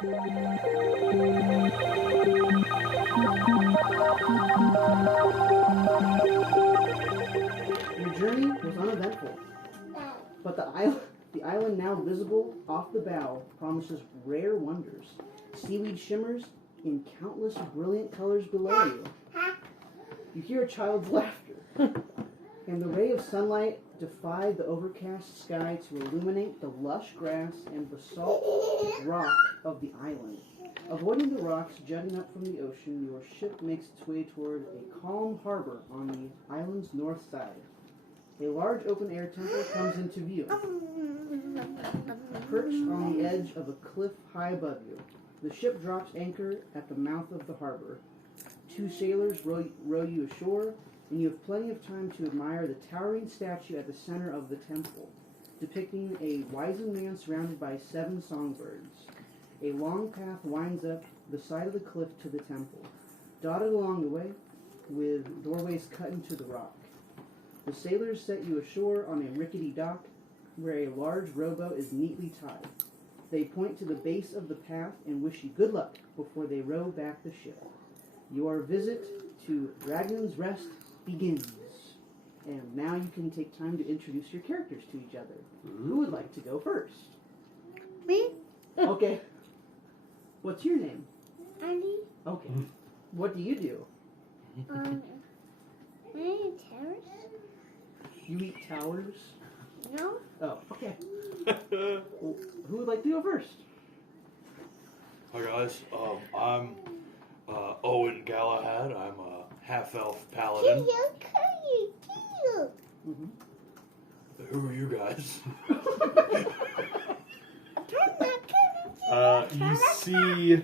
Your journey was uneventful, but the island now visible off the bow promises rare wonders. Seaweed shimmers in countless brilliant colors below you. You hear a child's laughter, and the ray of sunlight defied the overcast sky to illuminate the lush grass and basalt rock of the island. Avoiding the rocks jutting up from the ocean, your ship makes its way toward a calm harbor on the island's north side. A large open-air temple comes into view, perched on the edge of a cliff high above you. The ship drops anchor at the mouth of the harbor. Two sailors row you ashore, and you have plenty of time to admire the towering statue at the center of the temple, depicting a wizened man surrounded by 7 songbirds. A long path winds up the side of the cliff to the temple, dotted along the way with doorways cut into the rock. The sailors set you ashore on a rickety dock where a large rowboat is neatly tied. They point to the base of the path and wish you good luck before they row back the ship. Your visit to Dragon's Rest begins. And now you can take time to introduce your characters to each other. Who would like to go first? Me? Okay. What's your name? Andy? Okay. What do you do? My name is Terrace. You eat towers? No? Oh, okay. Well, who would like to go first? Hi guys, I'm Owen Galahad. I'm a half-elf paladin. Mm-hmm. Who are you guys? You see...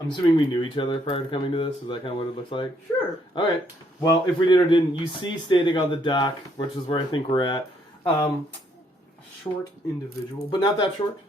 I'm assuming we knew each other prior to coming to this. Is that kind of what it looks like? Sure. All right. Well, if we did or didn't, you see standing on the dock, which is where I think we're at, short individual, but not that short.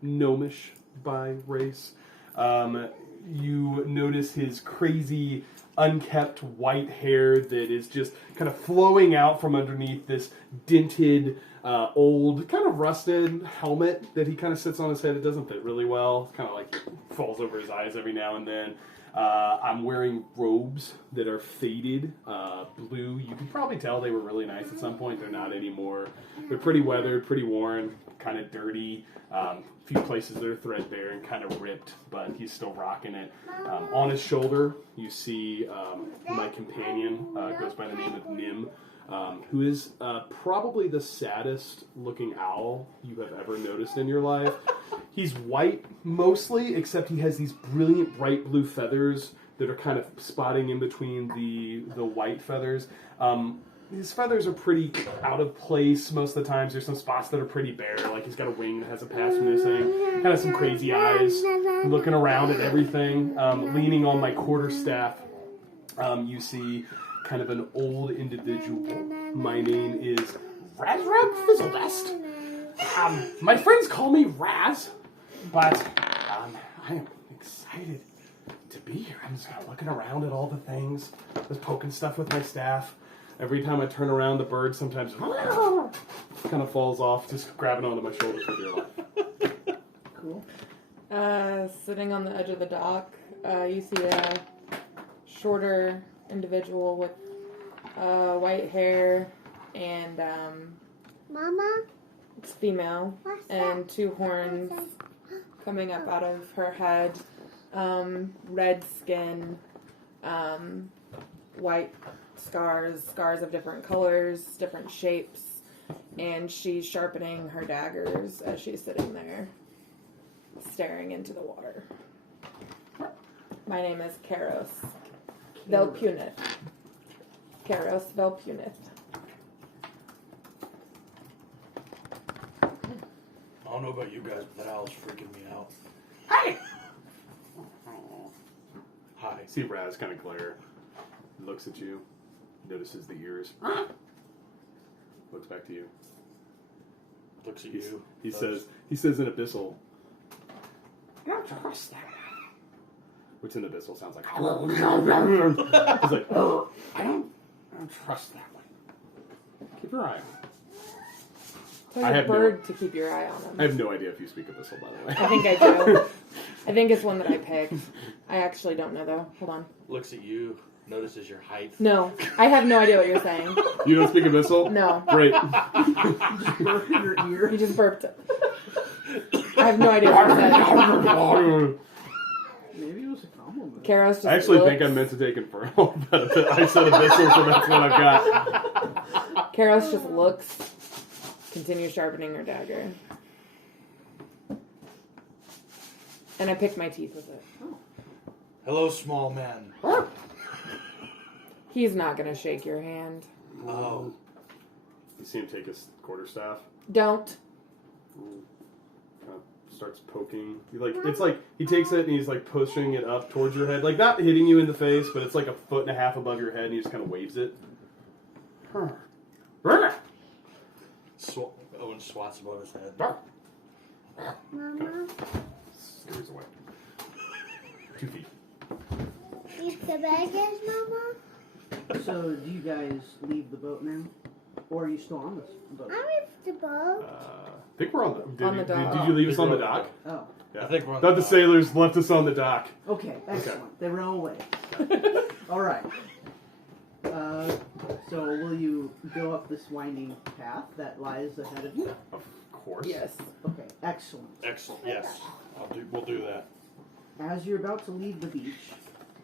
Gnomish by race. You notice his crazy, unkept white hair that is just kind of flowing out from underneath this dented, old, kind of rusted helmet that he kind of sits on his head. It doesn't fit really well. It's kind of like falls over his eyes every now and then. I'm wearing robes that are faded blue. You can probably tell they were really nice at some point. They're not anymore. They're pretty weathered, pretty worn, kind of dirty. A few places that are threadbare and kind of ripped, but he's still rocking it. On his shoulder, you see my companion, goes by the name of Nim, who is probably the saddest looking owl you have ever noticed in your life. He's white mostly, except he has these brilliant bright blue feathers that are kind of spotting in between the white feathers. His feathers are pretty out of place most of the times. There's some spots that are pretty bare, like he's got a wing that has a patch missing, kind of some crazy eyes, looking around at everything, leaning on my quarterstaff. You see kind of an old individual. My name is Razrab Fizzledest. My friends call me Raz, but I am excited to be here. I'm just kind of looking around at all the things, just poking stuff with my staff. Every time I turn around, the bird sometimes kind of falls off, just grabbing onto my shoulder for dear life. Cool. Sitting on the edge of the dock, you see a shorter individual with white hair and Mama? it's female, What's and that? 2 horns coming up out of her head, red skin, white scars of different colors, different shapes, and she's sharpening her daggers as she's sitting there, staring into the water. My name is Karos Velpunith. Karos Velpunith. I don't know about you guys, but that owl's freaking me out. Hey! Hi. See Raz kind of glare. Looks at you. Notices the ears. Looks back to you. Looks at you. He says in Abyssal. I don't trust that. Which in Abyssal sounds like. He's like, I don't trust that one. keep your eye on. Tell I your have no- bird to keep your eye on him. I have no idea if you speak Abyssal, by the way. I think I do. I think it's one that I picked. I actually don't know though. Hold on. Looks at you, notices your height. No, I have no idea what you're saying. You don't speak Abyssal? No, Great. Just burp in your ear. you just burped. I have no idea what you said. Maybe it was a compliment. Karos just I actually looks. think I'm meant to take Infernal, but I said Abyssal, so that's what I've got. Karos just looks. Continue sharpening her dagger. And I picked my teeth with it. Hello, small man. He's not gonna shake your hand. Oh. You see him take his quarterstaff, Don't. starts poking. It's like he takes it and he's like pushing it up towards your head, like not hitting you in the face, but it's like a foot and a half above your head, and he just kind of waves it. Owen swats above his head. Mama, Scurries away. 2 feet. these the baggage, Mama? So, do you guys leave the boat now? Or are you still on this boat? I'm with the boat. I think we're on the. On the dock. Did you leave us on the dock? Oh, Yeah. I think we're on Thought the dock. sailors left us on the dock. okay, excellent. They row away. All right. So, will you go up this winding path that lies ahead of you? Of course. Yes. Okay, excellent. Excellent. Yes. We'll do that. As you're about to leave the beach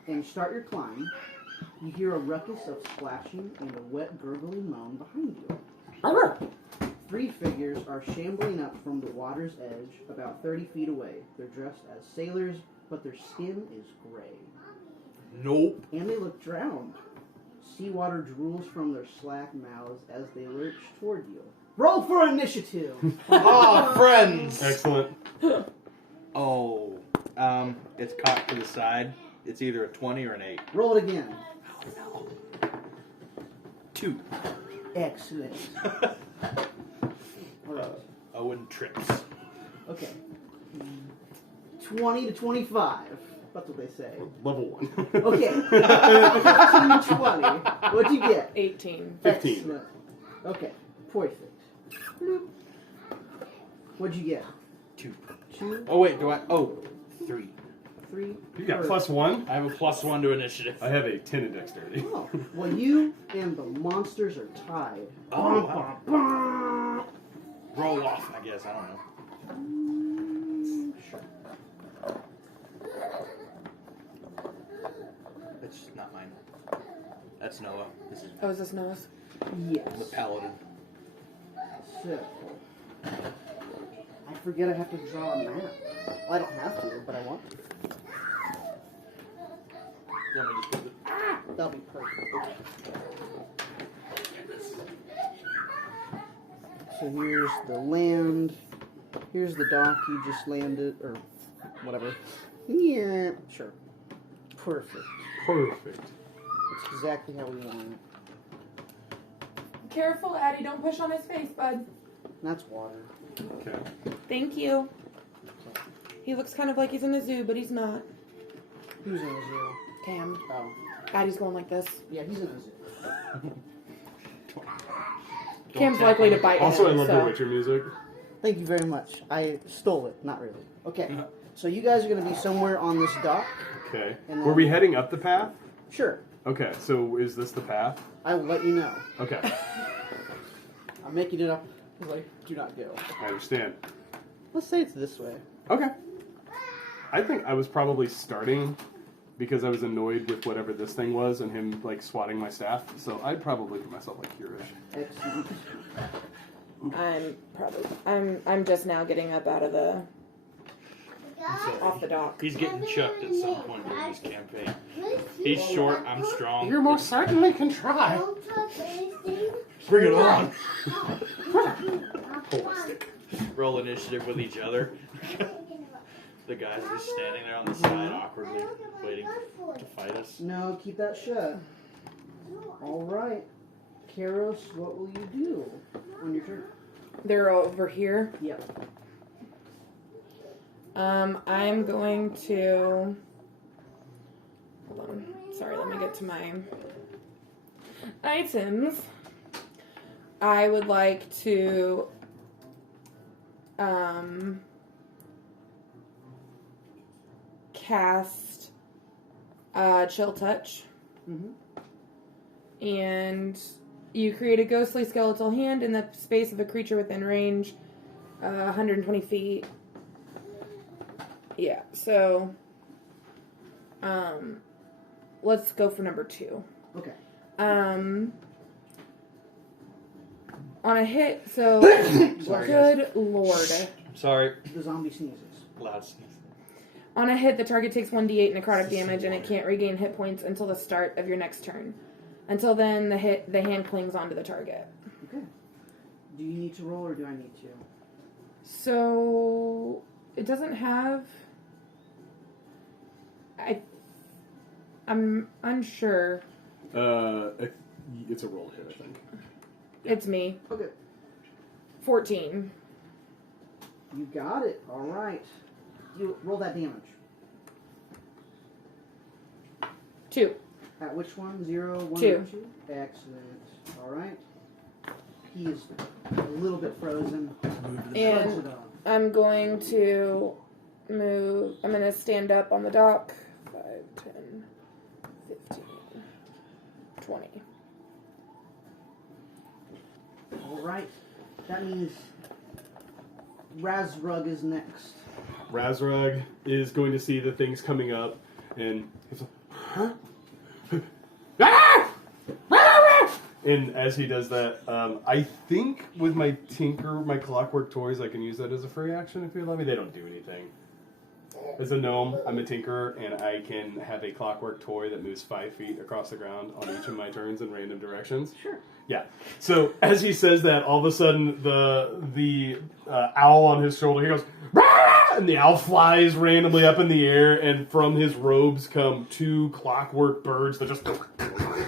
and start your climb, you hear a ruckus of splashing and a wet, gurgling moan behind you. 3 figures are shambling up from the water's edge about 30 feet away. They're dressed as sailors, but their skin is gray. Nope. And they look drowned. Seawater drools from their slack mouths as they lurch toward you. Roll for initiative! Ah, friends. Excellent. Oh, it's cocked to the side. It's either a 20 or an 8. Roll it again. 2. Excellent. Alright. Owen trips. Okay. 20 to 25. That's what they say. Level 1. Okay. 15 to 20. What'd you get? 18. 15. Excellent. Okay. Perfect. What'd you get? 2. 2, Oh, wait, do I? Oh, 3. 3. You got Perfect. +1? I have a +1 to initiative. I have a 10 in dexterity. Oh, well, you and the monsters are tied. Oh, wow. Roll off, I guess. I don't know. Sure. it's not mine. That's Noah. This is Oh, is this Noah's? Yes. the paladin. So, I forget I have to draw a map. Well, I don't have to, but I want to. Let me just put it. That'll be perfect. So here's the land. Here's the dock you just landed, or whatever. Yeah, sure. Perfect. Perfect. That's exactly how we want it. Careful, Addie. Don't push on his face, bud. That's water. Okay. Thank you. He looks kind of like he's in a zoo, but he's not. Who's in a zoo? Cam. Oh, Addie's going like this. yeah, he's in a zoo. Cam's likely to bite Also, I him, love so. the Witcher music. Thank you very much. I stole it. Not really. Okay. So you guys are going to be somewhere on this dock. Okay. And Were we then- heading up the path? Sure. Okay, so is this the path? I will let you know. Okay, I'm making it up because I do not go. I understand. Let's say it's this way. Okay. I think I was probably starting because I was annoyed with whatever this thing was and him like swatting my staff. So I'd probably put myself like here-ish. Excellent. I'm just now getting up out of the off the dock. He's getting chucked at some point during this campaign. He's short, I'm strong. You most certainly can try. Don't touch anything. Bring it on. Holistic. Roll initiative with each other. The guys are just standing there on the side awkwardly waiting to fight us. No, keep that shut. All right. Karos, what will you do on your turn? They're over here. Yep. I'm going to. Hold on. Sorry, let me get to my items. I would like to cast Chill Touch. Mm-hmm. And you create a ghostly skeletal hand in the space of a creature within range, 120 feet. Yeah, so let's go for number 2. Okay. On a hit, so Sorry, good lord. Sorry. The zombie sneezes. Loud sneeze. On a hit, the target takes 1d8 necrotic damage, and it can't regain hit points until the start of your next turn. Until then, the hand clings onto the target. Okay. Do you need to roll or do I need to? So it doesn't have. I'm unsure. It's a roll hit, I think. It's me. Okay. 14. You got it. All right. You roll that damage. 2. At which one? 0, 1, 2. or 2? Excellent. All right. He is a little bit frozen. Turns And it on. I'm going to move. I'm going to stand up on the dock. 5, 10, 15, 20. All right. That means Razrug is next. Razrug is going to see the things coming up, and he's like, huh? Ah! And as he does that, I think with my clockwork toys, I can use that as a free action if you allow me. They don't do anything. As a gnome, I'm a tinkerer, and I can have a clockwork toy that moves 5 feet across the ground on each of my turns in random directions. Sure. Yeah. So as he says that, all of a sudden the owl on his shoulder, he goes, "Rah!" And the owl flies randomly up in the air, and from his robes come 2 clockwork birds that just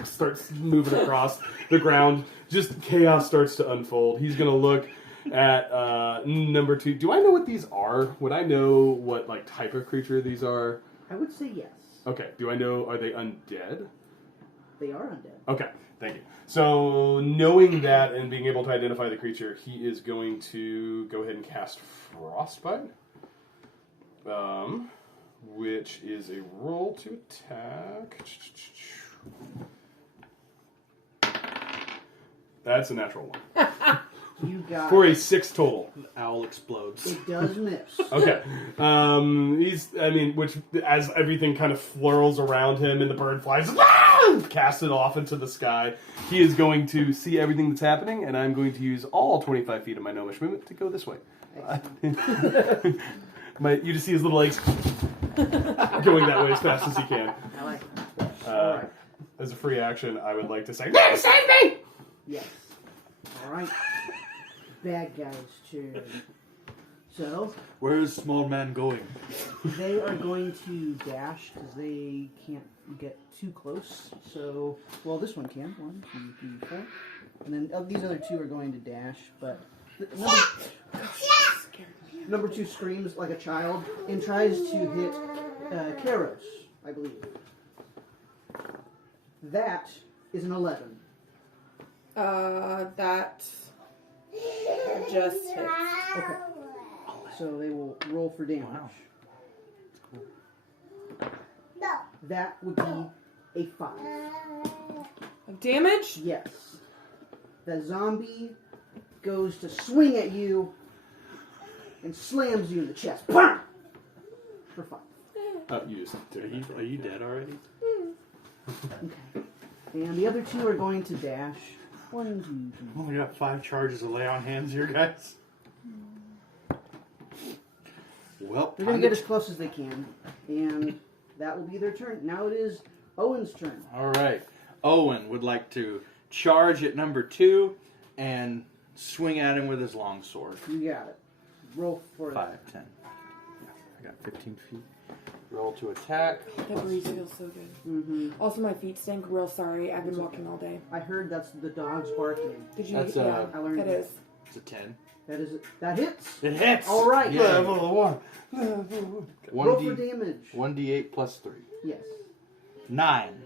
starts moving across the ground. Just chaos starts to unfold. He's gonna look at number 2. Do I know what these are? Would I know what type of creature these are? I would say yes. Okay. Do I know? Are they undead? They are undead. Okay, thank you. So, knowing that and being able to identify the creature, he is going to go ahead and cast Frostbite, which is a roll to attack. That's a natural 1. You got For a it. 6 total. The owl explodes. It does miss. Okay. Which as everything kind of flurls around him and the bird flies, cast it off into the sky. He is going to see everything that's happening, and I'm going to use all 25 feet of my gnomish movement to go this way. You just see his little legs going that way as fast as he can. I like it. All right. As a free action, I would like to say, "No, save me!" Yes. All right. Bad guy's turn. So, Where is small man going? they are going to dash because they can't get too close. So, well, this one can. 1, 2, 3, 4. And then these other 2 are going to dash. But number 2 screams like a child and tries to hit Karos, I believe. That is an 11. That just hits. Okay. So they will roll for damage. No. That would be a 5. Of damage? Yes. The zombie goes to swing at you and slams you in the chest. Bam! For 5. You just Are you dead already? Okay. And the other 2 are going to dash. 1, 2, 3. Oh, we got 5 charges of lay on hands here, guys. Well, They're going to get as close as they can. And that will be their turn. Now it is Owen's turn. all right. Owen would like to charge at number 2 and swing at him with his longsword. You got it. Roll for 5, 10. I got 15 feet. Roll to attack. That breeze feels so good. Mm-hmm. Also, my feet stink. Real sorry. I've been walking all day. I heard that's the dog's barking. Did you? That's, yeah, I learned that that. is. It's a 10. That is it. That hits. It hits! All right. Yeah. Roll for 1d, damage. 1d8 plus 3. Yes. 9.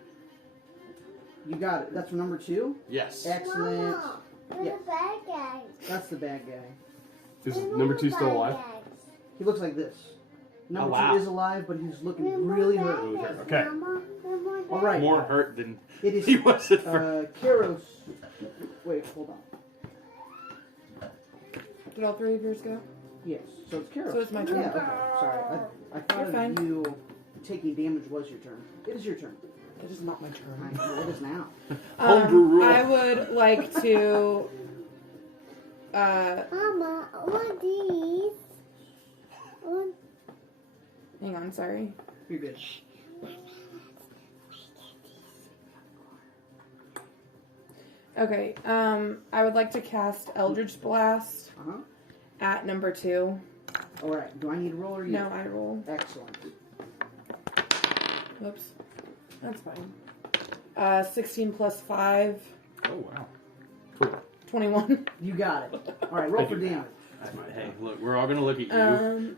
You got it. That's for number 2. Yes. Excellent. Mama, we're Yes. the bad guys. That's the bad guy. Is number 2 still alive? He looks like this. Number Oh, wow. 2 is alive, but he's looking really hurt. Okay. All right. More hurt than It is he was at first. Karos. Wait, hold on. Did all 3 of yours go? Yes, so it's Karos. So it's my turn. Yeah, okay. Sorry. I thought You're of fine. you taking damage was your turn. It is your turn. It is not my turn. Well, it is now. Homebrew rule. I would like to. Mama, what these? Hang on, sorry. You're good. Okay, I would like to cast Eldritch Blast Uh-huh. at number 2. All right. Do I need to roll or you? No, I roll. Excellent. Whoops. That's fine. 16 plus 5, Oh wow. 21. You got it. All right, roll for damage. Hey, look, we're all gonna look at you.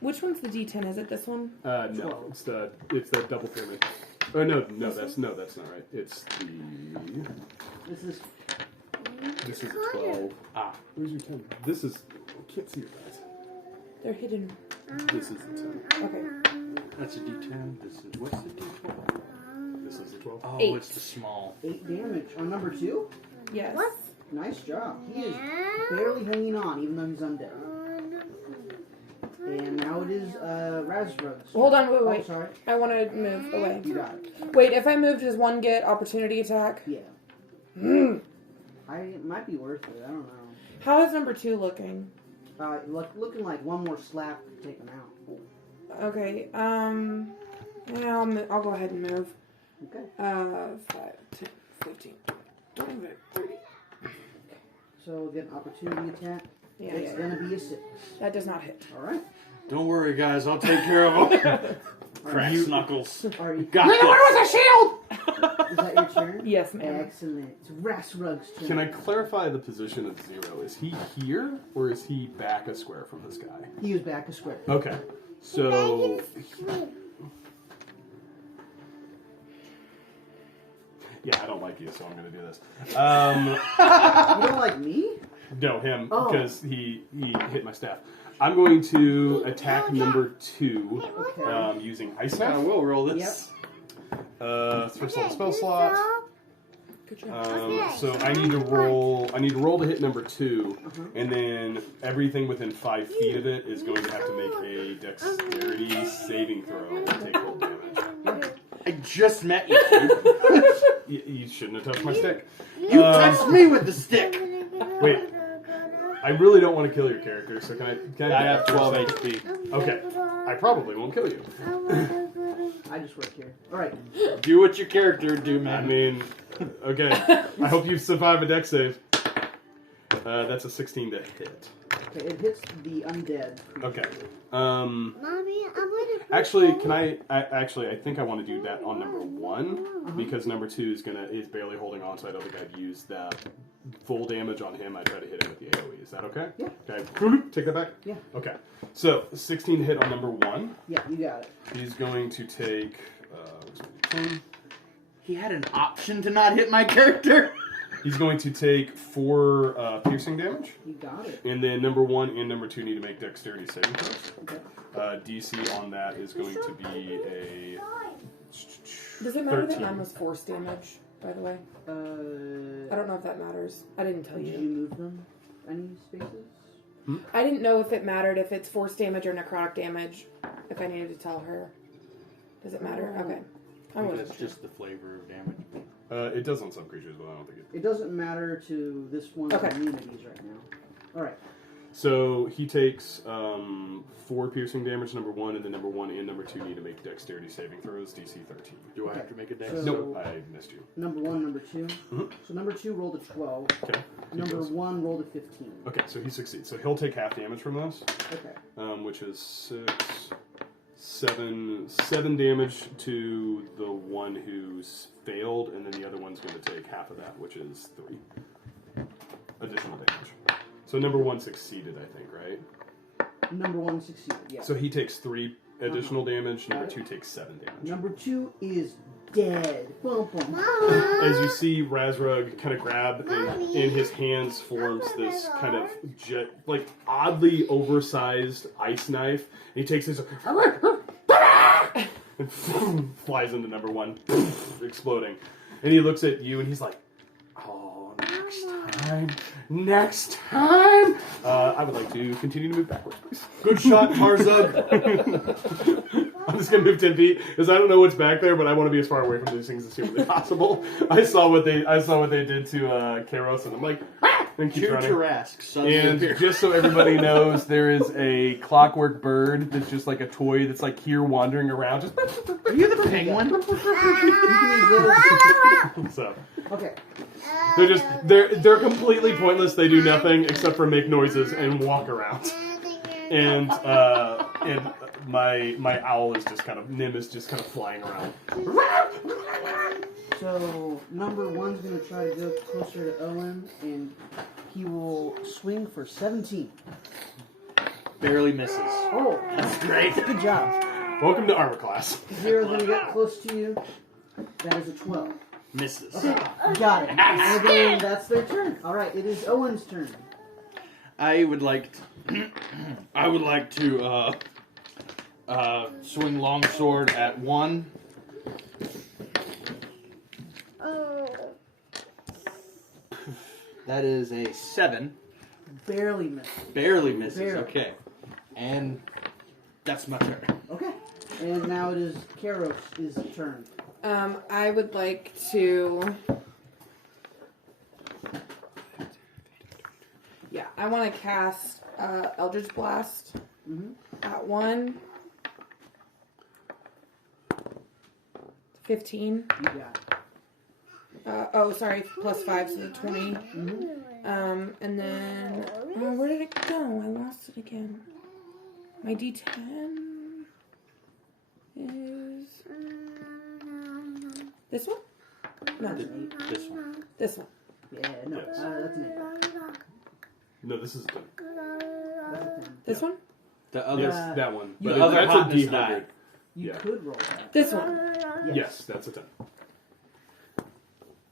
Which one's the D10? Is it this one? No, it's the double pyramid. Oh no, that's not right. It's the This is this is a 12. Ah. Where's your 10? This is can't see your guys. They're hidden. This is the 10. Okay. That's a D10. This is what's the D12? This is the 12. Oh, 8. it's the small. 8 damage on number 2. Yes. Nice job. He is barely hanging on, even though he's undead. And now it is Razrug's. Hold on, Oh, wait. sorry. I want to move away. You got it. Wait, if I move, does one get opportunity attack? Yeah. It might be worth it. I don't know. How is number 2 looking? Looking like one more slap to take him out. Okay, yeah, I'll go ahead and move. Okay. 5, 10, 15, 20, 30. So get an opportunity attack. Yeah, It's yeah. gonna be a 6. That does not hit. All right. Don't worry, guys. I'll take care of him. All Crack right. Snuckles. Are you? Got this. a shield! Is that your turn? Yes, ma'am. Excellent. It's Razrug's turn. Can I clarify the position of Zero? Is he here or is he back a square from this guy? He was back a square. Okay. So yeah, I don't like you, so I'm gonna do this. You don't like me? No, him, Oh. because he hit my staff. I'm going to attack number 2 Okay. using Ice I Staff. will roll this. First level spell slot. Good job. So I need to roll. I need to roll to hit number 2, and then everything within 5 feet of it is going to have to make a dexterity saving throw and take full damage. I just met you. You shouldn't have touched my stick. You touched me with the stick. Wait. I really don't want to kill your character, so can I I have 12 HP. Okay. I probably won't kill you. I just work here. All right. Do what your character would do, I man. mean, okay. I hope you survive a dex save. That's a 16 to hit. Okay, it hits the undead. Okay. Mommy, I'm gonna. Actually, can I think I want to do that on number 1 because number 2 is barely holding on, so I don't think I'd use that full damage on him. I try to hit him with the AoE. Is that okay? Yeah. Okay. Take that back. Yeah. Okay. So 16 to hit on number 1. Yeah, you got it. He's going to take. 10. He had an option to not hit my character. He's going to take 4 piercing damage, You got it. and then number 1 and number 2 need to make dexterity saving throws. Okay. DC on that is going to be a. Does it matter that 13. mine was force damage, by the way? I Uh, don't know if that matters. I didn't tell did you you. move them? Any spaces? I didn't know if it mattered if it's force damage or necrotic damage, if I needed to tell her. Does it matter? Okay. I wasn't That's sure. just the flavor of damage. It does on some creatures, but I don't think it. It doesn't matter to this one's Okay. immunities right now. All right. So he takes 4 piercing damage, number 1, and then number 1 and number 2 need to make dexterity saving throws, DC 13. Do I have to make a dex? So- Nope, I missed you. Number 1, number 2. Mhm. So number 2 rolled a 12. Okay. he Number goes. 1 rolled a 15. Okay, so he succeeds. So he'll take half damage from this, Okay. which is 6, 7 damage to the one who's failed, and then the other one's going to take half of that, which is 3 additional damage. So number 1 succeeded, I think, right? Number 1 succeeded. Yeah. So he takes 3 additional damage. Number 2 takes 7 damage. Number 2 is dead. Boom, boom. Mama. As you see Razrug kind of grab, and in his hands forms this kind of oddly oversized ice knife. And he takes his and flies into number one, exploding. And he looks at you and he's like, "Oh, next time. I would like to continue to move backwards, please." Good shot, Tarzug. I'm just gonna move 10 feet because I don't know what's back there, but I want to be as far away from these things as humanly possible. I saw what they did to Kairos, and I'm like, and keep running. Tarrasque, And just so everybody knows, there is a clockwork bird that's just like a toy that's like here wandering around. Just Are you the penguin? You can use little. so Okay. they're completely pointless. They do nothing except for make noises and walk around. And my owl is just kind of Nim is just kind of flying around. So number one's gonna try to go closer to Owen, and he will swing for 17. Barely misses. Oh, That's great. good job. Welcome to armor class. Zero's gonna get close to you. That is a 12. Misses. Okay, got it. And then that's their turn. All right, it is Owen's turn. I would like to swing longsword at one. That is a 7. Barely missed. Barely misses. Barely. Okay. And that's my turn. Okay. And now it is Kairos' turn. I would like to. Yeah, I want to cast Eldritch Blast at 1. 15. You got it. Sorry, plus 5, so the 20. And then, where did it go? I lost it again. My D10 is this one? No, This one. this one. Yeah, no, Yes. that's an 8. No, this is That's a 10. This one? The other. yes, that one. You- But The other that's a hotness D100. die. You Yeah. could roll that. This one. Yes, that's a 10.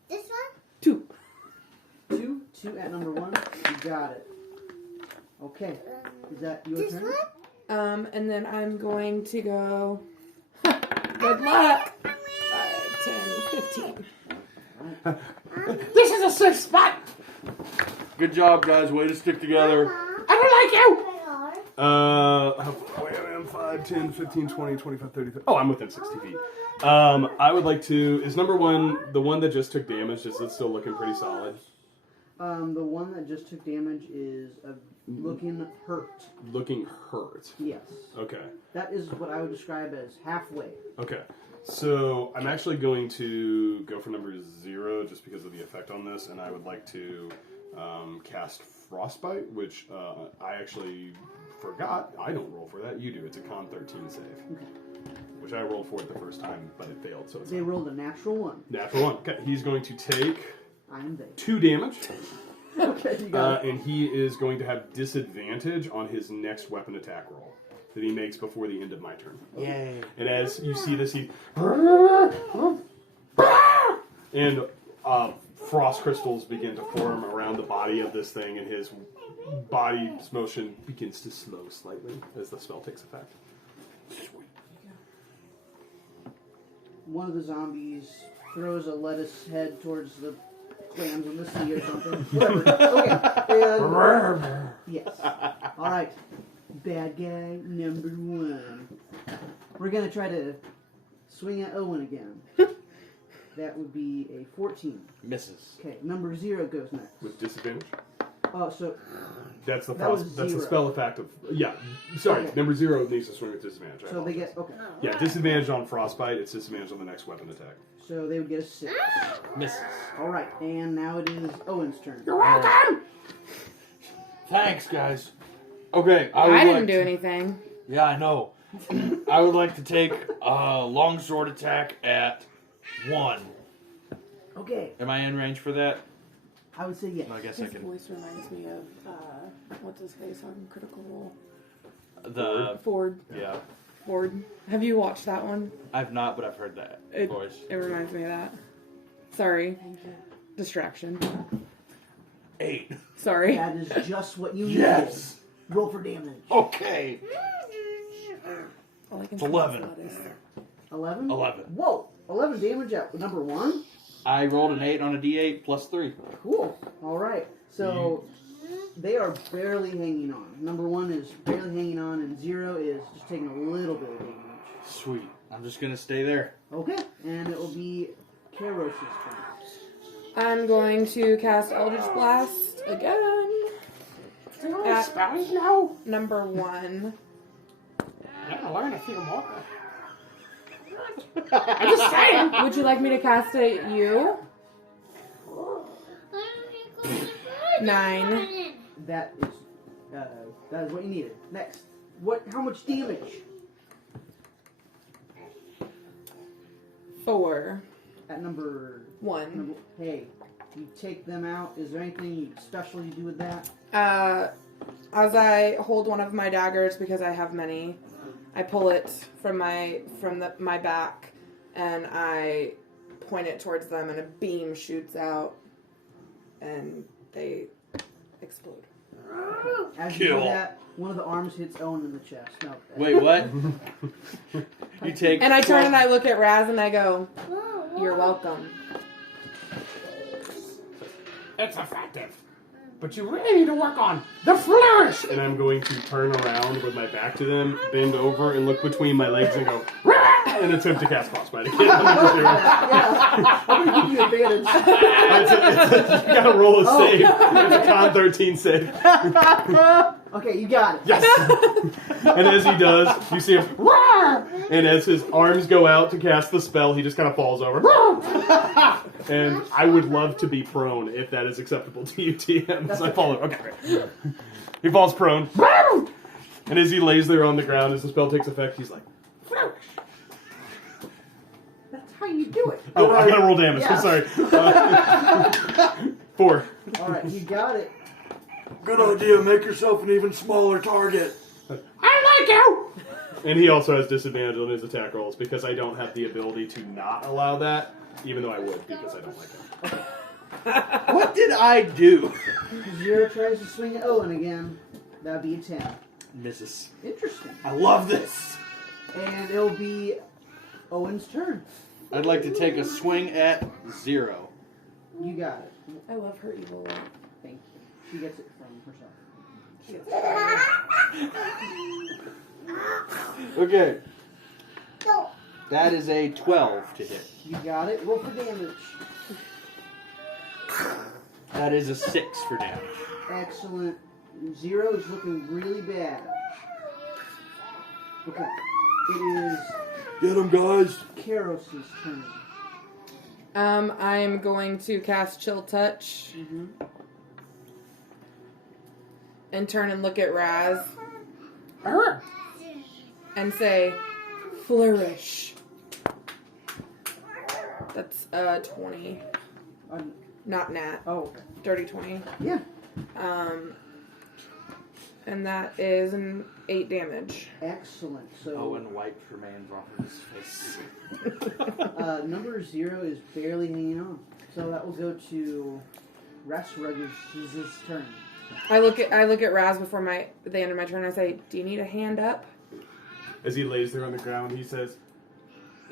This one? 2. 2 at number 1. You got it. Okay. Is that your This turn? one? And then I'm going to go. Good luck. 5, 10, 15. This is a safe spot! Good job, guys. Way to stick together. I don't like you! Where are? Wait, I am 5, 10, 15, 20, 25, 30. Oh, I'm within 60 feet. I would like to. Is number one the one that just took damage? Is it still looking pretty solid? The one that just took damage is looking hurt. Looking hurt. Yes. Okay. That is what I would describe as halfway. Okay. So I'm actually going to go for number 0 just because of the effect on this, and I would like to cast Frostbite, which I actually forgot. I don't roll for that. You do. It's a Con 13 save. Okay. Which I rolled for it the first time, but it failed. So it's They rolled a natural 1. natural 1. Okay. He's going to take I'm there. 2 damage. Okay, you got it. And he is going to have disadvantage on his next weapon attack roll that he makes before the end of my turn. Yay. And as you see this, he and frost crystals begin to form around the body of this thing, and his body's motion begins to slow slightly as the spell takes effect. One of the zombies throws a lettuce head towards the clams in the sea or something. Whatever. Okay. And, yes. All right. Bad guy number 1. We're going to try to swing at Owen again. That would be a 14. Misses. Okay, number 0 goes next. With disadvantage? So That's the That was frost. That's the 0. spell effect of sorry. Okay. Number 0 needs to swing with disadvantage. I so they apologize. get okay. yeah disadvantage on frostbite. It's disadvantage on the next weapon attack. So they would get a 6. Misses. All right, and now it is Owen's turn. You're welcome. Thanks, guys. Okay, I didn't do anything. Yeah, I know. I would like to take a longsword attack at 1. Okay, Am I in range for that? I would say yes. I guess I His can. voice reminds me of what's his face on Critical Role. The Ford. yeah. board. Have you watched that one? I've not, but I've heard that voice. It reminds me of that. Sorry. Distraction. 8. Sorry. That is just what you Yes. need. Roll for damage. Okay. All I can It's say is 11. lettuce. 11? 11. Whoa! 11 damage at number 1? I rolled an 8 on a D8 plus 3. Cool. Alright. So, they are barely hanging on. Number 1 is barely hanging on, and 0 is just taking a little bit of damage. Sweet. I'm just gonna stay there. Okay. And it will be Karos' turn. I'm going to cast Eldritch Blast again. At No. number 1. I'm gonna learn a few more. I'm just saying. Would you like me to cast it at you? 9. That is what you needed. Next. How much damage? 4. At number 1. Hey, you take them out. Is there anything special you do with that? As I hold one of my daggers, because I have many, I pull it from my back, and I point it towards them, and a beam shoots out, and they explode. As you Kill. do that, one of the arms hits Owen in the chest. No. Wait, what? You take. And I turn 12 and I look at Raz and I go, "You're welcome." It's effective. But you really need to work on the flourish. And I'm going to turn around with my back to them, bend over, and look between my legs and go, "Rah!" and attempt to cast Frostbite again. Yeah. I'm going to give you advantage. You gotta roll a save. It's a con 13 save. Okay, you got it. Yes! And as he does, you see him, "Rah!" and as his arms go out to cast the spell, he just kind of falls over. "Rah!" And I would love to be prone if that is acceptable to you, TM. So I fall over. Okay, great. He falls prone. And as he lays there on the ground, as the spell takes effect, he's like, "Flourish." That's how you do it. Oh, I gotta roll damage. Yeah. I'm sorry. 4. Alright, you got it. Good idea. Make yourself an even smaller target. I like you! And he also has disadvantage on his attack rolls because I don't have the ability to not allow that, even though I would because I don't like him. What did I do? Zero tries to swing at Owen again. That'd be a 10. Misses. Interesting. I love this. And it'll be Owen's turn. I'd like to take a swing at 0. You got it. I love her evil look. Thank you. She gets it from herself. Okay. That is a 12 to hit. You got it. Roll for damage. That is a 6 for damage. Excellent. 0 is looking really bad. Okay. It is Get him, guys. Karos' turn. I'm going to cast Chill Touch and turn and look at Raz and say, "Flourish." That's 20. Not nat. Oh, okay. Dirty 20. Yeah. And that is an 8 damage. Excellent. So Owen wiped remains off of his face. number 0 is barely hanging on. So that will go to Rasruggers' turn. I look at Raz before the end of my turn. I say, "Do you need a hand up?" As he lays there on the ground, he says,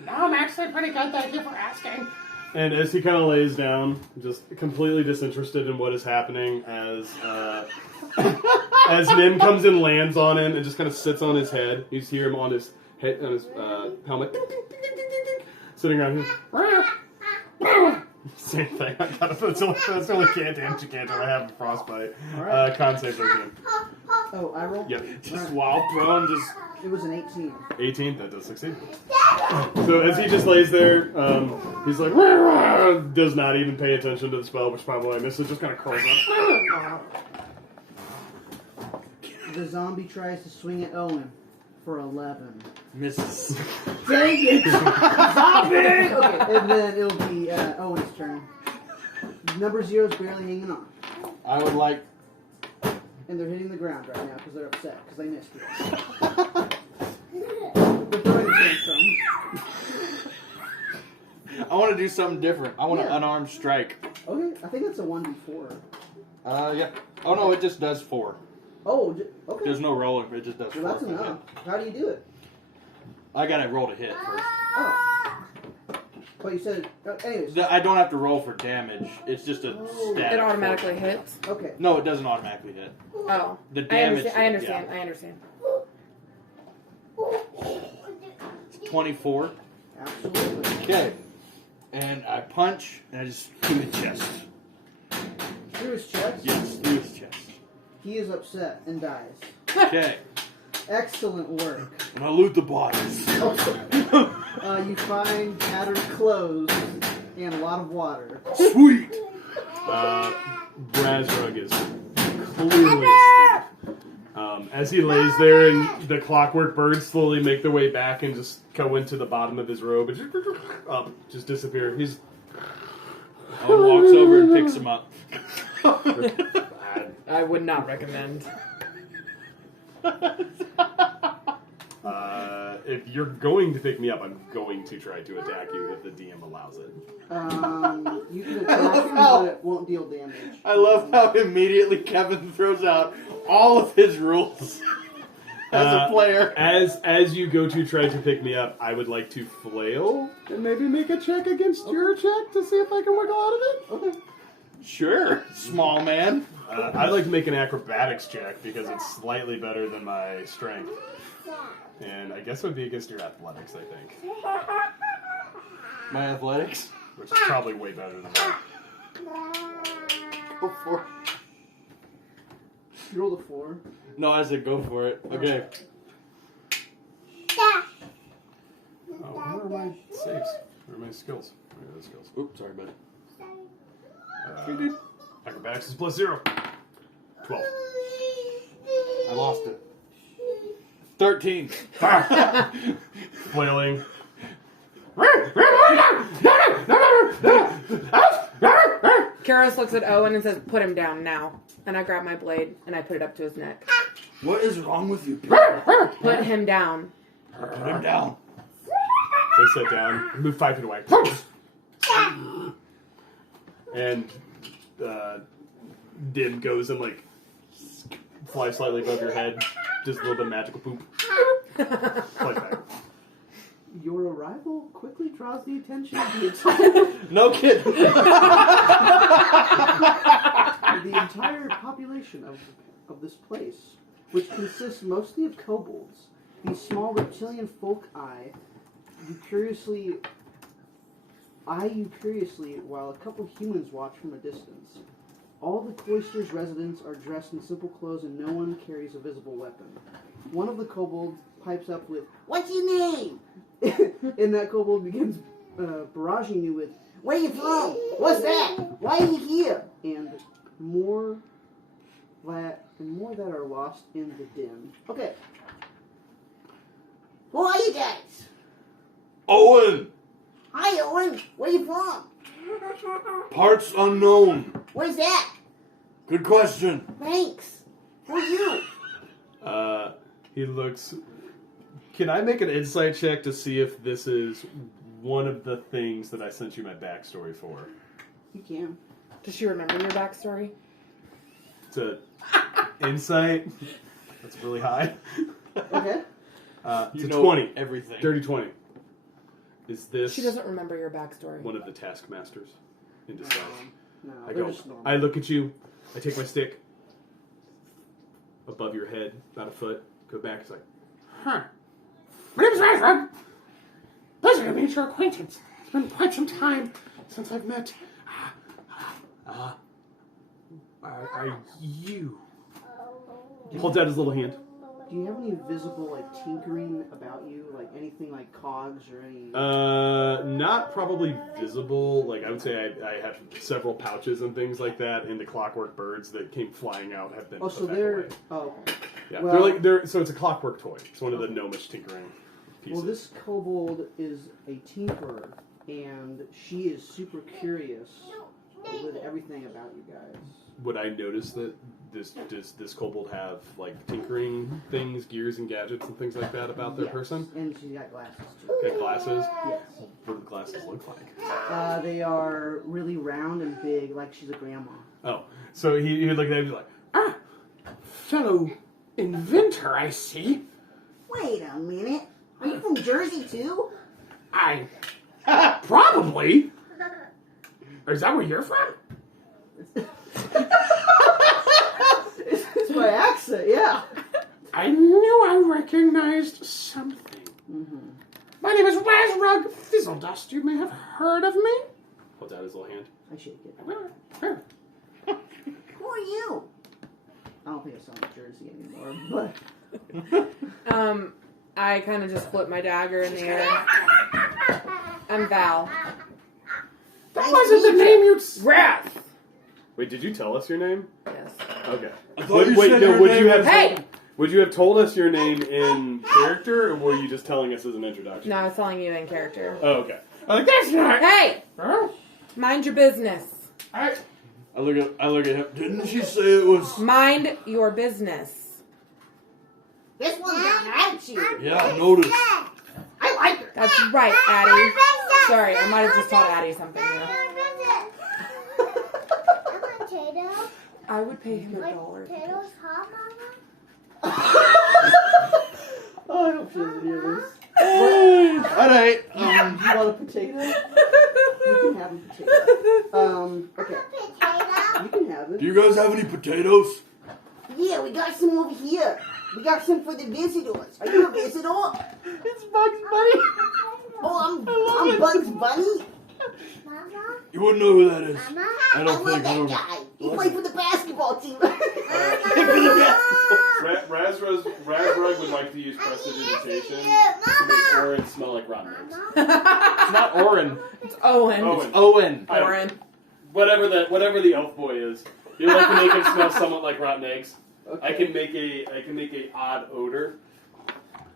"No, I'm actually pretty good, thank you for asking." And as he kind of lays down, just completely disinterested in what is happening, as Nim comes and lands on him and just kind of sits on his head. You just hear him on his head, on his helmet, ding, ding, ding, ding, ding, ding, sitting around here. Same thing. That's the only can't damage you can't do. I have a frostbite. Alright. Con save 13. Oh, I roll? Yep. Just while prone, just... It was an 18. 18, that does succeed. So as he just lays there, he's like, "Rah, rah," does not even pay attention to the spell, which probably I missed. It just kind of curls up. The zombie tries to swing at Owen for 11. Misses. Dang it! Zombie! Okay, and then it'll be Owen's turn. Number 0 is barely hanging on. I would like... And they're hitting the ground right now because they're upset because they missed it. to do something different. I want an Yeah. unarmed strike. Okay, I think that's a 1d4. Yeah. Oh no, it just does 4. Oh, okay. There's no rolling. It just does 4. Well, that's enough. How do you do it? I gotta roll to hit first. Oh. But you said, anyways. I don't have to roll for damage. It's just a static. It automatically force. hits. Okay. No, it doesn't automatically hit. Oh. The damage. I understand. I understand. 24. Absolutely. Okay. And I punch, and I just through the chest. Through his chest? Yes, through his chest. He is upset and dies. Okay. Excellent work. And I loot the bodies. You find tattered clothes and a lot of water. Sweet. Brazrug is clearly asleep. As he lays there, and the clockwork birds slowly make their way back and just go into the bottom of his robe and just disappear. He's Owen walks over and picks him up. I would not recommend. If you're going to pick me up, I'm going to try to attack you if the DM allows it. You can attack him, but it won't deal damage. I love how immediately Kevin throws out all of his rules as a player. As you go to try to pick me up, I would like to flail and maybe make a check against your check to see if I can wiggle out of it. Okay. Sure, small man. I'd like to make an acrobatics check because it's slightly better than my strength. And I guess it would be against your athletics, I think. My athletics? Which is probably way better than mine. Go for it. You rolled a 4. No, I said go for it. Okay. Oh, where are my saves? Where are my skills? Where are those skills? Oops, sorry, bud. Acrobatics is +0. 12. I lost it. 13. Flailing. Karos looks at Owen and says, "Put him down now." And I grab my blade and I put it up to his neck. What is wrong with you? Put him down. Put him down. They sit down, move 5 feet away. And Dim goes and flies slightly above your head, just a little bit of magical poop. Flies back. Your arrival quickly draws the attention of the entire, No kidding. the entire population of this place, which consists mostly of kobolds. These small reptilian folk eye you curiously while a couple humans watch from a distance. All the cloister's residents are dressed in simple clothes and no one carries a visible weapon. One of the kobolds pipes up with, "What's your name?" And that kobold begins barraging you with, "Where you from? What's that? Why are you here?" And more that are lost in the dim. Okay. Who are you guys? Owen! Hi, Owen. Where you from? Parts unknown. Where's that? Good question. Thanks. Who are you? He looks... Can I make an insight check to see if this is one of the things that I sent you my backstory for? You can. Does she remember your backstory? It's a insight. That's really high. Okay. It's You a know 20. everything. Dirty 20. Is this She doesn't remember your backstory. one of the taskmasters in disguise? No, I they're go. just normal. I look at you. I take my stick above your head, about a foot. Go back. It's like, Huh. My name is Razrug. Pleasure to meet your acquaintance. It's been quite some time since I've met. are you? He holds out his little hand. Do you have any visible, tinkering about you? Anything like cogs or any... Not probably visible. I would say I have several pouches and things like that, and the clockwork birds that came flying out have been. Oh, put so back they're... away. Oh. Yeah, Well- so it's a clockwork toy. It's one of the gnomish tinkering pieces. Well, this kobold is a tinkerer, and she is super curious with everything about you guys. Would I notice that does this kobold have like tinkering things, gears and gadgets and things like that about their Yes, person? And she's got glasses too. Got glasses? Yes. What do the glasses look like? They are really round and big, like she's a grandma. Oh, so he would look at that and be like, Ah, fellow inventor, I see. Wait a minute. Are you from Jersey too? I probably. Is that where you're from? It's my accent, yeah. I knew I recognized something. Mm-hmm. My name is Razrug Fizzledust. You may have heard of me. holds out his little hand. I shake it. Sure. Who are you? I don't think I sound like Jersey anymore, but I kind of just flip my dagger in the air. I'm Val. That wasn't the name you'd... Wrath! Wait, did you tell us your name? Yes. Okay. I thought you said no, your would name you have was- Hey! would you have told us your name in character, or were you just telling us as an introduction? No, I was telling you in character. Oh, okay. I'm like, that's not... Hey! Huh? Mind your business. I look at him. Didn't she say it was? Mind your business. this one's got an attitude. Yeah, I noticed. I like her. That's right, Addie. Sorry, I might have just taught Addie something new. I would pay him $1. Oh, I don't feel any of this. Alright. Do you want a potato? You can have a potato. Okay. You can have it. Do you guys have any potatoes? Yeah, we got some over here. We got some for the visitors. Are you a visitor? It's Bugs Bunny. Oh, I'm Bugs Bunny. You wouldn't know who that is. I don't love think I that know. guy. He played for the basketball team. Razrug would like to use prestidigitation to make Orin smell like rotten eggs. It's not Orin. It's Owen. Owen. Owen. Oren. Whatever the elf boy is. You'd like to make him smell somewhat like rotten eggs. Okay. I can make a odd odor.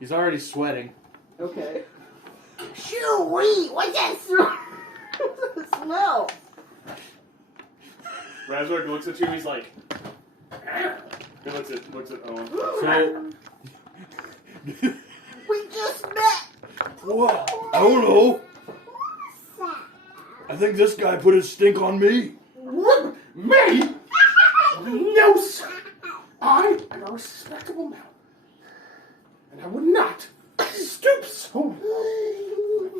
He's already sweating. Okay. Shoo-wee! What's that smell? Razrug looks at you. He's like, he looks at Owen. So, We just met. well, I don't know. I think this guy put his stink on me. What? Me? No, sir. I am a respectable man. And I would not stoop so low.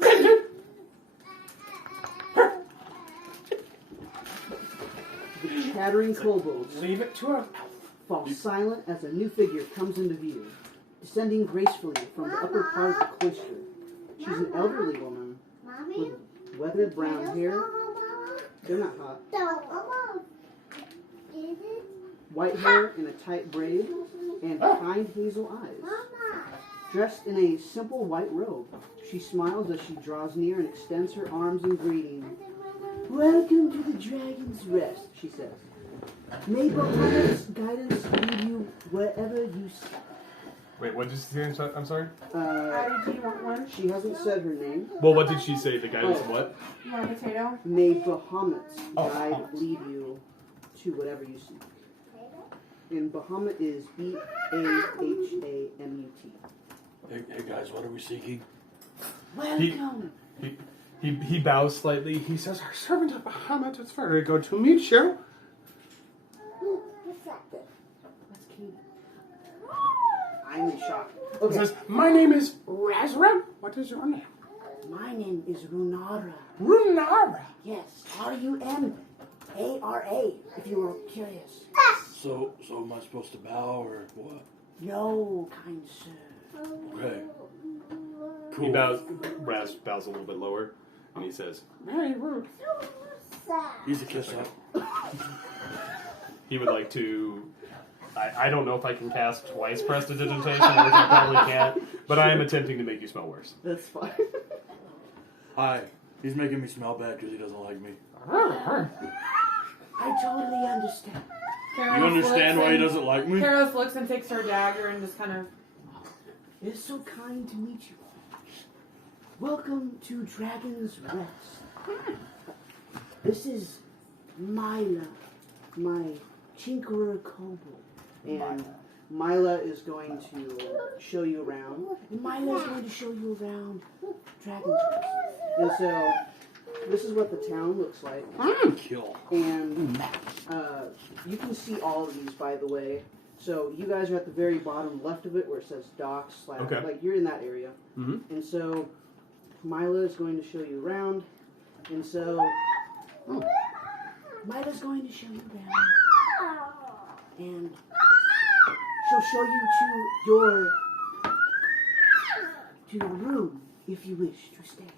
The chattering kobolds Leave it to her. fall silent as a new figure comes into view, descending gracefully from the upper part of the cloister. She's an elderly woman with weathered brown hair. They're not hot. White hair in a tight braid, and kind hazel eyes. Dressed in a simple white robe, she smiles as she draws near and extends her arms in greeting. Welcome to the Dragon's Rest, she says. May Bahamut's guidance lead you wherever you seek. Wait, what did you say? I'm sorry. Addie, do you want one? She hasn't said her name. Well, what did she say? The guy was what? You want a potato? May Bahamut's Oh, guide Bahamut. lead you to whatever you seek. And Bahamut is Bahamut. Hey guys, what are we seeking? Welcome. He bows slightly. He says, our servant of Bahamut, it's very good to meet you. That's cute. I'm in shock. He Okay. says, my name is Razrug. What is your name? My name is Runara. Runara. Yes, Rumara, if you were curious. So am I supposed to bow or what? No, kind sir. Okay. He bows. Raz bows a little bit lower, and he says, Very rude. He's a kiss up. he would like to. I don't know if I can cast twice prestidigitation, which I probably can't, but I am attempting to make you smell worse. That's fine. Hi. He's making me smell bad because he doesn't like me. I totally understand. You understand why he doesn't like me? Karos looks and takes her dagger and just kind of... It's so kind to meet you. Welcome to Dragon's Rest. This is Myla, my Tinkerer Kobold. And Mila is going to show you around. And Mila's going to show you around Dragon's Roost. And so, this is what the town looks like. Kill. And you can see all of these, by the way. So, you guys are at the very bottom left of it where it says docks. Okay. Like, you're in that area. Mm-hmm. And so, Mila is going to show you around. And so, Mila's going to show you around. And she'll show you to your room if you wish to stay.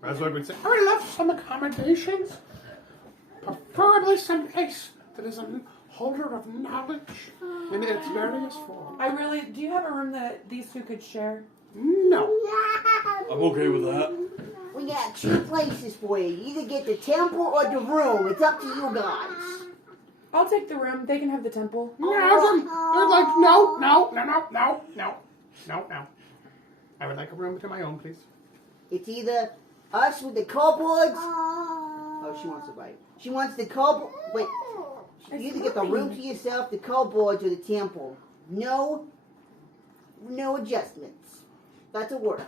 That's what I would say. I would love some accommodations. Preferably someplace that is a holder of knowledge in its various forms. Do you have a room that these two could share? No. I'm okay with that. We got 2 places for you. You either get the temple or the room. It's up to you guys. I'll take the room. They can have the temple. No, they're like, no. I would like a room to my own, please. It's either us with the kobolds. Oh, she wants a bite. She wants the kobold. Wait. You either get the room to yourself, the kobolds, or the temple. No adjustments. That's a word.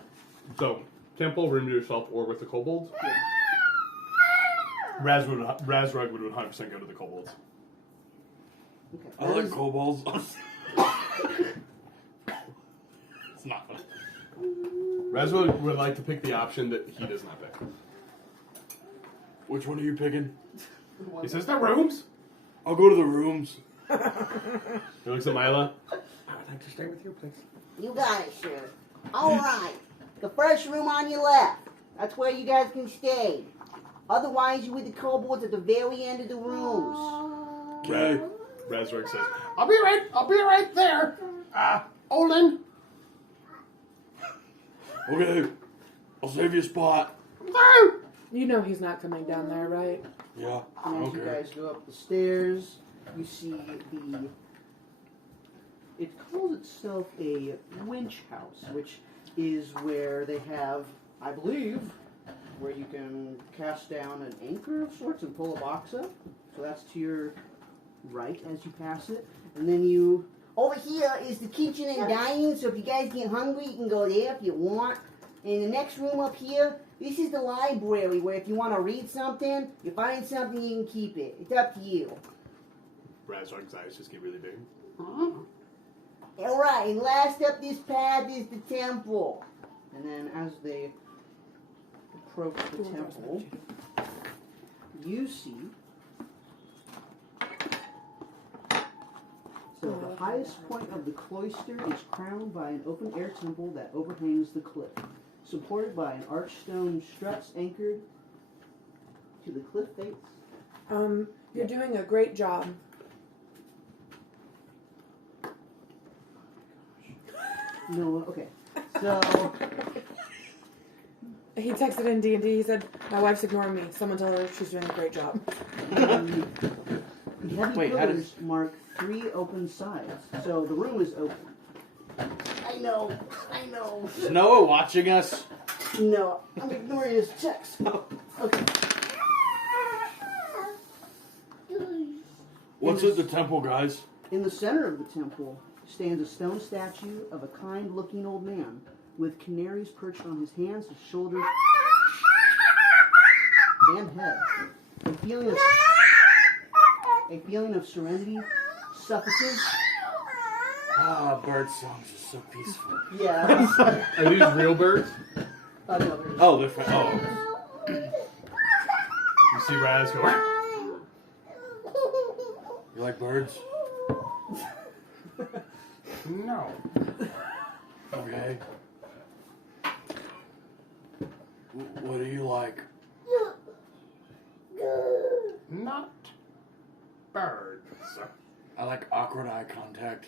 So, temple, room to yourself, or with the kobolds? Yeah. Razrug would 100% go to the kobolds. Okay. I like kobolds. It's not fun. Razrug would like to pick the option that he does not pick. Which one are you picking? He says the rooms. I'll go to the rooms. He looks at Mila. I would like to stay with you, please. You got it, sir. All right. The first room on your left. That's where you guys can stay. Otherwise, you're with the kobolds at the very end of the rooms. Okay. Razrug says, I'll be right there. Olin. Okay. I'll save you a spot. You know he's not coming down there, right? Yeah. And as you guys go up the stairs, you see it calls itself a winch house, which is where they have, I believe, where you can cast down an anchor of sorts and pull a box up. So that's to your right as you pass it. And then over here is the kitchen and dining, so if you guys get hungry, you can go there if you want. And the next room up here, this is the library, where if you want to read something, you find something, you can keep it. It's up to you. Razrug's eyes just get really big. Alright, and last up this path is the temple. And then as they approach the temple, you see... So the highest point of the cloister is crowned by an open-air temple that overhangs the cliff, supported by an arched stone struts anchored to the cliff face. You're doing a great job. No, okay. So, He texted in D&D. He said, "My wife's ignoring me. Someone tell her she's doing a great job." the heavy pillars mark 3 open sides, so the room is open. I know. Is Noah watching us? No, I'm ignoring his text. Okay. What's at the temple, guys? In the center of the temple stands a stone statue of a kind-looking old man with canaries perched on his hands, his shoulders, and head. A feeling of serenity suffocates. Bird songs are so peaceful. Yeah. Are these real birds? No, there's- Oh, they're you see Raz go, like birds? No. Okay. What do you like? Not birds. I like awkward eye contact.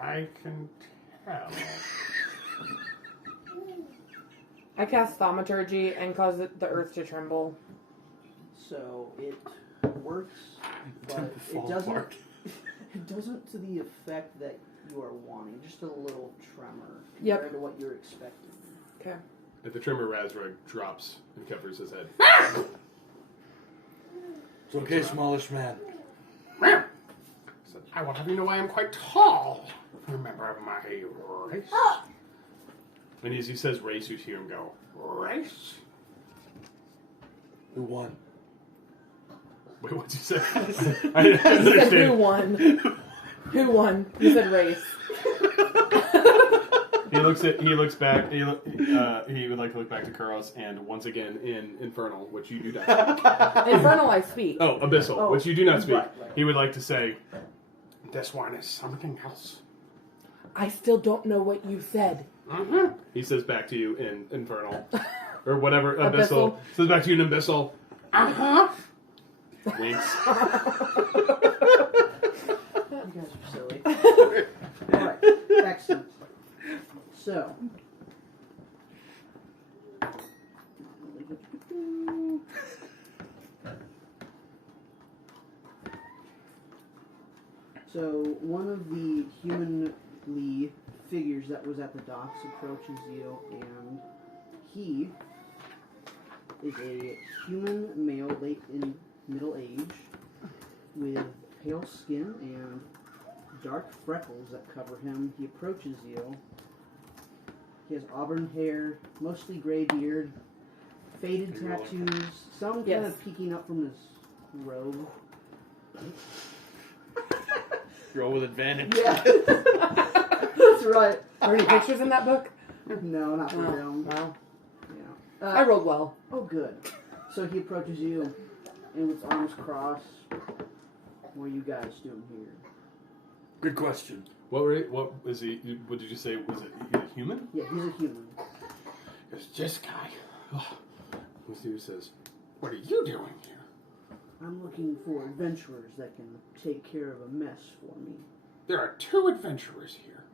I can tell. I cast thaumaturgy and cause the earth to tremble. So it works, but Temple fall it doesn't. apart. It doesn't to the effect that you are wanting. Just a little tremor Yep. compared to what you're expecting. Okay. At the tremor, Razrug drops and covers his head. It's okay, smallish man. Well, said, I will have you know I am quite tall. Remember of my race. And as he says race, you hear him go, Race? Who won? wait, what'd you say? I didn't He said, who understand. won? Who won? You said race. He looks back, he would like to look back to Kuros, and once again, in Infernal, which you do not speak. Infernal, I speak. Oh, Abyssal, which you do not speak. Right. He would like to say, This one is something else. I still don't know what you said. Mm-hmm. he says back to you in Infernal, or whatever, Abyssal, Abyssal. says back to you in Abyssal, Uh-huh. winks. You guys are silly. Alright, excellent. So. So, one of the humanly figures that was at the docks approaches you, and he is a human male, late in middle age, with pale skin and dark freckles that cover him. He approaches you. He has auburn hair, mostly gray beard, faded Are you rolling? tattoos, some kind Yes. of peeking up from his robe. Roll with advantage. Yeah, that's right. Are there any pictures in that book? No, not for Oh, him. wow. Yeah. I rolled well. Oh, good. So he approaches you, and with arms crossed, what are you guys doing here? Good question. What is he? What did you say? Was it a human? Yeah, he's a human. It's this guy. Let's see who says. What are you doing here? I'm looking for adventurers that can take care of a mess for me. There are 2 adventurers here.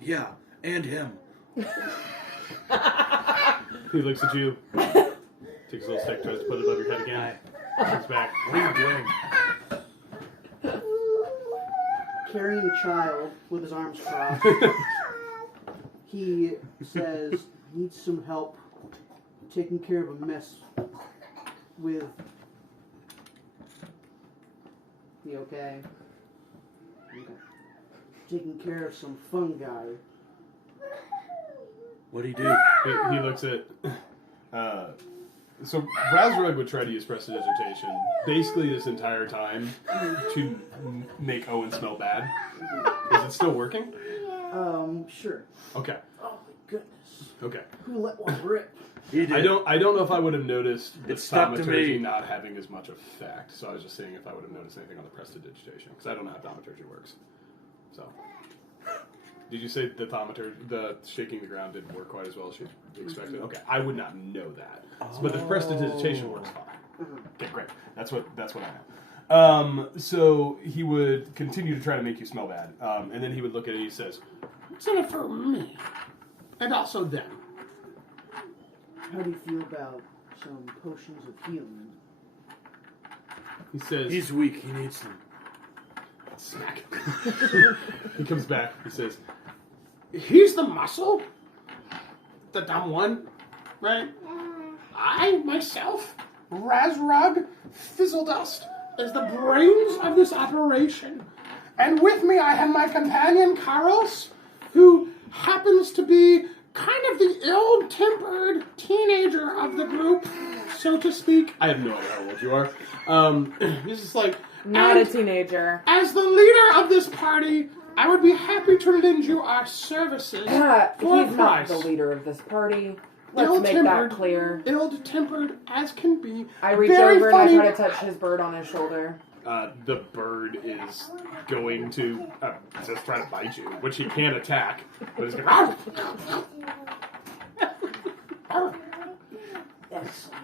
Yeah, and him. He looks at you, takes a little step, tries to put it above your head again, comes back. What are you doing? Carrying a child with his arms crossed, he says, I need some help taking care of a mess with... You okay? Okay. Taking care of some fungi. What'd he do? He looks at. So Razrug would try to use prestidigitation basically this entire time to make Owen smell bad. Is it still working? Sure. Okay. Oh my goodness. Okay. Who let one rip? He did. I don't know if I would have noticed the It stuck to thaumaturgy me. not having as much effect. So I was just saying if I would have noticed anything on the prestidigitation because I don't know how thaumaturgy works. So. Did you say the shaking the ground didn't work quite as well as you expected? Okay, I would not know that. But the prestidigitation works fine. Okay, great. That's what I know. So he would continue to try to make you smell bad, and then he would look at it and he says, What's in it for me? And also them. How do you feel about some potions of healing? he says, He's weak. He needs them. smack. He comes back. He says, He's the muscle? The dumb one? Right? I, myself, Razrug Fizzledust, is the brains of this operation. And with me I have my companion, Carlos, who happens to be kind of the ill-tempered teenager of the group, so to speak. I have no idea how old you are. He's just like, Not a And teenager. as the leader of this party, I would be happy to lend you our services He's for a not price. the leader of this party. Let's make that clear. Ill-tempered as can be. I reach Very over funny. and I try to touch his bird on his shoulder. the bird is going to just try to bite you, which he can't attack, but he's going Excellent.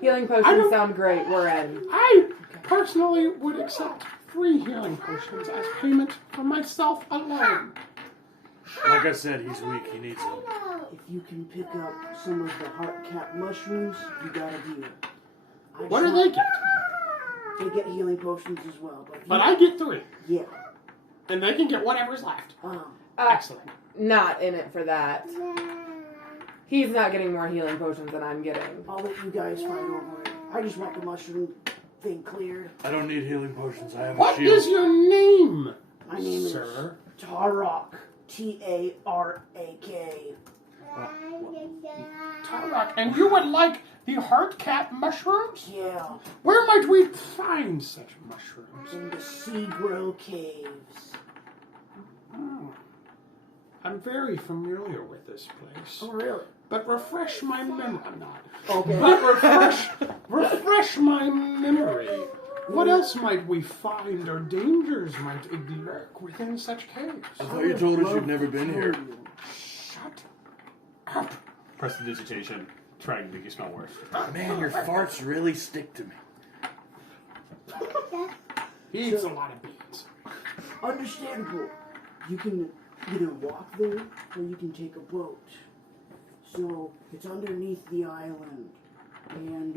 Healing I potions don't- sound great. We're in. I personally would accept 3 healing potions as payment for myself alone. Like I said, he's weak. He needs them. If you can pick up some of the heart-cap mushrooms, you got a deal. What do they get? They get healing potions as well. But I get 3, Yeah. and they can get whatever's left. Excellent. Not in it for that. He's not getting more healing potions than I'm getting. I'll let you guys fight over it. I just want the mushroom. thing cleared. I don't need healing potions. I have a What shield. is your name, My name sir? is Tarok. Tarak. Tarak, and you would like the heart cat mushrooms? Yeah, Where might we find such mushrooms? in the Sea Grow Caves. Hmm. I'm very familiar with this place. Oh, really? But refresh my memory. I'm not. Okay. But refresh my memory. What else might we find, or dangers might lurk within such caves? I thought you told us you'd never been here. Shut up. Prestidigitation, trying to make you smell worse. Man, your farts really stick to me. He eats a lot of beans. Understandable. You can either walk there or you can take a boat. So it's underneath the island, and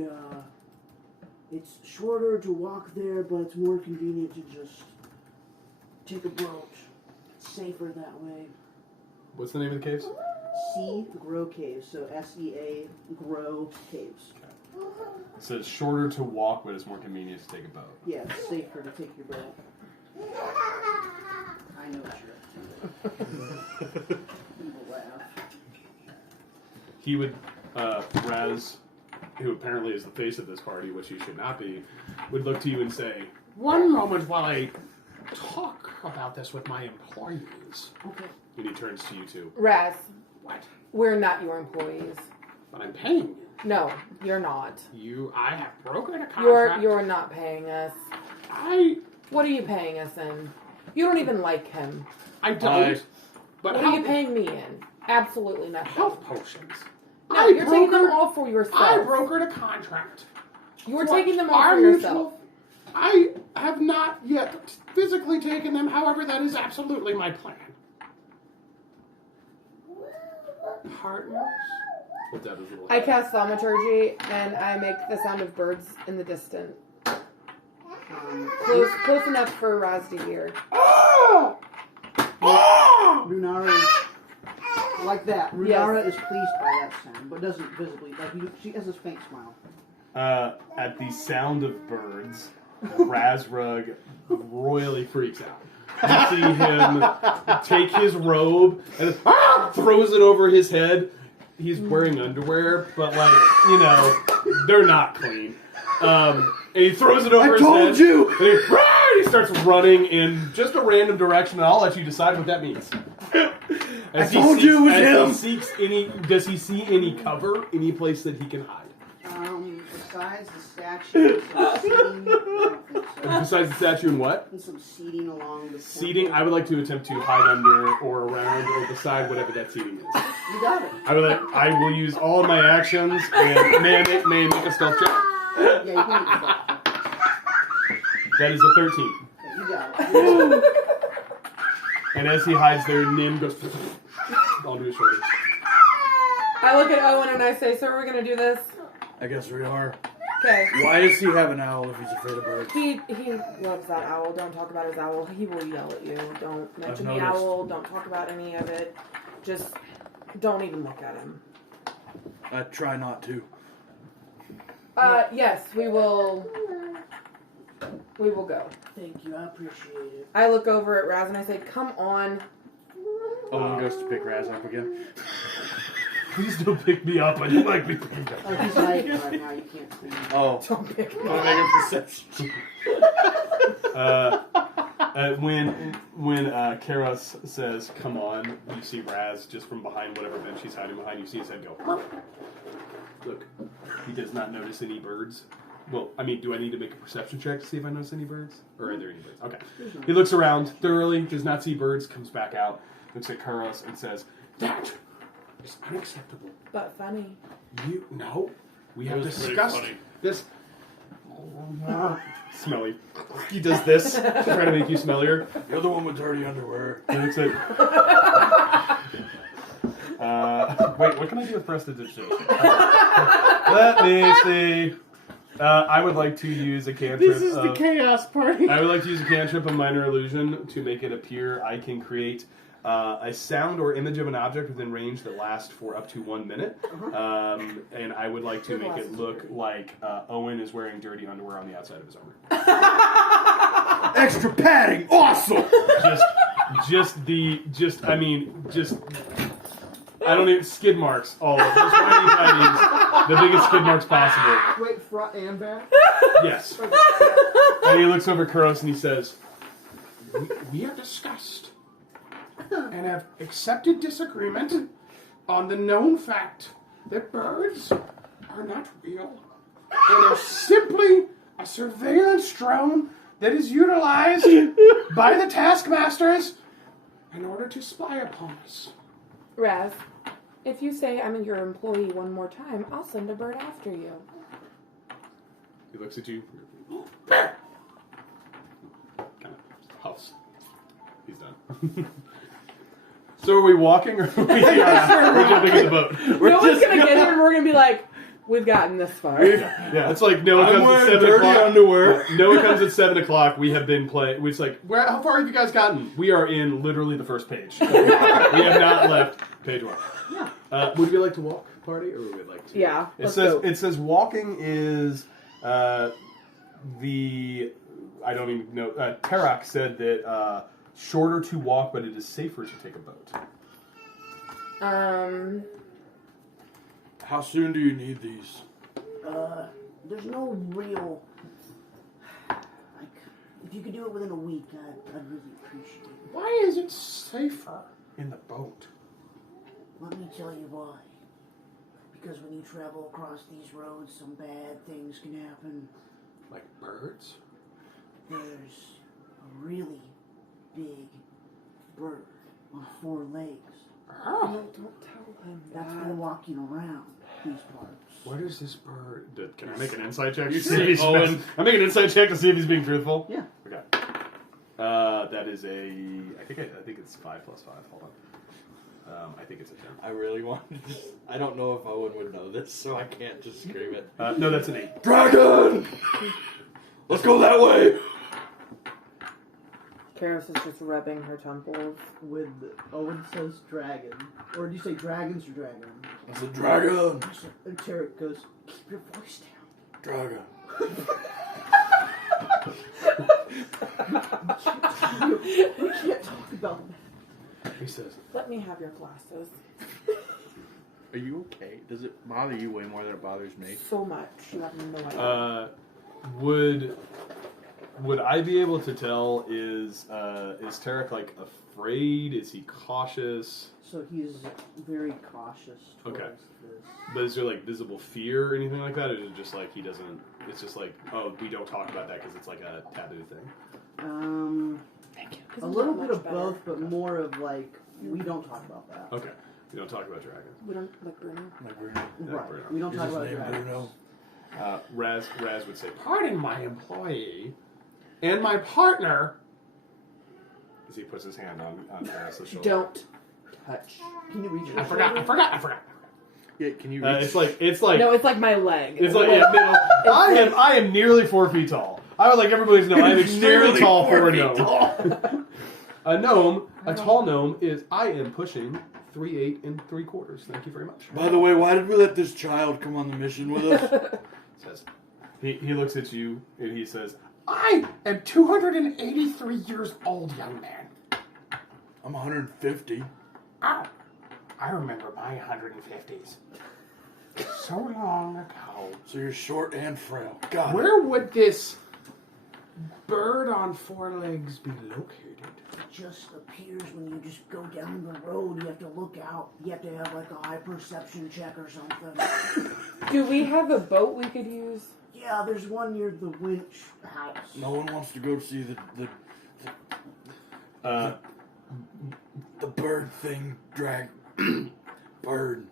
it's shorter to walk there, but it's more convenient to just take a boat. It's safer that way. What's the name of the caves? Sea Grow Caves, so SEA Grow Caves. It says shorter to walk, but it's more convenient to take a boat. Yeah, it's safer to take your boat. I know what you're up to. People laugh. He would, Raz, who apparently is the face of this party, which he should not be, would look to you and say, One moment while I talk about this with my employees. Okay. and he turns to you two. Raz, What? we're not your employees. But I'm paying you. No, you're not. I have brokered a contract. You're not paying us. What are you paying us in? You don't even like him. I don't. But What are you paying me in? Absolutely nothing. Health potions. No, you're taking them all for yourself. I brokered a contract. You're for taking them all our for yourself. mutual- I have not yet physically taken them. However, that is absolutely my plan. Partners? What's that? His little I cast thaumaturgy and I make the sound of birds in the distance. Close enough for Raz to hear. Oh! Oh! Runara is like that. Runara is pleased by that sound, but doesn't visibly. She has this faint smile. At the sound of birds, Razrug royally freaks out. You see him take his robe and throws it over his head. He's wearing underwear, but they're not clean. And he throws it over his head. I told you! And he starts running in just a random direction, and I'll let you decide what that means. I told you it was him! Does he see any cover, any place that he can hide? Besides the statue, some seating. I don't think so. Besides the statue and what? And some seating along the. Seating, I would like to attempt to hide under or around or beside whatever that seating is. You got it. I will use all of my actions and may I make a stealth check? Yeah, you can make that. That is a 13. You got it. And as he hides there, Nim goes onto his shoulders. I look at Owen and I say, "So we're gonna do this." I guess we are. Okay. Why does he have an owl if he's afraid of birds? He loves that owl. Don't talk about his owl. He will yell at you. Don't mention the noticed. owl. Don't talk about any of it. Just don't even look at him. I try not to. Yes, we will. We will go. Thank you. I appreciate it. I look over at Raz and I say, "Come on." Owen goes to pick Raz up again. Please don't pick me up. I don't like being picked up. Oh, he's like, right now you can't see him. Oh. Don't pick me I'll up. make a perception. When Karos says, "Come on," you see Raz just from behind whatever bench he's hiding behind. You see his head go. Look, he does not notice any birds. Well, I mean, do I need to make a perception check to see if I notice any birds? Or are there any birds? Okay. He looks around thoroughly, does not see birds, comes back out, looks at Karos and says, That is unacceptable. But funny. We It have was pretty discussed funny. this. smelly. He does this to try to make you smellier. You're the one with dirty underwear. He looks at... wait, what can I do with prestidigitation? Let me see. I would like to use a cantrip. This is the chaos party. I would like to use a cantrip of minor illusion to make it appear I can create a sound or image of an object within range that lasts for up to 1 minute. And I would like to make it look like Owen is wearing dirty underwear on the outside of his armor. Extra padding, awesome. I don't even skid marks. All of just the biggest skid marks possible. Wait, front and back? Yes. And he looks over at Kuros and he says, We have discussed and have accepted disagreement on the known fact that birds are not real. And are simply a surveillance drone that is utilized by the taskmasters in order to spy upon us. Raz, if you say I'm your employee one more time, I'll send a bird after you. he looks at you, kind of huffs. He's done. So are we walking or are we jumping in the boat? No one's going to get here and we're going to be like, we've gotten this far. Yeah, it's like Noah I'm comes at wearing 7 dirty o'clock. underwear. Noah comes at 7 o'clock. We have been playing. It's like, how far have you guys gotten? We are in literally the first page. We have not left page 1. Yeah. Would you like to walk, party, or would we like to? Yeah. It says walking is I don't even know. Tarak said that shorter to walk, but it is safer to take a boat. How soon do you need these? There's no real... Like, if you could do it within a week, I'd really appreciate it. Why is it safer in the boat? Let me tell you why. Because when you travel across these roads, some bad things can happen. Like birds? There's a really big bird on 4 legs. Oh. No, don't tell him That's that. been walking around these parts. What is this bird? Can I make an insight check? You to see if he's see Owen. I'm making an insight check to see if he's being truthful. Yeah. Okay. That is a. I think it's 5 plus 5. Hold on. I think it's a 10. I really want to I don't know if Owen would know this, so I can't just scream it. No, that's an 8. Dragon! Let's go that way! Karos is just rubbing her temples. With Owen says dragon. Or do you say dragons or dragon? It's a dragon! And Tarek goes, keep your voice down. Dragon. We can't talk about that. He says, Let me have your glasses. Are you okay? Does it bother you way more than it bothers me? So much. You have no idea. Would I be able to tell, is Tarek, like, afraid? Is he cautious? So he's very cautious towards Okay. this. But is there, like, visible fear or anything like that? Or is it just, like, he doesn't... It's just like, oh, we don't talk about that because it's, like, a taboo thing? Thank you. A little bit of both, but more of, like, we don't talk about that. Okay. We don't talk about dragons. We don't like Bruno. Like Bruno. Right. We don't Is talk his about name dragons. Bruno? Raz would say, Pardon my employee and my partner. as he puts his hand on Raz's shoulder. Don't touch. Can you reach it? I forgot. Yeah, can you It's like No, it's like my leg. It's like I am nearly 4 feet tall. I would like everybody to know I'm extremely tall for a gnome. A gnome, a tall gnome, I am pushing 3'8" and 3/4. Thank you very much. By the way, why did we let this child come on the mission with us? Says he looks at you and he says, I am 283 years old, young man. I'm 150. Ow. I remember my 150s. So long ago. So you're short and frail. God. Where would this bird on 4 legs be located? It just appears when you just go down the road. You have to look out. You have to have like a high perception check or something. Do we have a boat we could use? Yeah, there's one near the winch house. No one wants to go see the bird thing drag bird.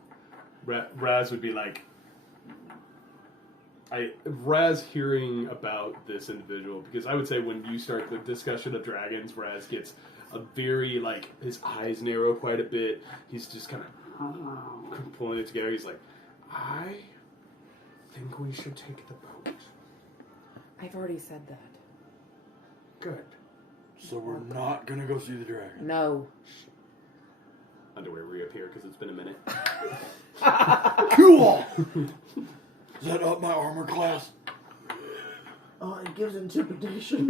Raz would be like, Raz hearing about this individual, because I would say when you start the discussion of dragons, Raz gets a very, like, his eyes narrow quite a bit. He's just kind of pulling it together. He's like, I think we should take the boat. I've already said that. Good. So we're not gonna go see the dragon. No. underwear reappear because it's been a minute. Cool! Is that up my armor class? Oh, it gives intimidation.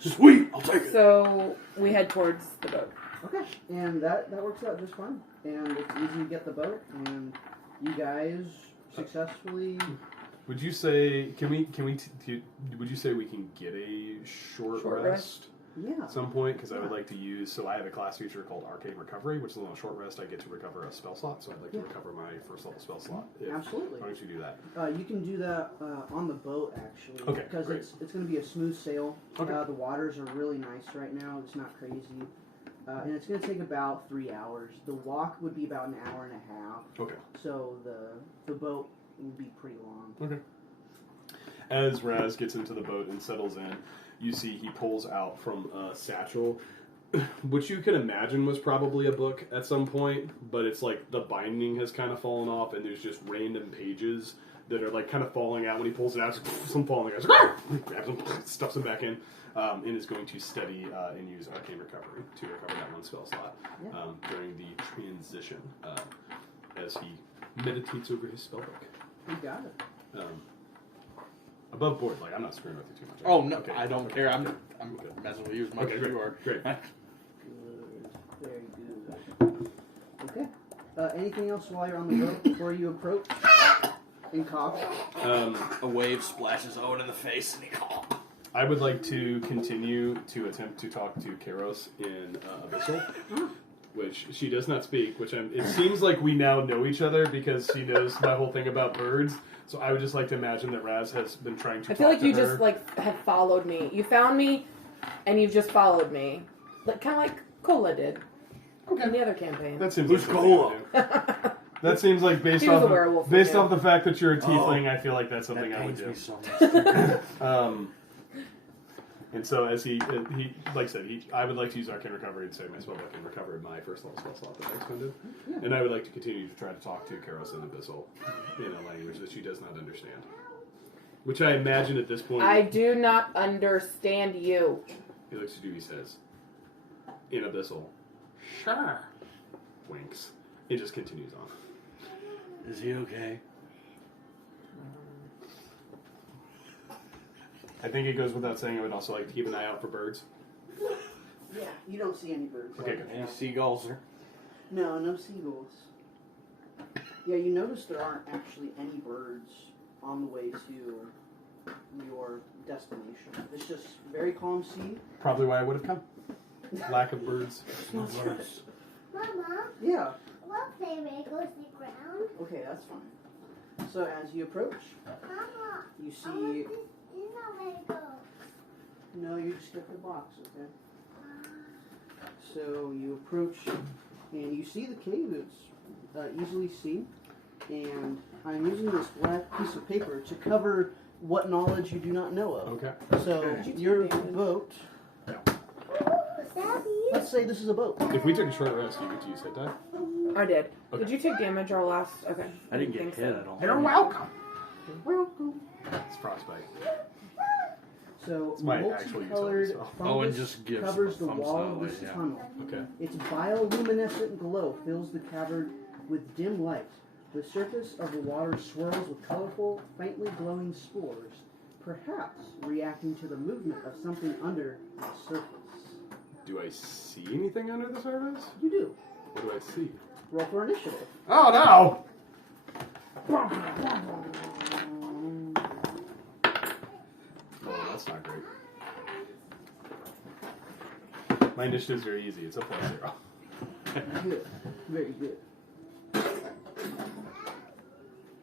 Sweet! I'll take it. So we head towards the boat. Okay, and that works out just fine. And it's easy to get the boat, and you guys successfully. Would you say would you say we can get a short rest Yeah. at some point? Because I would like to use. So I have a class feature called Arcane Recovery, which is on a short rest. I get to recover a spell slot. So I'd like to recover my first level spell slot. Absolutely. Why don't you do that? You can do that on the boat, actually. Okay, Because great. it's going to be a smooth sail. Okay. The waters are really nice right now. It's not crazy. And it's going to take about 3 hours. The walk would be about an hour and a half. Okay. So the boat will be pretty long. Okay. As Raz gets into the boat and settles in, you see he pulls out from a satchel, which you can imagine was probably a book at some point, but it's like the binding has kind of fallen off, and there's just random pages that are like kind of falling out. When he pulls it out, some falling. The guy's like, grabs them, stuffs them back in, and is going to study and use Arcane Recovery to recover that one spell slot during the transition as he meditates over his spell book. You got it. Above board, like I'm not screwing with you too much. Oh, no, Okay. I don't care. I'm messing with you as much Okay, as great. you are. Great. Good. Very good. Okay. Anything else while you're on the boat before you approach and cough? A wave splashes Owen in the face and he calls. I would like to continue to attempt to talk to Kairos in Abyssal, which she does not speak. It seems like we now know each other because she knows my whole thing about birds. So I would just like to imagine that Raz has been trying to. I feel like to you her. just like have followed me. You found me, and you've just followed me, like kind of like Cola did in the other campaign. That seems Who's like Cola? That seems like based He was off a werewolf based for you. off the fact that you're a tiefling. I feel like that's That something I would pains do. me so much. And so as he like I said, I would like to use Arcane Recovery and save my spell book and recover my first level spell slot that I expended. And I would like to continue to try to talk to Kairos in Abyssal in a language that she does not understand. Which I imagine at this point... I do not understand you. He looks at you, he says, in Abyssal, Sure. winks. It just continues on. Is he okay? I think it goes without saying I would also like to keep an eye out for birds. Yeah, you don't see any birds. Okay, good. Any seagulls, sir? No, no seagulls. Yeah, you notice there aren't actually any birds on the way to your destination. It's just very calm sea. Probably why I would have come. Lack of birds. No birds. Mama, Yeah. what playmate goes to the ground? Okay, that's fine. So as you approach, Mama, you I want see... this. It's not let it go. No, you just get the box, okay? So you approach, and you see the cave. It's easily seen. And I'm using this black piece of paper to cover what knowledge you do not know of. Okay. So your boat... Daddy, Let's say this is a boat. If we took a short rest, you get to use hit die. I did. Okay. Did you take damage our last? Okay. I didn't get think hit so. at all. You're welcome. Welcome. It's frostbite. So It's my actual multicolored utility spell. Oh, and fungus just gives covers the thumbs wall that of way, this yeah. tunnel. Okay. Its bioluminescent glow fills the cavern with dim light. The surface of the water swirls with colorful, faintly glowing spores, perhaps reacting to the movement of something under the surface. Do I see anything under the surface? You do. What do I see? Roll for initiative. Oh no! Oh, that's not great. My initiative is very easy. It's a +0. Good. Very good.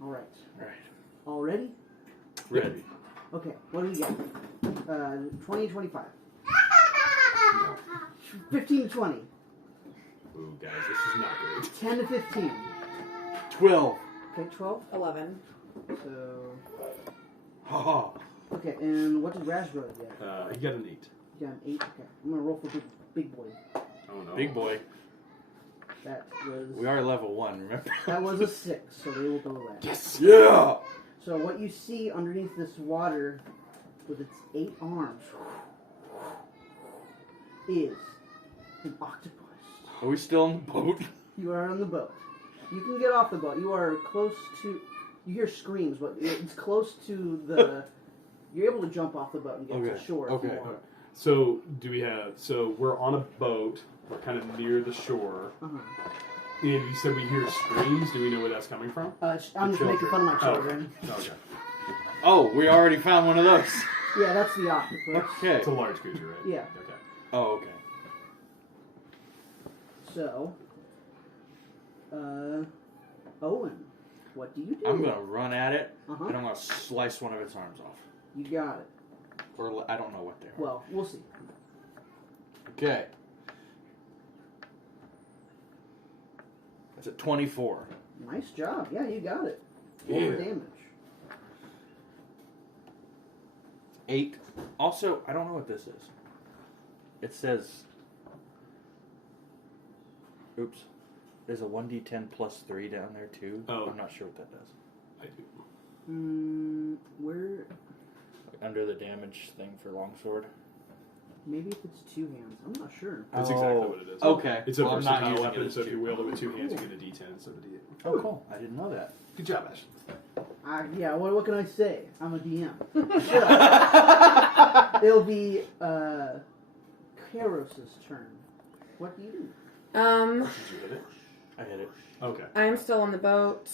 All right. Right. All ready? Ready. Okay. What do we got? 20 to 25. 15 to 20. Ooh, guys, this is not great. 10 to 15. 12. Okay, 12. 11. So, Ha ha. okay, and what did Razro get? He got an 8. You got an 8. Okay, I'm gonna roll for big boy. Oh no. Big boy. That was We are level 1, remember? that was a 6, so they will go away. Yes! Yeah! So what you see underneath this water, with its 8 arms, is an octopus. Are we still on the boat? You are on the boat. You can get off the boat. You are close to. You hear screams, but it's close to the. You're able to jump off the boat and get to shore. If you want. So do we have? So we're on a boat. We're kind of near the shore. Uh-huh. And you said we hear screams. Do we know where that's coming from? I'm just making fun of my children. Okay. Oh, we already found one of those. Yeah, that's the octopus. Okay. It's a large creature, right? Yeah. Okay. Oh, okay. So, Owen, what do you do? I'm gonna run at it, Uh-huh. and I'm gonna slice one of its arms off. You got it. Or I don't know what they are. Well, we'll see. Okay. That's at 24. Nice job. Yeah, you got it. Roll the damage. 8. Also, I don't know what this is. It says... Oops. There's a 1d10 plus 3 down there, too. Oh. I'm not sure what that does. I do. Where? Under the damage thing for longsword. Maybe if it's two hands. I'm not sure. That's exactly what it is. Okay. It's a Well, I'm not versatile using weapon, it as so if you two. wield it with two hands, you get a D10 instead of a D8. Oh, cool. I didn't know that. Good job, Ash. Yeah, what can I say? I'm a DM. So, it'll be Karos' turn. What do you do? Did you hit it? I hit it. Okay. I'm still on the boat.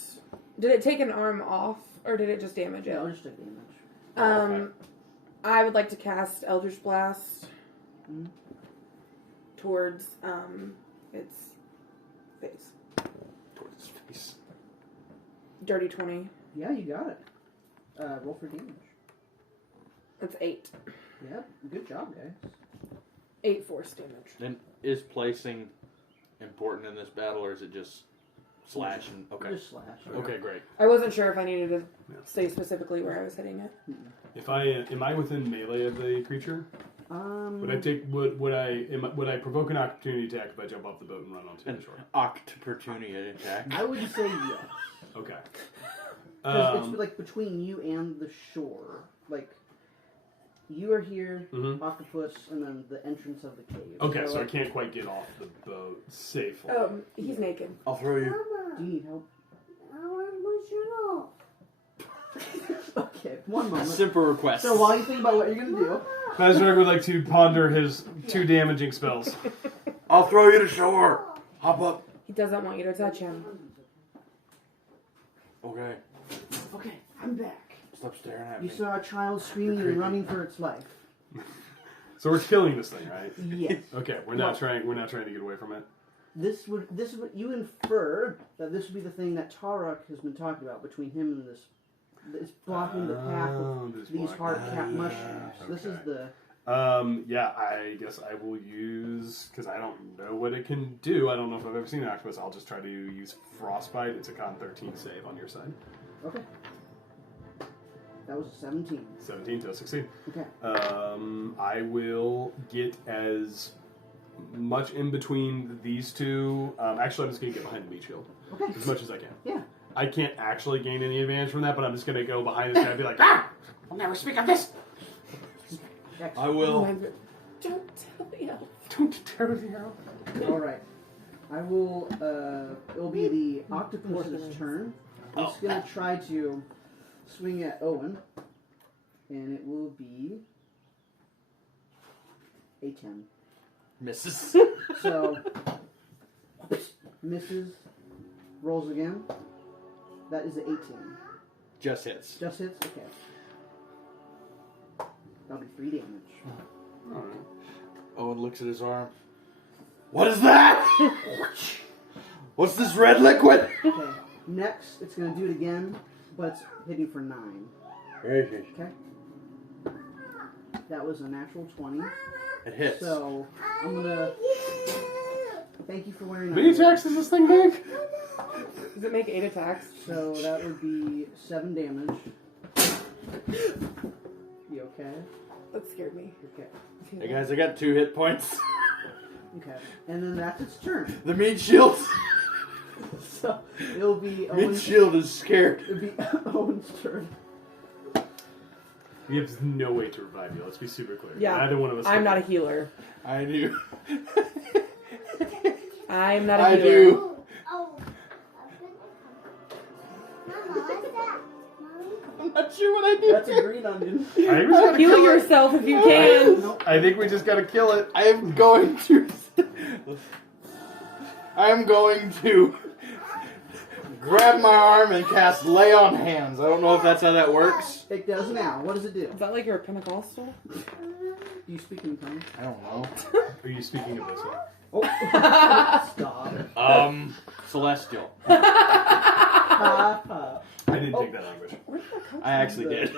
Did it take an arm off, or did it just damage it? Yeah, I'll just take damage. Okay. I would like to cast Eldritch Blast towards its face. Towards his face. Dirty 20. Yeah, you got it. Roll for damage. That's 8. Yep, good job, guys. 8 force damage. Then is placing important in this battle, or is it just slash and... Okay. Just slash. Okay, great. I wasn't sure if I needed to Yeah. say specifically where I was hitting it. If I am I within melee of the creature? Would I provoke an opportunity attack if I jump off the boat and run onto the shore? Opportunity attack. I would say yes. Okay. Because it's like between you and the shore. Like, you are here, octopus, and then the entrance of the cave. Okay, so I like, can't quite get off the boat safely. Oh, he's naked. I'll throw you. Mama, do you need help? I want my shirt off. Okay, one moment. Simple request. So while you think about what you're going to do... Kazrak would like to ponder his 2 damaging spells. I'll throw you to shore. Hop up. He doesn't want you to touch him. Okay. Okay, I'm back. Stop staring at You me. saw a child screaming and running for its life. So we're killing this thing, right? Yes. Okay, we're not trying to get away from it. This is what you infer that this would be the thing that Tarok has been talking about between him and this. It's blocking the path of these hard cap mushrooms. This is the. Yeah, I guess I will use, because I don't know what it can do. I don't know if I've ever seen an octopus. I'll just try to use Frostbite. It's a con 13 save on your side. Okay. That was a 17. 17 to 16. Okay. I will get as much in between these two. Actually, I'm just going to get behind the meat shield. Okay. As much as I can. Yeah. I can't actually gain any advantage from that, but I'm just going to go behind this guy and be like, ah! I'll never speak of this. Excellent. I will. Don't tell the elf. Don't tell the elf. All right. I will. It will be the octopus's turn. It's going to try to swing at Owen, and it will be a 10. Misses. So misses, rolls again. That is an 18. Just hits. Just hits. Okay. That'll be 3 damage. Alright. Owen looks at his arm. What is that? What's this red liquid? Okay. Next, it's going to do it again, but it's hitting for 9. Okay. That was a natural 20. It hits. So I'm gonna thank you for wearing How many that. attacks does this thing make? Does it make 8 attacks? So that would be 7 damage. You okay? That scared me. Okay. Hey guys, I got 2 hit points. Okay. And then that's its turn. The meat shield. So it'll be Meat Owen's, shield is scared. it'll be Owen's turn. We have no way to revive you. Let's be super clear. Yeah. Neither one of us. I'm not a healer. I knew. I'm not a I healer. do. Oh. Mama, what's that? Mommy? I'm not sure what I do. That's a green onion. I think we just gotta Heal kill it. yourself if you can. I think we just gotta kill it. I am going to. I am going to grab my arm and cast Lay on Hands. I don't know if that's how that works. It does now. What does it do? Is that like your Pentecostal? Do you speak in tongues? I don't know. Are you speaking of this one? Oh, stop. Celestial. Ha, I didn't take that language. Where did that come I actually did.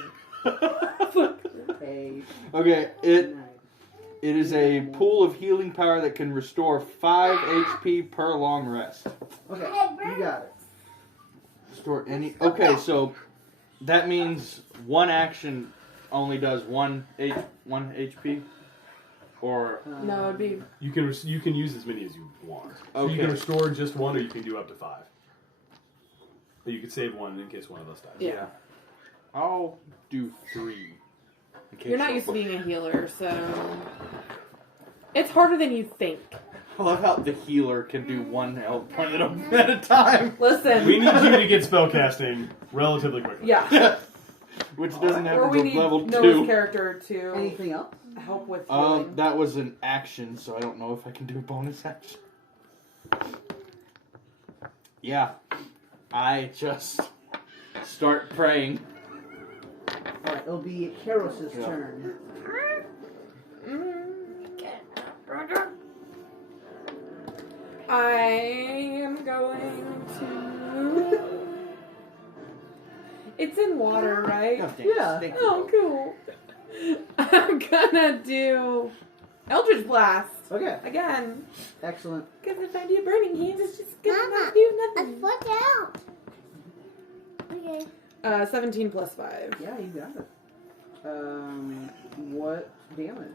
from? Hey, Okay, it nice. is a pool of healing power that can restore 5 HP per long rest. Okay, you got it. Restore any. Okay, so that means one action only does 1 HP, or No, it'd be. You can use as many as you want. So you Okay. can restore just one, or you can do up to 5. But you could save one in case one of us dies. Yeah. I'll do 3. in case You're not used to being a healer, so. It's harder than you think. I love how the healer can do 1 health point at a time. Listen. We need you to get spellcasting relatively quickly. Yeah. Which doesn't have Or to we go need level Noah's 2. character to Anything else? help with healing. That was an action, so I don't know if I can do a bonus action. Yeah. I just start praying. Alright, it'll be Karos' Yeah. turn. I am going to. It's in water, right? Yeah. Oh, cool. I'm gonna do Eldritch Blast Okay, again. excellent. Because if I do Burning Hands, it's just gonna Mama, not do a nothing. foot out. Okay. 17 plus 5. Yeah, you got it. What damage?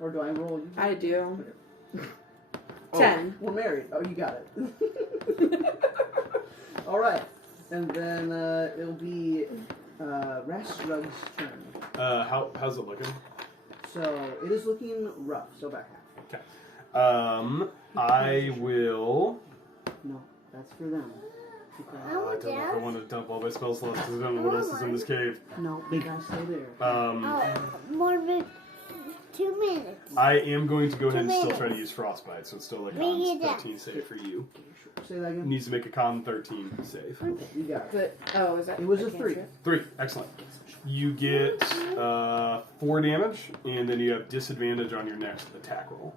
Or do I roll? I do. Oh, 10. We're married. Oh, you got it. Alright. And then it'll be Rastrug's turn. How's it looking? So it is looking rough, so back half. Okay. I will. No, that's for them. I I want don't know if I that. want to dump all my spell slots because I don't know what else is in this cave. No, they gotta stay there. Oh, more than 2 minutes. I am going to go ahead and still Tomatoes. try to use Frostbite, so it's still a Bring con it up. 13 save for you. Say that again. Needs to make a con 13 save. You got it. But, oh, is that? It was I a can't 3. see it. 3. Excellent. You get 4 damage, and then you have disadvantage on your next attack roll.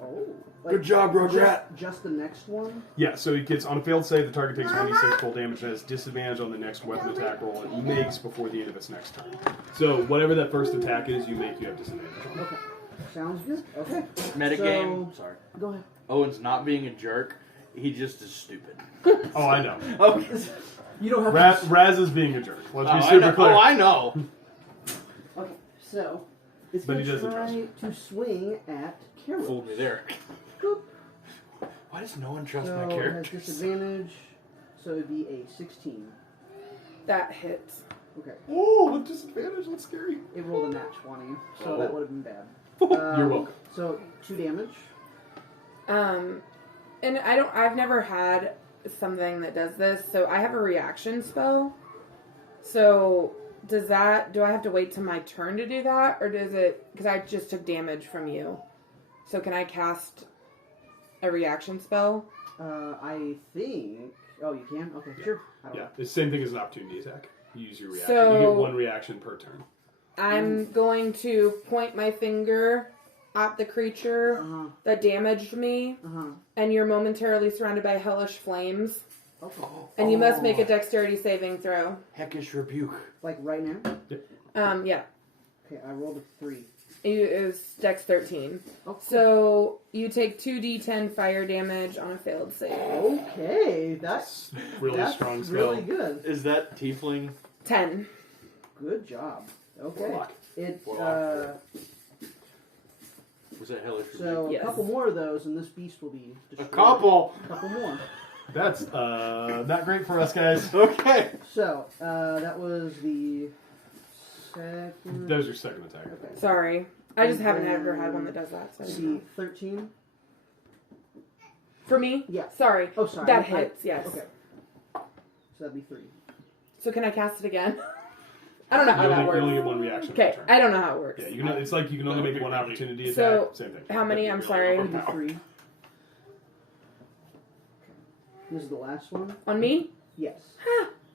Oh. Good job, Rograt. Just the next one? Yeah, so it gets on a failed save, the target takes 1d6 full damage and has disadvantage on the next weapon attack roll it makes before the end of its next turn. So whatever that first attack is, you make, you have disadvantage on. Okay. Sounds good. Okay. Metagame. So- Sorry. Go ahead. Owen's not being a jerk. He just is stupid. Oh, I know. Okay. You don't have Raz is being a jerk. Let's be I super know. clear. Oh, I know. Okay, so it's But going he to doesn't try to swing at Carol. Fooled me there. Boop. Why does no one trust So my it has characters? disadvantage, so it'd be a 16. That hits. Okay, Oh, with disadvantage, that's scary. it rolled a nat 20, so Oh. that would have been bad. You're welcome. So 2 damage. And I've never had something that does this, so I have a reaction spell. So do I have to wait till my turn to do that, or does it, because I just took damage from you. So can I cast a reaction spell? I think. Oh, you can? Okay, sure. I don't Yeah, know. it's the same thing as an opportunity attack. You use your reaction. So- you get 1 reaction per turn. I'm going to point my finger at the creature Uh-huh. that damaged me, Uh-huh. and you're momentarily surrounded by hellish flames, Okay. and you must make a dexterity saving throw. Heckish rebuke. Like right now? Yeah. Okay, I rolled a 3. It was Dex 13. Oh, cool. So you take 2d10 fire damage on a failed save. Okay, that's Really strong spell. really good. Is that tiefling? 10. Good job. Okay. Warlock. It Warlock. Was that hellish rebuke? so Yes. a couple more of those, and this beast will be A destroyed. couple. A couple more. That's not great for us, guys. Okay. So that was the second. That was your second attack. Okay. Sorry. I just haven't ever had one that does that. So I don't See know. 13. For me? Yeah. Sorry. Oh, sorry. That hits, yes. Okay. So that'd be 3. So can I cast it again? I don't know how that You only works. get one reaction. Okay, per turn. I don't know how it works. Yeah, you know, it's like you can only make one opportunity attack. So, Same thing. how many? I'm sorry. That'd be 3. This is the last one. On me? Yes.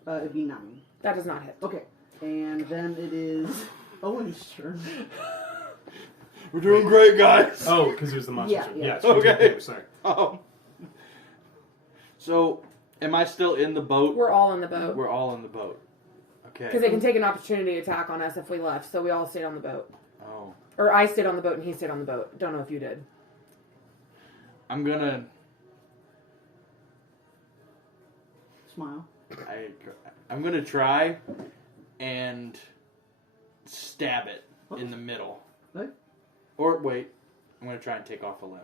It'd be 9. That does not hit. Okay. And then it is Owen's turn. We're doing great, guys. Oh, because it was the monster. Yeah, turn. yeah. it's Okay. Sorry. So, am I still in the boat? We're all in the boat. We're all in the boat. Okay. Because they can take an opportunity attack on us if we left, so we all stayed on the boat. Oh. Or I stayed on the boat and he stayed on the boat. Don't know if you did. I'm gonna. Smile. I'm gonna try and stab it in the middle. Okay. Or wait, I'm gonna try and take off a limb.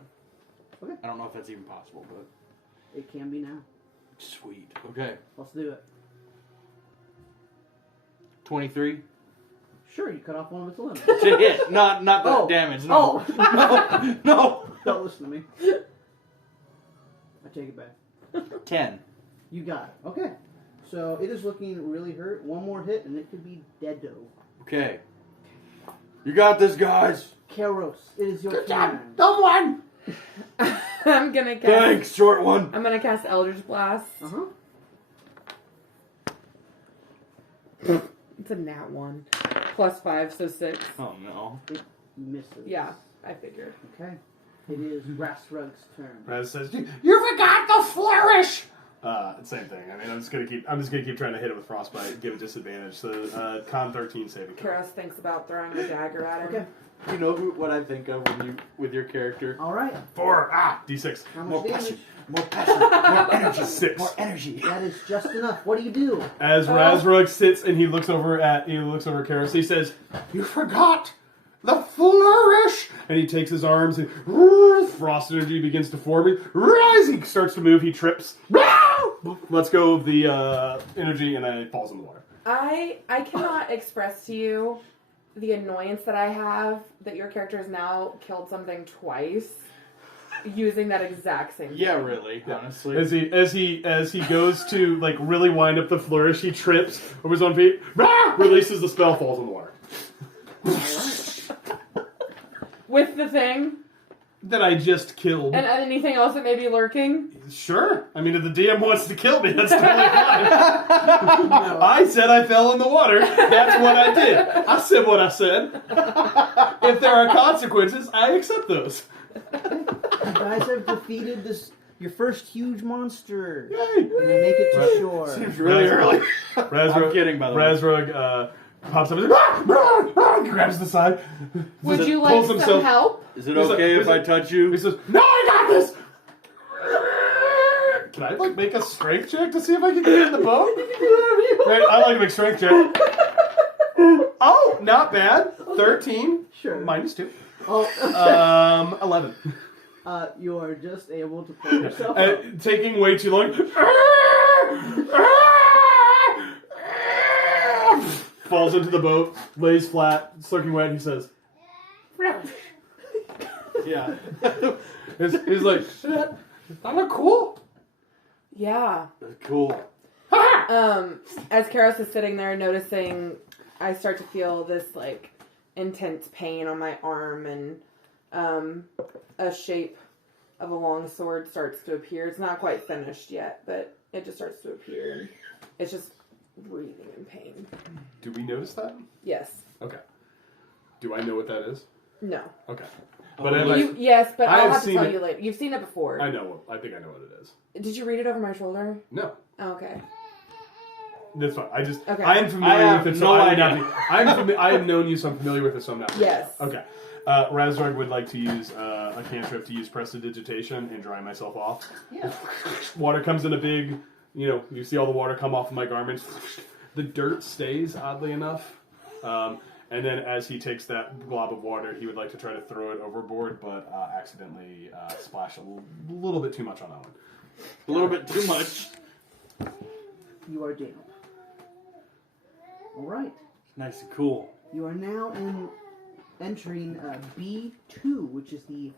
Okay. I don't know if that's even possible, but It can be now. sweet. Okay. Let's do it. 23 Sure, you cut off one of its limbs. to hit, not the Oh. damage. No. Oh! No. Don't listen to me. I take it back. 10. You got it. Okay. So it is looking really hurt. One more hit and it could be dead-o. Okay. You got this, guys. Karos, it is your Good job. turn. Dumb one. I'm gonna cast. Thanks, short one. I'm gonna cast Eldritch Blast. Uh-huh. It's a nat 1. +5, so 6. Oh no. It misses. Yeah, I figured. Okay. It is Rasrug's turn. Raz says, You forgot the flourish. same thing. I mean, I'm just gonna keep trying to hit it with frostbite, give it disadvantage. So, con 13 saving throw. Karos thinks about throwing a dagger at him. Okay. You know what I think of when you with your character? All right. 4. D6. How More much damage? passion. More passion. More energy. 6. More energy. That is just enough. What do you do? As Razrug sits and he looks over Karos, he says, You forgot the flourish. and he takes his arms and frost energy begins to form. Rise! He starts to move. He trips. Let's go of the energy and it falls in the water. I cannot express to you the annoyance that I have that your character has now killed something twice using that exact same Yeah, thing. really. Honestly. As he goes to like really wind up the flourish, he trips over his own feet. Releases the spell, falls in the water. With the thing That I just killed. and anything else that may be lurking. Sure. I mean, if the DM wants to kill me, that's totally fine. I said I fell in the water. That's what I did. I said what I said. If there are consequences, I accept those. You guys have defeated your first huge monster. Yay! And they make it to shore. Seems really early. Razrug, I'm kidding, by the way. Razrug pops up and grabs the side. Would you pulls like some help? Is it He's like- okay he's if I like- touch you? He says, "No, I got this." Can I make a strength check to see if I can get in the boat? Right, I like to make strength check. Oh, not bad. 13. Sure. -2. Oh, 11. you are just able to pull yourself up. Taking way too long. Falls into the boat, lays flat, soaking wet, and he says, Yeah. he's like, That look cool. Yeah. Cool. As Karos is sitting there noticing, I start to feel this like intense pain on my arm, and a shape of a long sword starts to appear. It's not quite finished yet, but it just starts to appear, and it's just breathing in pain. do we notice that? Yes. Okay. Do I know what that is? No. Okay. But I Yes, but I I'll have have to seen tell it. you later. You've seen it before. I know. I think I know what it is. Did you read it over my shoulder? No. Oh, okay. That's fine. I just, Okay. I am familiar I have with it, so no I would not idea. be, I have known you, so I'm familiar with it, so I'm not. Yes. Okay. Razorg would like to use a cantrip to use prestidigitation and dry myself off. Yeah. Water comes in a big, you see all the water come off of my garments. The dirt stays, oddly enough. And then as he takes that glob of water, he would like to try to throw it overboard, but accidentally splash a little bit too much on Owen. A little bit too much. You are down. All right. Nice and cool. You are now entering B2, which is the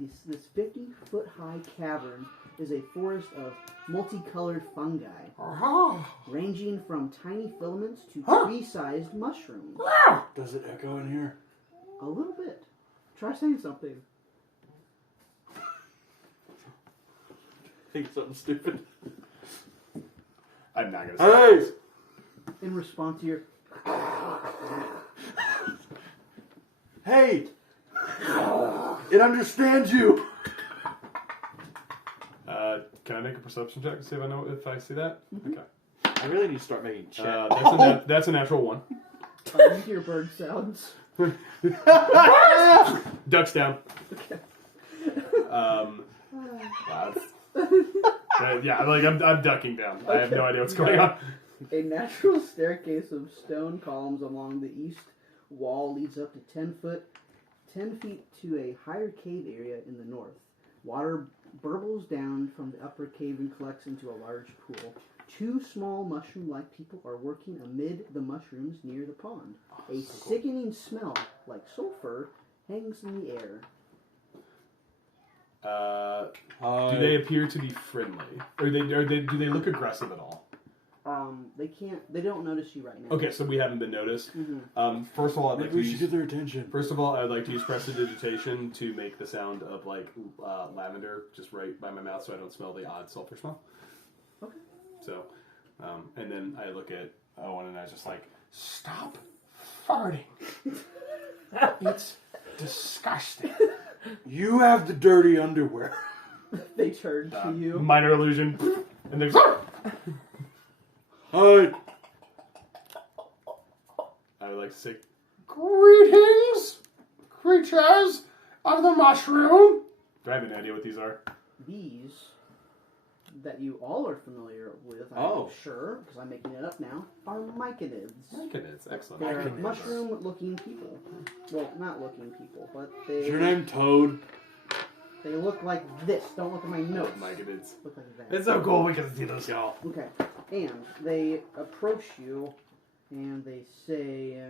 this 50-foot high cavern is a forest of multicolored fungi, ranging from tiny filaments to tree-sized mushrooms. Does it echo in here? A little bit. Try saying something. Think something stupid. I'm not gonna say Hey! In response to your... Hey! It understands you! Can I make a perception check to see if I see that? Okay. I really need to start making chat. That's a natural one. you hear bird sounds. Ducks down. Okay. Yeah, like I'm ducking down. I have no idea what's going on. A natural staircase of stone columns along the east wall leads up to 10 feet to a higher cave area in the north. Water burbles down from the upper cave and collects into a large pool. Two small mushroom-like people are working amid the mushrooms near the pond. A sickening smell, like sulfur, hangs in the air. Do they appear to be friendly, or do they look aggressive at all? They don't notice you right now. Okay, so we haven't been noticed. Mm-hmm. First of all, I'd like to we should get their attention. First of all, I'd like to use prestidigitation to make the sound of like lavender just right by my mouth, so I don't smell the odd sulfur smell. Okay. So, and then I look at Owen and I was just like, Stop farting. It's disgusting. You have the dirty underwear. They turn to you. minor illusion, and then Hi. I would like to say, Greetings, creatures of the mushroom. do I have any idea what these are? These that you all are familiar with, I'm sure, because I'm making it up now, are myconids. Myconids, excellent. They're mushroom-looking people. Well, not looking people, but they... Is your name Toad? They look like this. Don't look at my notes. Myconids. Look like that. It's so cool we can see those y'all. Okay. And they approach you, and they say,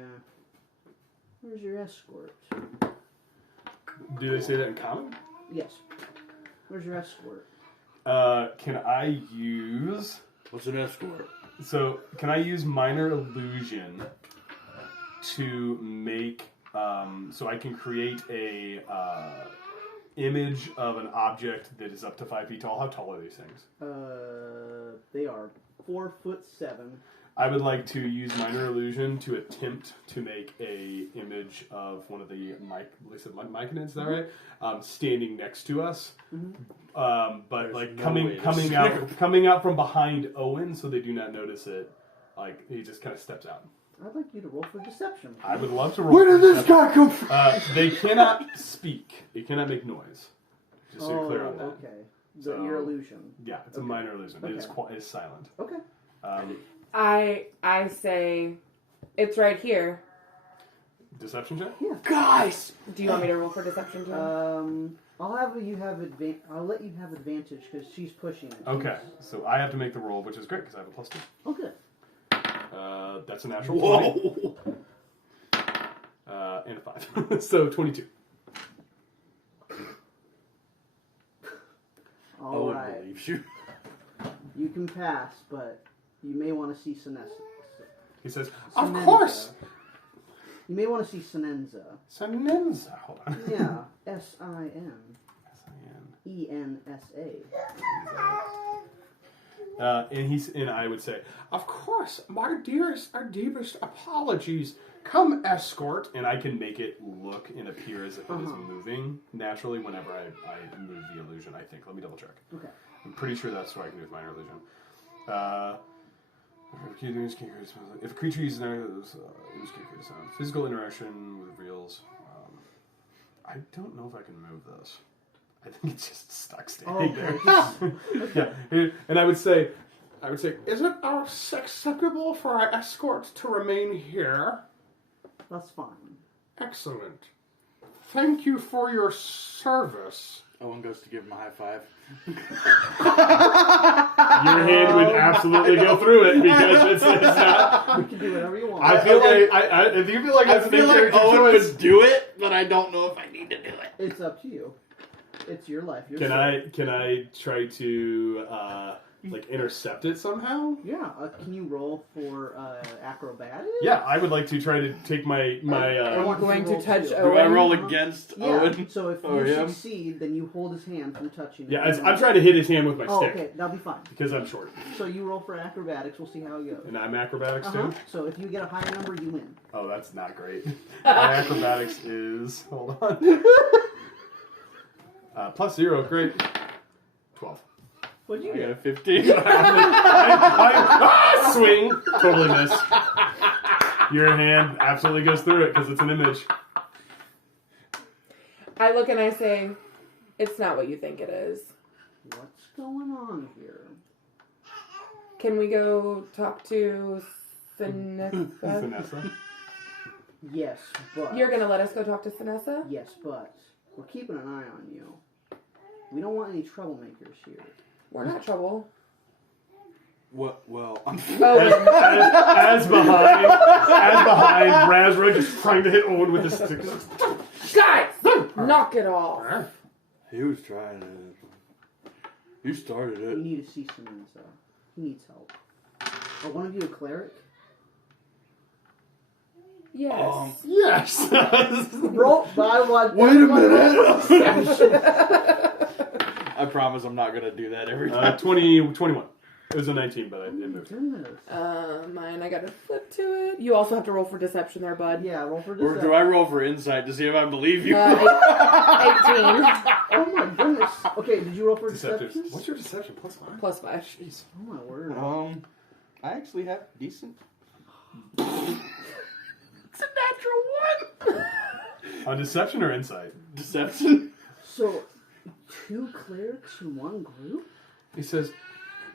where's your escort? Do they say that in common? Yes. Where's your escort? Can I use... What's an escort? So, can I use minor illusion to make... so I can create a image of an object that is up to 5 feet tall. How tall are these things? They are 4'7". I would like to use minor illusion to attempt to make a image of one of the myconids, is that right? Standing next to us, but There's like no coming out from behind Owen, so they do not notice it. Like he just kind of steps out. I'd like you to roll for deception. I would love to roll. Where did this guy come from? They cannot speak. It cannot make noise. Just so you're clear on that. Okay. So- Your illusion. Yeah, it's a minor illusion. It is Okay. it's silent. Okay. I say, it's right here. Deception check. Guys! Do you want me to roll for deception too? I'll let you have advantage because she's pushing it. Okay, so I have to make the roll, which is great because I have a +2. Oh, good. That's a natural 20. And a 5. So 22. All right. Owen believes you. You can pass, but you may want to see senescence. He says, Of course. You may want to see Senenza. Senenza. Hold on. Yeah. Sinensa. And I would say, Of course, my dearest, our deepest apologies. Come, escort. and I can make it look and appear as if it is moving naturally whenever I move the illusion, I think. Let me double check. Okay. I'm pretty sure that's what I can do with minor illusion. If a creature uses physical interaction with reals, I don't know if I can move this. I think it's just stuck standing there. Yeah, and I would say, Is it acceptable for our escort to remain here? That's fine. Excellent. Thank you for your service. Owen goes to give him a high five. your hand would absolutely go through it because it's not. You can do whatever you want. I feel like if you feel like I it's a feel main like character Owen choice, would do it, but I don't know if I need to do it. It's up to you. It's your life. Your Can story. I try to intercept it somehow? Yeah. Can you roll for acrobatics? Yeah, I would like to try to take my Are you want going to to roll touch too. Do I Owen? roll against Yeah. Owen? So if Or you him? succeed, then you hold his hand from touching. Yeah, it. I'm trying to hit his hand with my Oh, stick okay. That'll be fine. because I'm short, So you roll for acrobatics. We'll see how it goes. and I'm acrobatics Uh-huh. too. So if you get a higher number, you win. Oh, that's not great. My acrobatics is +0, great. 12. What'd you I got get? a 15. Swing, totally miss. Your hand absolutely goes through it because it's an image. I look and I say, it's not what you think it is. What's going on here? Can we go talk to Sinessa? Vanessa. Yes, but You're going to let us go talk to Sinessa? yes, but we're keeping an eye on you. We don't want any troublemakers here. We're not trouble. What? Well, I'm Owen. As behind, Razra just trying to hit Owen with his stick. Guys! Knock it off. He was trying it. You started We it. need to see Samantha. He needs help. Are one of you a cleric? Yes. Yes. Roll by one. Wait a minute! I promise I'm not gonna do that every time. 21. It was a 19, but it moved. Goodness. Mine, I got to flip to it. You also have to roll for deception there, bud. Yeah, roll for Or deception. do I roll for insight to see if I believe you? 18. Oh my goodness. Okay, did you roll for Deceptive. deception? What's your deception? +5. Plus 5. Jeez. Oh my word. I actually have decent. It's a natural 1. Deception or insight? Deception? So, 2 clerics in one group? He says,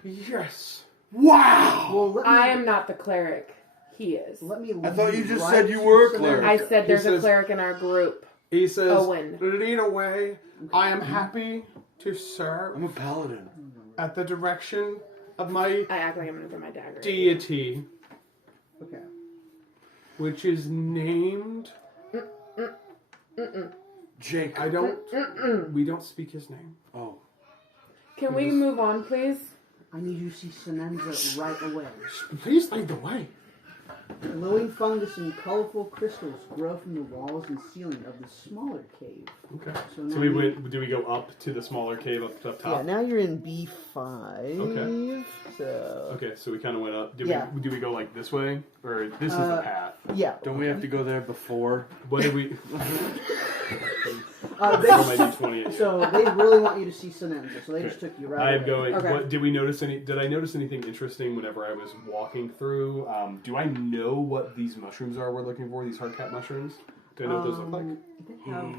yes. Wow! Well, let me, I am not the cleric. He is. Let me I thought you just right said you to were a Samantha. cleric. I said there's He a says- cleric in our group. He says, Owen. Lead away. I am happy to serve I'm a paladin. at the direction of my I act like I'm going to throw my dagger. at you. deity, Okay. which is named. Jake. I don't. We don't speak his name. Oh. Can we move on, please? I need you to see Senenza right away. Please lead the way. Glowing fungus and colorful crystals grow from the walls and ceiling of the smaller cave. Okay. So, So now we you- went. Do we go up to the smaller cave up top? Yeah, now you're in B5. Okay. So. Okay, so we kind of went up. Do Yeah. we go like this way, or this is the path? Yeah. Don't we have to go there before? What did we? They, Oh, my D20. so they really want you to see Senenza, so they just Okay. took you right I'm away. going. Okay. What did we notice? Did I notice anything interesting whenever I was walking through? Do I know what these mushrooms are? We're looking for these hardcap mushrooms. Do I know what those look like? They have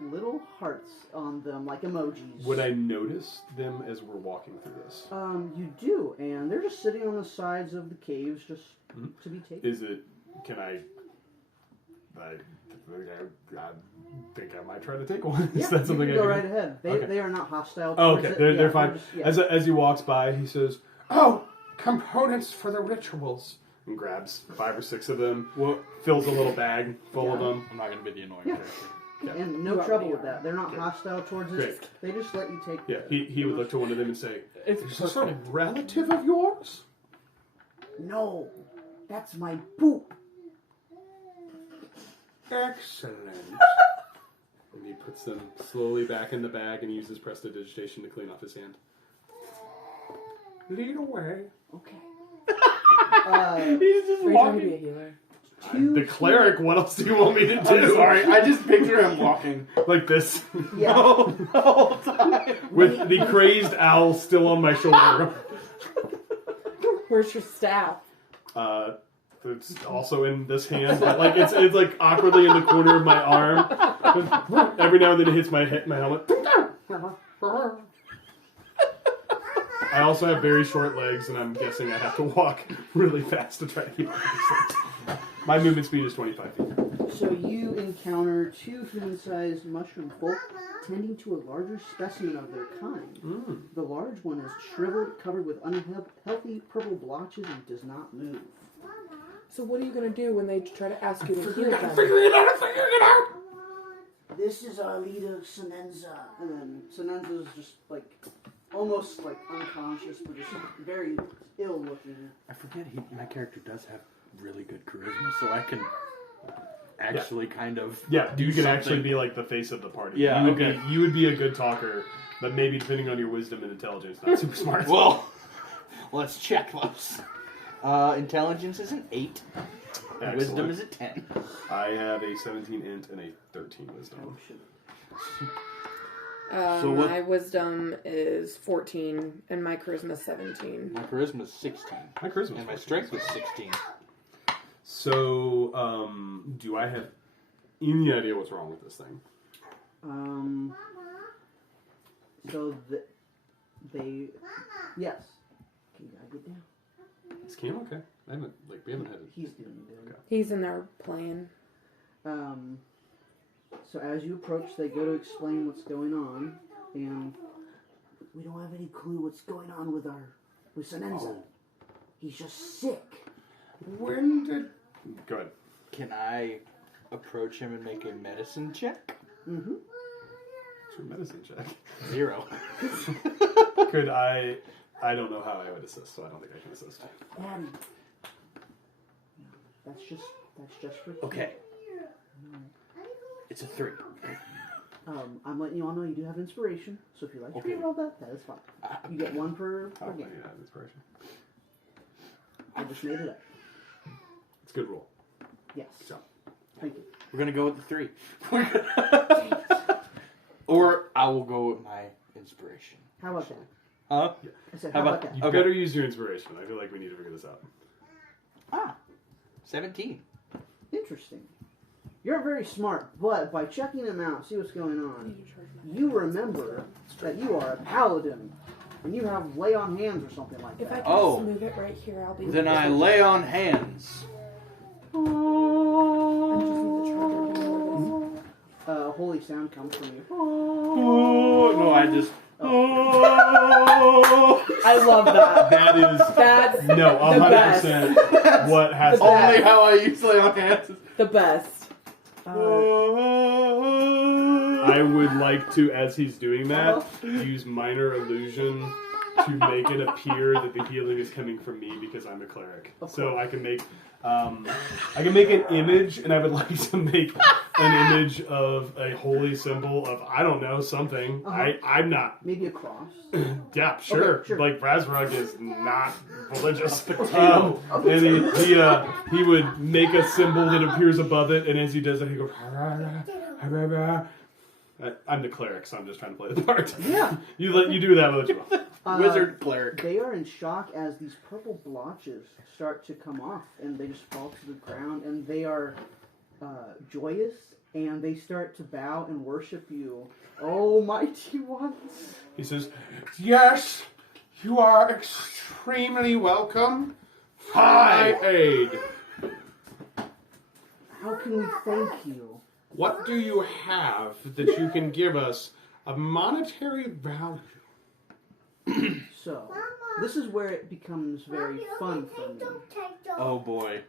little hearts on them, like emojis. Would I notice them as we're walking through this? You do, and they're just sitting on the sides of the caves, just to be taken. Is it? Can I think I might try to take one. Yeah, Is that something you I can go can right do? ahead. Okay. They are not hostile. Oh, towards okay, it. they're Yeah, fine. just- yeah. As he walks by, he says, Oh, components for the rituals. and grabs 5 or 6 of them, What? fills a little bag full of Yeah. them. I'm not gonna be the annoying Yeah. character. And You no already trouble with are. that. They're not Okay. hostile towards it. Great. They just let you take. Yeah, he would look to one of them and say, It's Is this a perfect. relative of yours? No, that's my poop. Excellent. and he puts them slowly back in the bag and uses prestidigitation to clean off his hand. Lead away. Okay. He's just Are you trying to be a healer? The cleric, what else do you want me to do? I'm sorry, I just picture him walking. Like this. Yeah. the whole time. With the crazed owl still on my shoulder. Where's your staff? It's also in this hand, but like it's like awkwardly in the corner of my arm. Every now and then it hits my helmet. I also have very short legs, and I'm guessing I have to walk really fast to try to keep up with these things. My movement speed is 25 feet. So you encounter 2 human-sized mushroom folk tending to a larger specimen of their kind. The large one is shriveled, covered with unhealthy purple blotches, and does not move. So what are you going to do when they try to ask you to heal them? Figure it out. This is our leader, Senenza. And then Senenza's just like, almost like unconscious, but just very ill looking. I forget my character does have really good charisma, so I can actually kind of Yeah, you can something. actually be like the face of the party. Yeah, you you would be a good talker, but maybe depending on your wisdom and intelligence, not super smart. Well, let's check those. Intelligence is an 8. Excellent. Wisdom is a 10. I have a 17 int and a 13 wisdom. Oh shit. So what- My wisdom is 14 and my charisma is 17. My charisma is 16. My charisma And my strength was 16. So, do I have any idea what's wrong with this thing? So they, yes. Can you guys get down? Is Cam okay? We haven't had it. He's doing good. He's in there playing. So as you approach, they go to explain what's going on, and we don't have any clue what's going on with Senenza. He's just sick. When did... Go ahead. Can I approach him and make a medicine check? Mm-hmm. What's your medicine check? 0. Could I don't know how I would assist, so I don't think I can assist. That's just for Okay. It's a 3. I'm letting you all know you do have inspiration, so if you like Okay. to roll that is fine. You get one per Oh, game. yeah, inspiration. I just made it up. It's a good roll. Yes. Good job. Thank you. We're going to go with the 3. Or I will go with my inspiration. How about that? Huh? I said, How how about- about that? You Okay. better use your inspiration. I feel like we need to figure this out. 17. Interesting. You're very smart, but by checking him out, see what's going on, you remember that you are a paladin, and you have lay on hands or something like If I that. can Oh. just move it right here, I'll be. Then I lay on hands. I just need the charger to move it. Holy sound comes from you. Oh, no, I just... I love that. That is That's no 100% what has The to Only how I usually on hands. the best. I would like to, as he's doing that, use minor illusion to make it appear that the healing is coming from me because I'm a cleric. So I can make an image, and I would like to make an image of a holy symbol of, I don't know, something. I'm not. Maybe a cross. Yeah, sure. Okay, sure. Like Razrug is not religious. And he would make a symbol that appears above it, and as he does it, he goes. I'm the cleric, so I'm just trying to play the part. Yeah. You do that with you. Wizard cleric. They are in shock as these purple blotches start to come off, and they just fall to the ground, and they are joyous, and they start to bow and worship you. Oh, mighty ones. He says, yes, you are extremely welcome. Hi. My aid. How can we thank you? What do you have that you can give us of monetary value? So, this is where it becomes very fun for me. Oh boy.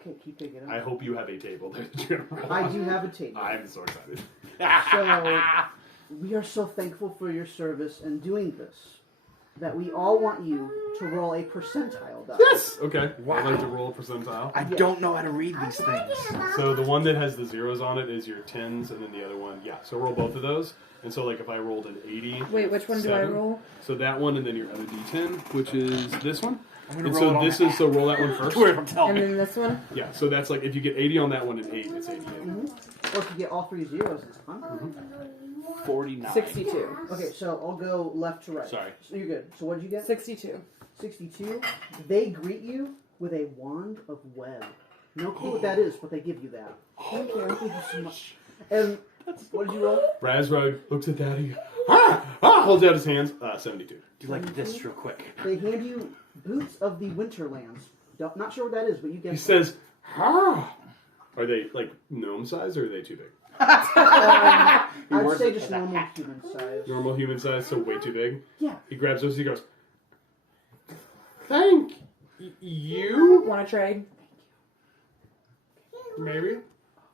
Okay, keep picking it I up. hope you have a table there, General. I do have a table. I'm so excited. So, we are so thankful for your service and doing this that we all want you to roll a percentile die. Yes! Okay. I'd like to roll a percentile. I don't know how to read these things. So the one that has the zeros on it is your 10s, and then the other one, yeah. So roll both of those. And so, like, if I rolled an 80... Wait, which one do I 7, roll? So that one, and then your other D10, which is this one. I'm gonna And roll it so on this that. is, so roll that one first. Tell And me. then this one? Yeah, so that's like, if you get 80 on that one and 8, it's 88. Or if you get all three zeros, it's 100. 49. 62. Okay, so I'll go left to right. Sorry. So you're good. So what did you get? 62. 62. They greet you with a wand of web. No clue what that is, but they give you that. Thank you. Thank you so much. And what did you roll? Razrug looks at that, he holds out his hands, 72. Do like this real quick. They hand you boots of the Winterlands. Not sure what that is, but you He get. says, Are they, like, gnome size, or are they too big? I'd works say it just for that. normal human size. Normal human size, so way too big? Yeah. He grabs those, he goes, Thank you? Want to trade? Maybe?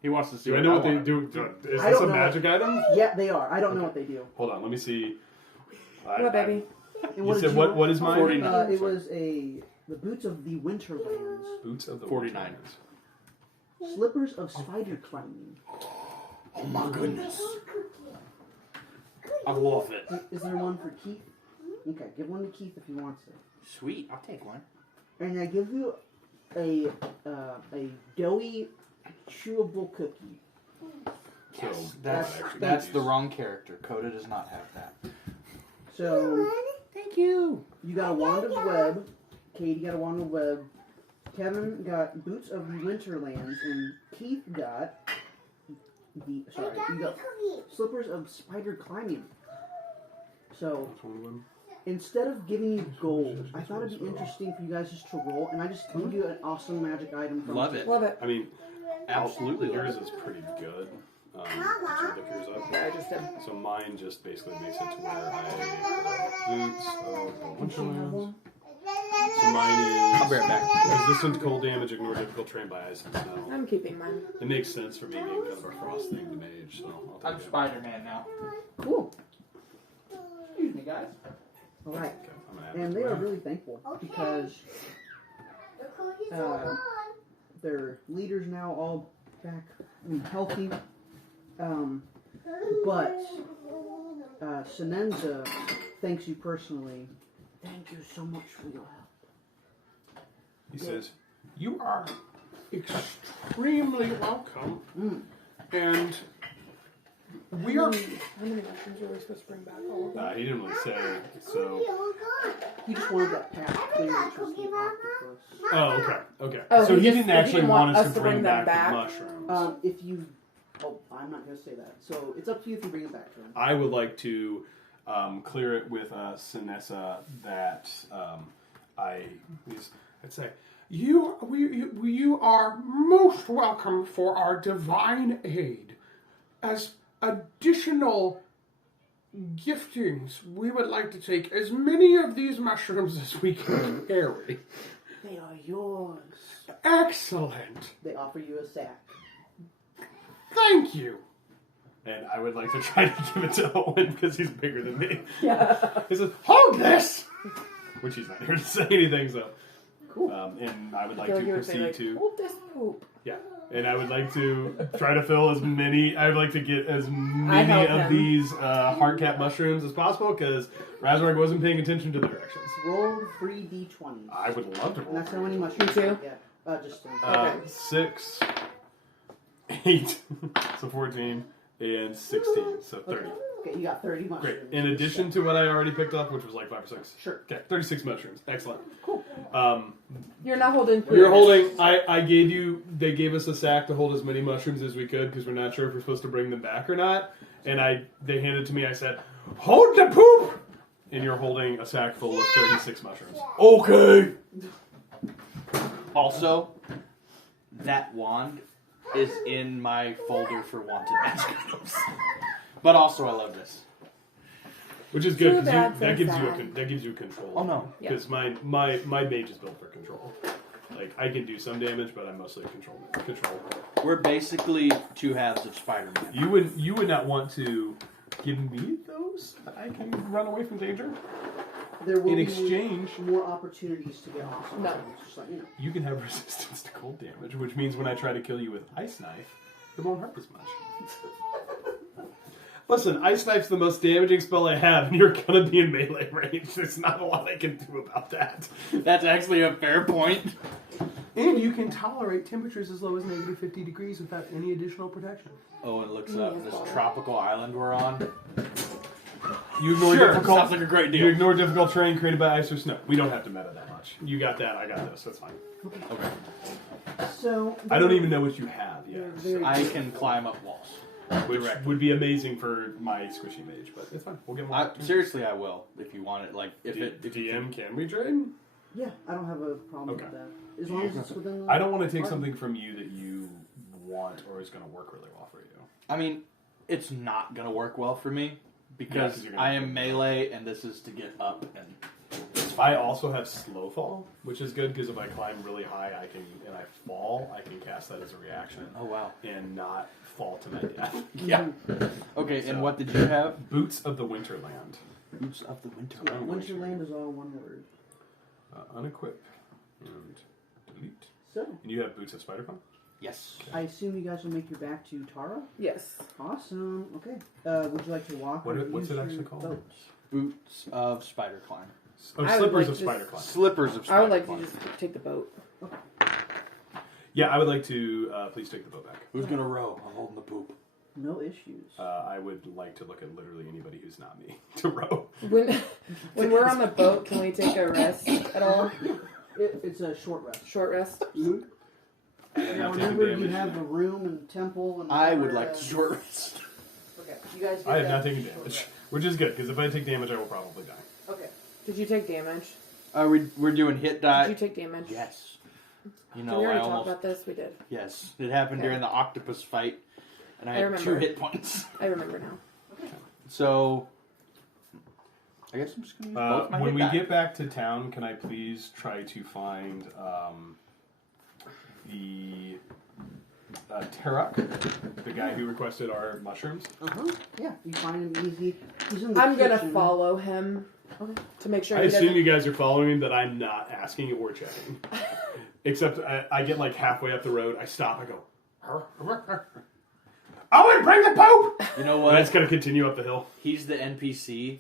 He wants to see Do I what know I what they want. do? Is I this don't a know magic item? Yeah, they are. I don't know what they do. Hold on, let me see. What, baby? And You did said what is mine? 49. It was the boots of the Winterlands, Boots of the 49. Winterlands. slippers of spider climbing. Oh my goodness. I love it. Is there one for Keith? Okay, give one to Keith if he wants it. Sweet, I'll take one. And I give you a doughy, chewable cookie. Yes, So, that's the wrong character. Coda does not have that. So Thank you. you got a wand of web. Katie got a wand of web. Kevin got boots of the Winterlands, and Keith got you got slippers of spider climbing. So That's one of them. instead of giving you gold, I thought it'd be interesting for you guys just to roll, and I just gave you an awesome magic item from Love it. Love it. I mean, Absolutely. yours is pretty good. Let's look yours up. Yeah, I just did. So mine just basically makes it to where I boots of the Winterlands. So mine is. I'll be right back. Resistant to cold damage, ignore difficult terrain by ice and snow. I'm keeping mine. It makes sense for me being kind of a frost themed mage, so I'll I'm take it. Spider-Man now. Cool. Excuse me, guys. All right. Okay, I'm gonna add And this they are one. really thankful because their leaders now all back and healthy. But Senenza thanks you personally. Thank you so much for your help. He says, You are extremely welcome. And we are. How many mushrooms are we supposed to bring back? All of them? he didn't really say, so. He just wanted that path clear, which was the octopus. Oh, okay. Oh, So he he just- didn't he actually didn't want want us to bring them back the back? mushrooms. If you, I'm not going to say that. So it's up to you if you bring it back to him. I would like to clear it with Sinessa that I'd say, You are most welcome for our divine aid. As additional giftings, we would like to take as many of these mushrooms as we can carry. They are yours. Excellent. They offer you a sack. Thank you. and I would like to try to give it to Owen because he's bigger than me. Yeah. He says, hold this! Which he's not here to say anything, so. Cool. And I would I like feel to like you would say, proceed like, to. hold this poop. Yeah. And I would like to try to fill as many. I would like to get as many help of him. these heart cap mushrooms as possible because Razorg wasn't paying attention to the directions. Roll 3d20s. I would love to And roll. that's how many mushrooms. Me too. Yeah. Just Okay. 6, 8, so 14, and 16, so 30. Okay, you got 30 mushrooms. Great. In addition to what I already picked up, which was like 5 or 6. Sure. Okay, 36 mushrooms. Excellent. Cool. You're not holding. You're holding. I gave you. They gave us a sack to hold as many mushrooms as we could because we're not sure if we're supposed to bring them back or not. And they handed it to me. I said, "Hold the poop!" And you're holding a sack full of 36 mushrooms. Okay. Also, that wand is in my folder for wanted magic items. But also, I love this. Which is good Too because bad, that so gives you sad. that gives you control. Oh, no. Yeah. Because my mage is built for control. Like I can do some damage, but I'm mostly control. We're basically two halves of Spider-Man. You would not want to give me those. I can run away from danger. There will In be exchange, more opportunities to get awesome. No. Just like, you know. you can have resistance to cold damage, which means when I try to kill you with Ice Knife, it won't hurt as much. Listen, Ice Knife's the most damaging spell I have, and you're gonna be in melee range. There's not a lot I can do about that. That's actually a fair point. And you can tolerate temperatures as low as negative 50 degrees without any additional protection. Oh, it looks up this tropical island we're on. You ignore Sure, difficult. sounds like a great deal. You ignore difficult terrain created by ice or snow. We don't have to meta that much. You got that. I got this. That's fine. Okay. So I don't even know what you have yet, Very I can climb up walls. which Directly. would be amazing for my squishy mage, but it's fine. We'll get more. Seriously, I will if you want it. Like if DM, can we trade? Yeah, I don't have a problem Okay. with that. As long as it's within the... I don't want to take something from you that you want or is going to work really well for you. I mean, it's not gonna work well for me Yeah, because 'cause you're gonna I have am to- melee, and this is to get up and I also have slow fall, which is good because if I climb really high, I fall, I can cast that as a reaction. Oh wow. And not fall to my death. Yeah. Okay, and So- what did you have? Boots of the Winterland. Boots of the Winter. Yeah, Winterland is all one word. Unequip and delete. So, And you have Boots of Spider-Climb? Yes. I assume you guys will make your back to Tara? Yes. Awesome. Okay. Would you like to walk? What's or use it actually your called? boat? Boots of Spider Climb. Oh, I would Slippers like of to Spider-Climb. Slippers of Spider I would like Climb. to just take the boat. Yeah, I would like to please take the boat back. Who's gonna row? I'm holding the poop. No issues. I would like to look at literally anybody who's not me to row. When we're on the boat, can we take a rest at all? It's a short rest. Short rest? Mhm. And Now I'm taking remember, you damage. have a room and temple and. I would whatever, like to short rest. Okay, you guys. I have get not that taken short damage, rest. which is good because if I take damage, I will probably die. Okay. Did you take damage? We're doing hit die. Did you take damage? Yes. You Did know, we I already talk almost. about this? We did. Yes, it happened Okay. during the octopus fight, and I I had remember. 2 hit points. I remember now. So, I guess I'm just gonna use both my When hit we die. get back to town, can I please try to find the Tarak, the guy who requested our mushrooms? Yeah, you find him. He's in the I'm gonna kitchen. follow him Okay. to make sure I he assume doesn't. you guys are following me, that I'm not asking or checking. Except I get like halfway up the road, I stop, I go, Owen, bring the poop! You know and what? I just gotta continue up the hill. He's the NPC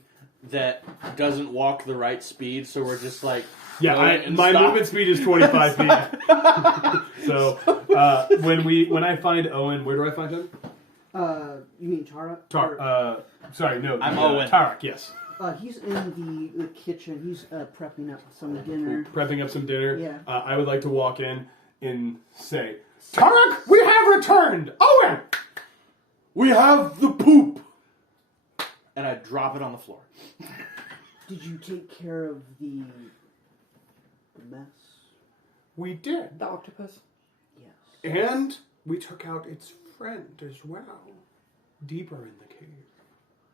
that doesn't walk the right speed, so we're just like, Yeah, go and my stop. movement speed is 25 feet. So when I find Owen, where do I find him? You mean Tara? Sorry, no. I'm Owen. Tarak, yes. He's in the kitchen. He's prepping up some dinner. Prepping up some dinner. Yeah. I would like to walk in and say, Tarek, we have returned! Owen! we have the poop! And I drop it on the floor. Did you take care of the mess? We did. The octopus. Yes. And we took out its friend as well. Deeper in the cave.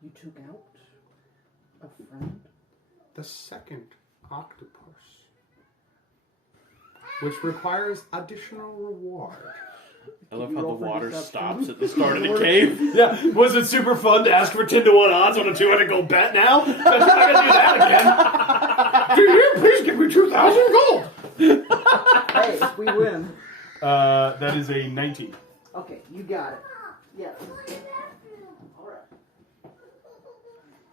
You took out a friend? The second octopus. Which requires additional reward. I love You how the roll for water deception? stops at the start of the cave. yeah, was it super fun to ask for 10-1 odds on a 200 gold bet now? I'm not going to do that again. Can you please give me 2,000 gold? Hey, we win. That is a 19. Okay, you got it. Yeah. Alright.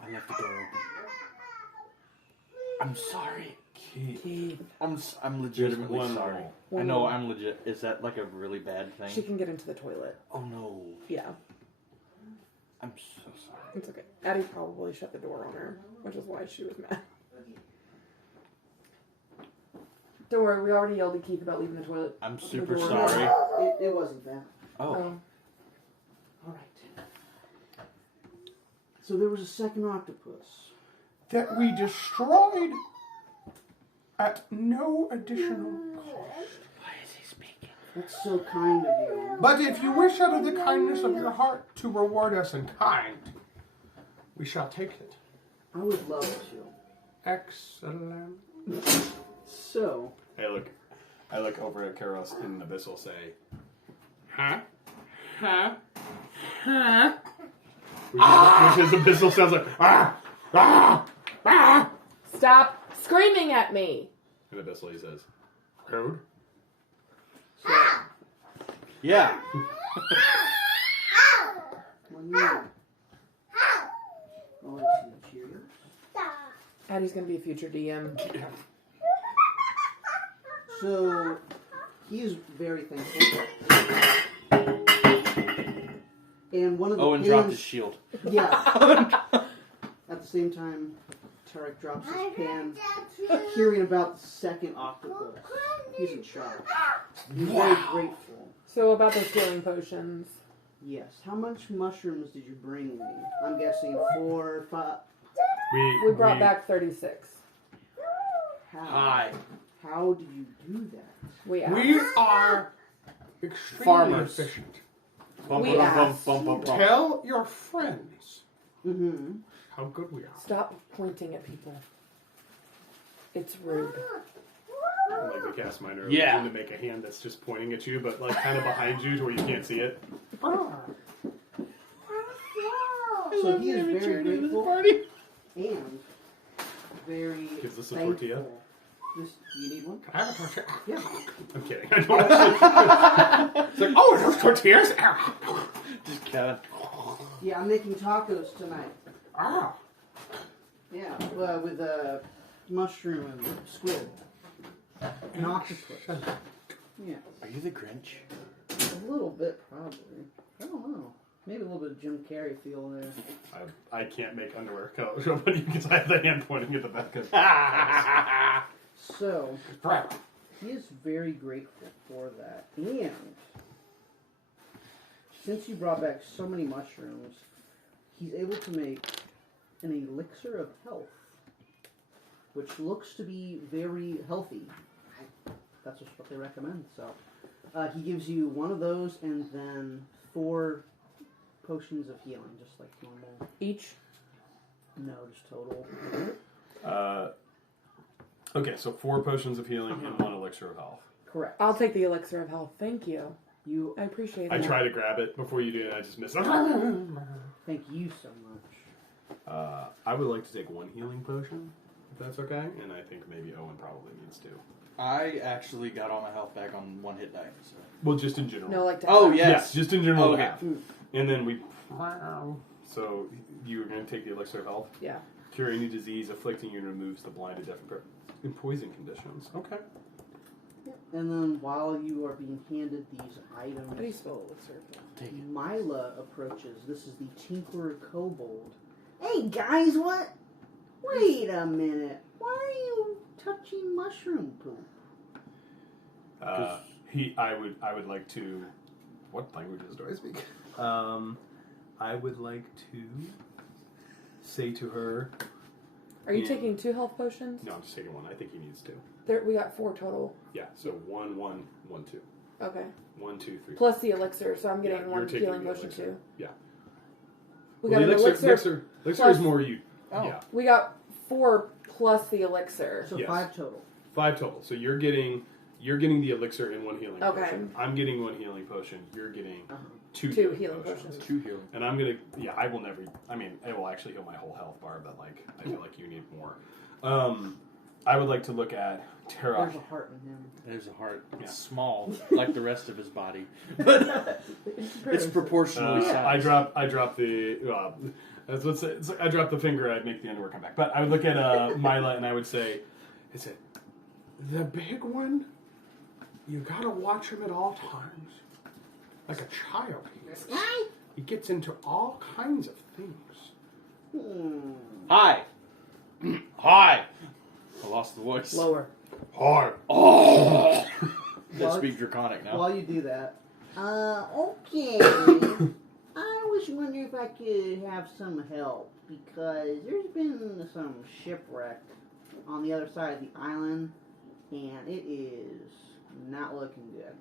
I left the door open. I'm sorry. Keith. I'm legitimately Just one sorry. roll. I know I'm legit. Is that like a really bad thing? She can get into the toilet. Oh no. Yeah, I'm so sorry. it's okay. Addie probably shut the door on her, which is why she was mad. Don't worry, we already yelled at Keith about leaving the toilet. I'm super door. sorry. It wasn't that. Oh. Alright. So there was a second octopus. That we destroyed at no additional cost. Why is he speaking? That's so kind of you. But if you wish out of the kindness of your heart to reward us in kind, we shall take it. I would love to. Excellent. So, I look over at Karos and Abyssal, say, Huh? Huh? Huh? which is Abyssal sounds like, ah, ah, ah. Stop screaming at me! And Abyssal, he says, Code? Yeah. when you... Oh, let's see, Cheerios. Addie's gonna be a future DM. So, he is very thankful. And one of the Owen pans, dropped his shield. Yeah. At the same time, Tarek drops his pan, hearing about the second octopus. He's in shock. He's very grateful. So about those healing potions. Yes. How much mushrooms did you bring me? I'm guessing 4, 5. We brought back 36. How? Hi. How did you do that? We asked. We are extremely Farmers. efficient. We asked. Tell your friends Mm-hmm. how good we are. Stop pointing at people. It's rude. Like the cast minor Yeah. to make a hand that's just pointing at you, but like kind of behind you to where you can't see it. So he is very grateful and very Gives us a thankful. tortilla. This, do you need one? Can I have a tortilla? Yeah. I'm kidding. I don't actually. It's like, oh, those tortillas? Just kind of. Yeah, I'm making tacos tonight. Ah. Yeah, with mushroom and squid. And octopus. Yeah, Are you the Grinch? a little bit probably. I don't know. Maybe a little bit of Jim Carrey feel there. I can't make underwear show on you because I have the hand pointing at the back of. So, Right. he is very grateful for that. And since you brought back so many mushrooms, he's able to make an elixir of health, which looks to be very healthy. That's just what they recommend. So, he gives you one of those and then 4 potions of healing, just like normal. Each? No, just total. Okay, so 4 potions of healing and 1 elixir of health. Correct. I'll take the elixir of health. Thank you. You. I appreciate I that. try to grab it before you do it, and I just miss it. Thank you so much. I would like to take 1 healing potion, if that's okay, and I think maybe Owen probably needs 2. I actually got all my health back on 1 hit die. So. Well, just in general. No, like to Oh, have. yes. Just in general. Okay. half. And then we. So you were going to take the elixir of health? Yeah. Cure any disease afflicting you and removes the blinded, deaf, and poison conditions. Okay. And then while you are being handed these How do you items, spell elixir of health? Take it. Mila approaches. This is the Tinkerer Kobold. Hey guys, what? Wait a minute. Why are you touching mushroom poop? I would like to. What languages do I speak? I would like to say to her. Are you Yeah. taking 2 health potions? No, I'm just taking 1. I think he needs 2. We got 4 total. Yeah. So 1, 1, 1, 2. Okay. 1, 2, 3. Plus the elixir, so I'm getting Yeah, 1 you're taking healing the potion elixir. too. Yeah. We Well, got the an elixir. Elixir plus- is more you. Oh. Yeah. We got 4 plus the elixir. So Yes. 5 total. 5 total. So you're getting the elixir and 1 healing Okay. potion. I'm getting 1 healing potion. You're getting Uh-huh. 2 2 healing healing potions. potions. 2 healing. And I'm gonna, I will never. I mean, it will actually heal my whole health bar, but like, I feel like you need more. I would like to look at Terra. There's a heart in him. There's a heart. It's Yeah. small, like the rest of his body, but it's proportionally sized. I drop the. I drop the finger. I'd make the underwear come back. But I would look at Mila and I would say, Is it the big one? You gotta watch him at all times. Like a child. This guy? He gets into all kinds of things. Hi. Hi. I lost the voice. Lower. Hard. Oh. That Well, speak draconic now. While you do that, okay. I was wondering if I could have some help because there's been some shipwreck on the other side of the island, and it is not looking good.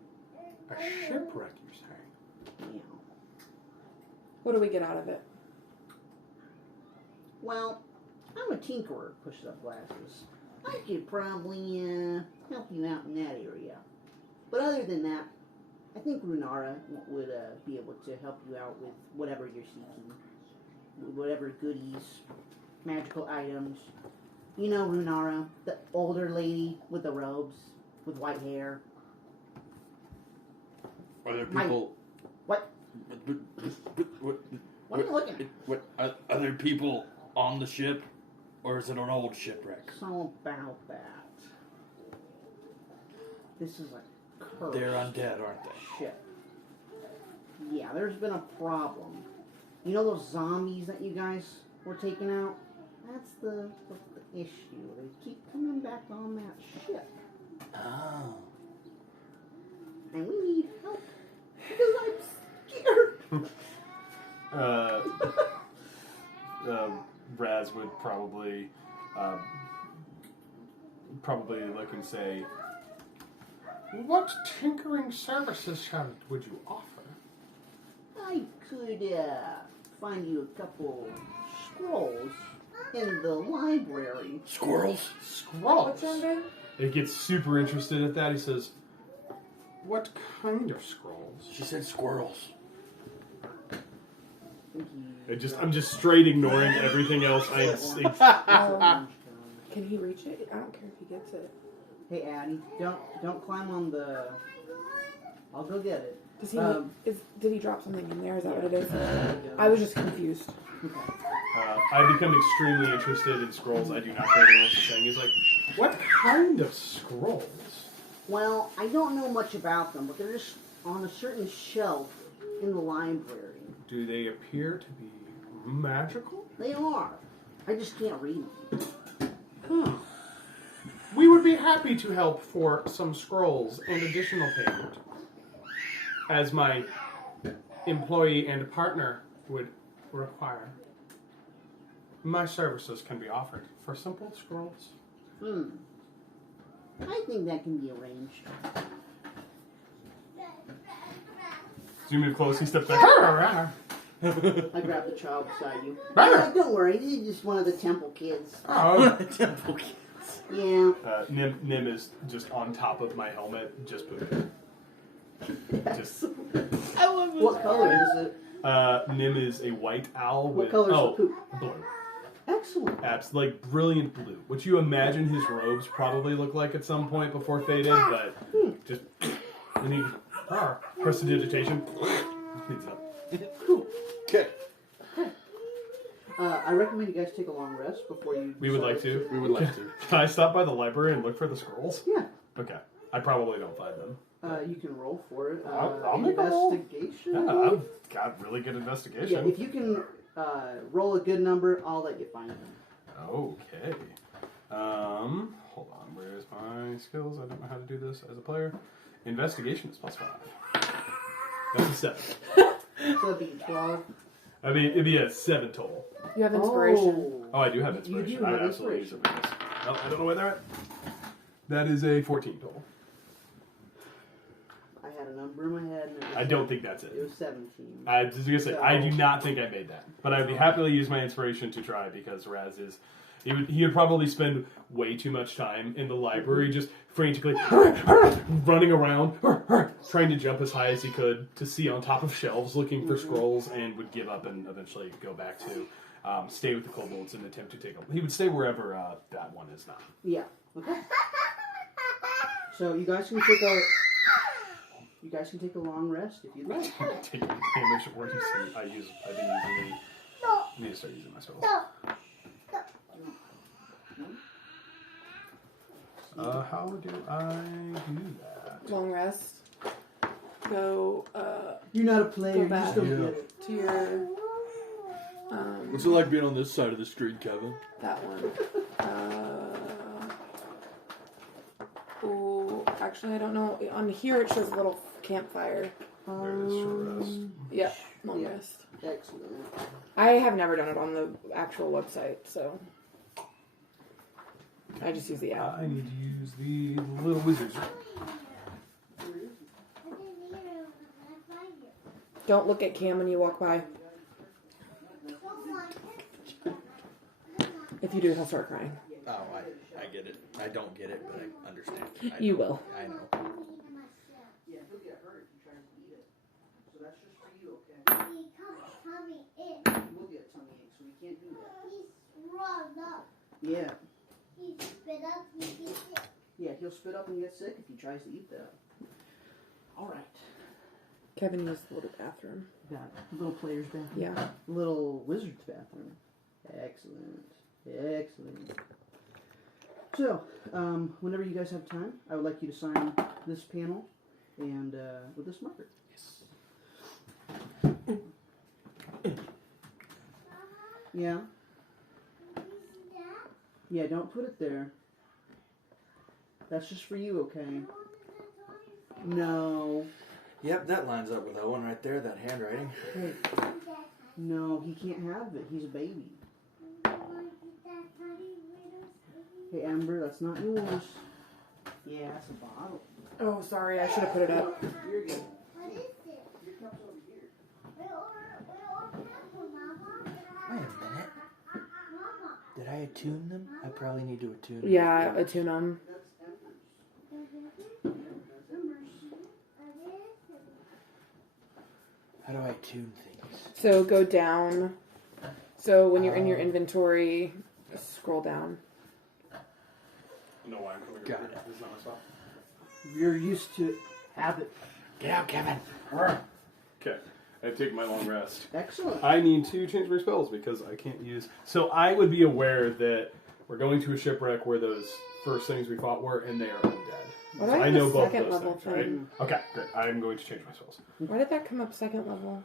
A shipwreck, you're saying? Yeah. What do we get out of it? Well, I'm a tinkerer. Pushes up glasses. I could probably help you out in that area. But other than that, I think Runara would be able to help you out with whatever you're seeking. Whatever goodies, magical items. You know Runara, the older lady with the robes, with white hair. Are there My- people? What? What are you looking at? What are there people on the ship, or is it an old shipwreck? So about that. This is a curse. They're undead, aren't they? Shit. Yeah, there's been a problem. You know those zombies that you guys were taking out? That's the issue. They keep coming back on that ship. Oh. And we need help. Because I'm scared. Raz would probably look and say, What tinkering services would you offer? I could find you a couple scrolls in the library. Squirrels. Scrolls. What's wrong, babe? He gets super interested at that. He says, "What kind of scrolls?" She said squirrels. I'm just straight ignoring everything else I am saying. Can he reach it? I don't care if he gets it. Hey, Addie, don't climb on the. I'll go get it. Does he? Did he drop something in there? Is that what it is? I was just confused. I become extremely interested in scrolls. I do not care what else is saying. He's like, "What kind of scrolls?" Well, I don't know much about them, but they're just on a certain shelf in the library. Do they appear to be magical? They are. I just can't read them. We would be happy to help for some scrolls and additional payment, as my employee and partner would require. My services can be offered for simple scrolls. I think that can be arranged. As you move close, he steps back. I grab the child beside you. Don't worry, he's just one of the temple kids. Temple kids. Yeah. Nim is just on top of my helmet, just pooping. Just. I love this. What color is it? Nim is a white owl What with color's the poop? blue. Excellent. Like brilliant blue. What you imagine his robes probably look like at some point before faded, but just and he prestidigitation. Cleans up. Cool. Okay. I recommend you guys take a long rest before you. We would like to. We would like to. Can I stop by the library and look for the scrolls? Yeah. Okay. I probably don't find them. You can roll for it. I'll make a roll. Investigation. Yeah, I've got really good investigation. Yeah, if you can roll a good number, I'll let you find them. Okay. Hold on. Where's my skills? I don't know how to do this as a player. Investigation is +5. That's a 7. So that'd be 12. I mean, it'd be a 7 total. You have inspiration. Oh, I do have You inspiration. do I have would absolutely use inspiration. it for this. No, I don't know where they're at. That is a 14 total. I had a number in my head. And it was I don't think that's It it. was 17. I was just gonna say, I do not think I made that, but I'd be happily use my inspiration to try because Raz is. He would probably spend way too much time in the library just frantically running around, trying to jump as high as he could to see on top of shelves looking for scrolls, and would give up and eventually go back to stay with the kobolds and attempt to take them. He would stay wherever that one is now. Yeah. Okay. So you guys can take a long rest if you'd like. Take damage or I've been using I need to start using my spells. How do I do that? Long rest. Go You're not a player. Go You back. just don't get it. to your What's it like being on this side of the street, Kevin? that one. Oh, actually, I don't know. On here it shows a little campfire. There it is, short rest. Yep, long Yeah. rest. Excellent. I have never done it on the actual website, so I just use the app. I need to use the little wizards. Don't look at Cam when you walk by. If you do, he'll start crying. Oh, I get it. I don't get it, but I understand. You will. I know. Yeah, he'll get hurt if he tries to eat it. So that's just for you, okay? We'll get tummy ache, so we can't do that. Yeah. Yeah, he'll spit up and get sick if he tries to eat that. All right. Kevin used the little bathroom. Got it. Little player's bathroom. Yeah. Little wizard's bathroom. Excellent. Excellent. So, whenever you guys have time, I would like you to sign this panel and with this marker. Yes. Yeah. Yeah, don't put it there. That's just for you, okay? No. Yep, that lines up with that one right there, that handwriting. Hey. No, he can't have it. He's a baby. Hey, Amber, that's not yours. Yeah, it's a bottle. Oh, sorry. I should have put it up. You're good. Wait a minute. Did I I attune them? I probably need to attune them. Yeah, attune them. How do I tune things? So go down. So when you're in your inventory, scroll down. No, I'm coming. Got over it. here. This is not my spell. You're used to habit. Get out, Kevin. Okay, I take my long rest. Excellent. I need to change my spells because I can't use. So I would be aware that we're going to a shipwreck where those first things we fought were, and they are undead. Why do So I I have know a both second those level things, right? thing? Okay, great. I'm going to change my spells. Why did that come up second level?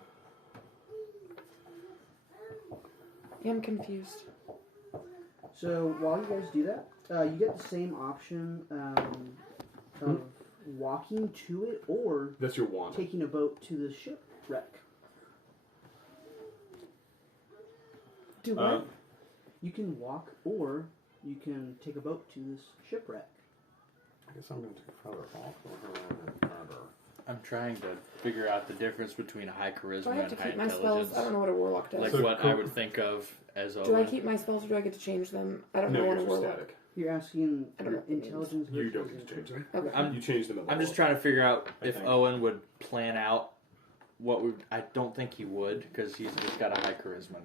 I'm confused. So while you guys do that, you get the same option of walking to it or That's your wand. taking a boat to the shipwreck. Do what? You can walk or you can take a boat to this shipwreck. I guess I'm going to take further off. I'm trying to figure out the difference between high charisma Do I have to and high keep my intelligence. spells? I don't know what a warlock does. Like So what cool. I would think of as a. Do I keep my spells or do I get to change them? I don't No, know what you're a just warlock. static. You're asking I don't know what that means. intelligence You versus don't get to change them. Okay. You change them at I'm level. just trying to figure out I if think. Owen would plan out what would. I don't think he would because he's just got a high charisma.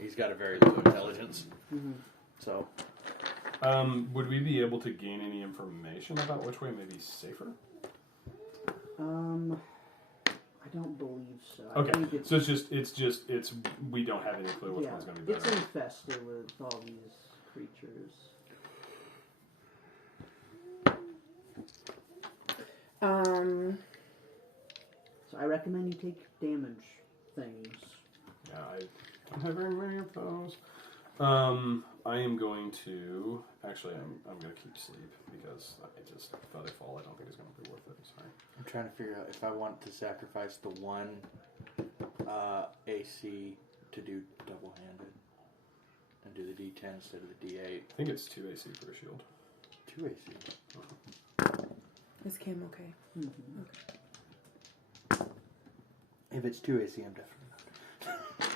He's got a very low intelligence. Mhm. So Would we be able to gain any information about which way may be safer? I don't believe so. I Okay, think it's, so it's we don't have any clue which yeah, one's going to be it's better. infested with all these creatures. So I recommend you take damage things. Yeah, I don't have very many of those. I am going to actually I'm going to keep sleep because I just Feather Fall. I don't think it's going to be worth it. Sorry. I'm trying to figure out if I want to sacrifice the one AC to do double-handed and do the D10 instead of the D8. I think it's 2 AC for a shield. 2 AC. Is Cam okay? If it's 2 AC, I'm definitely not.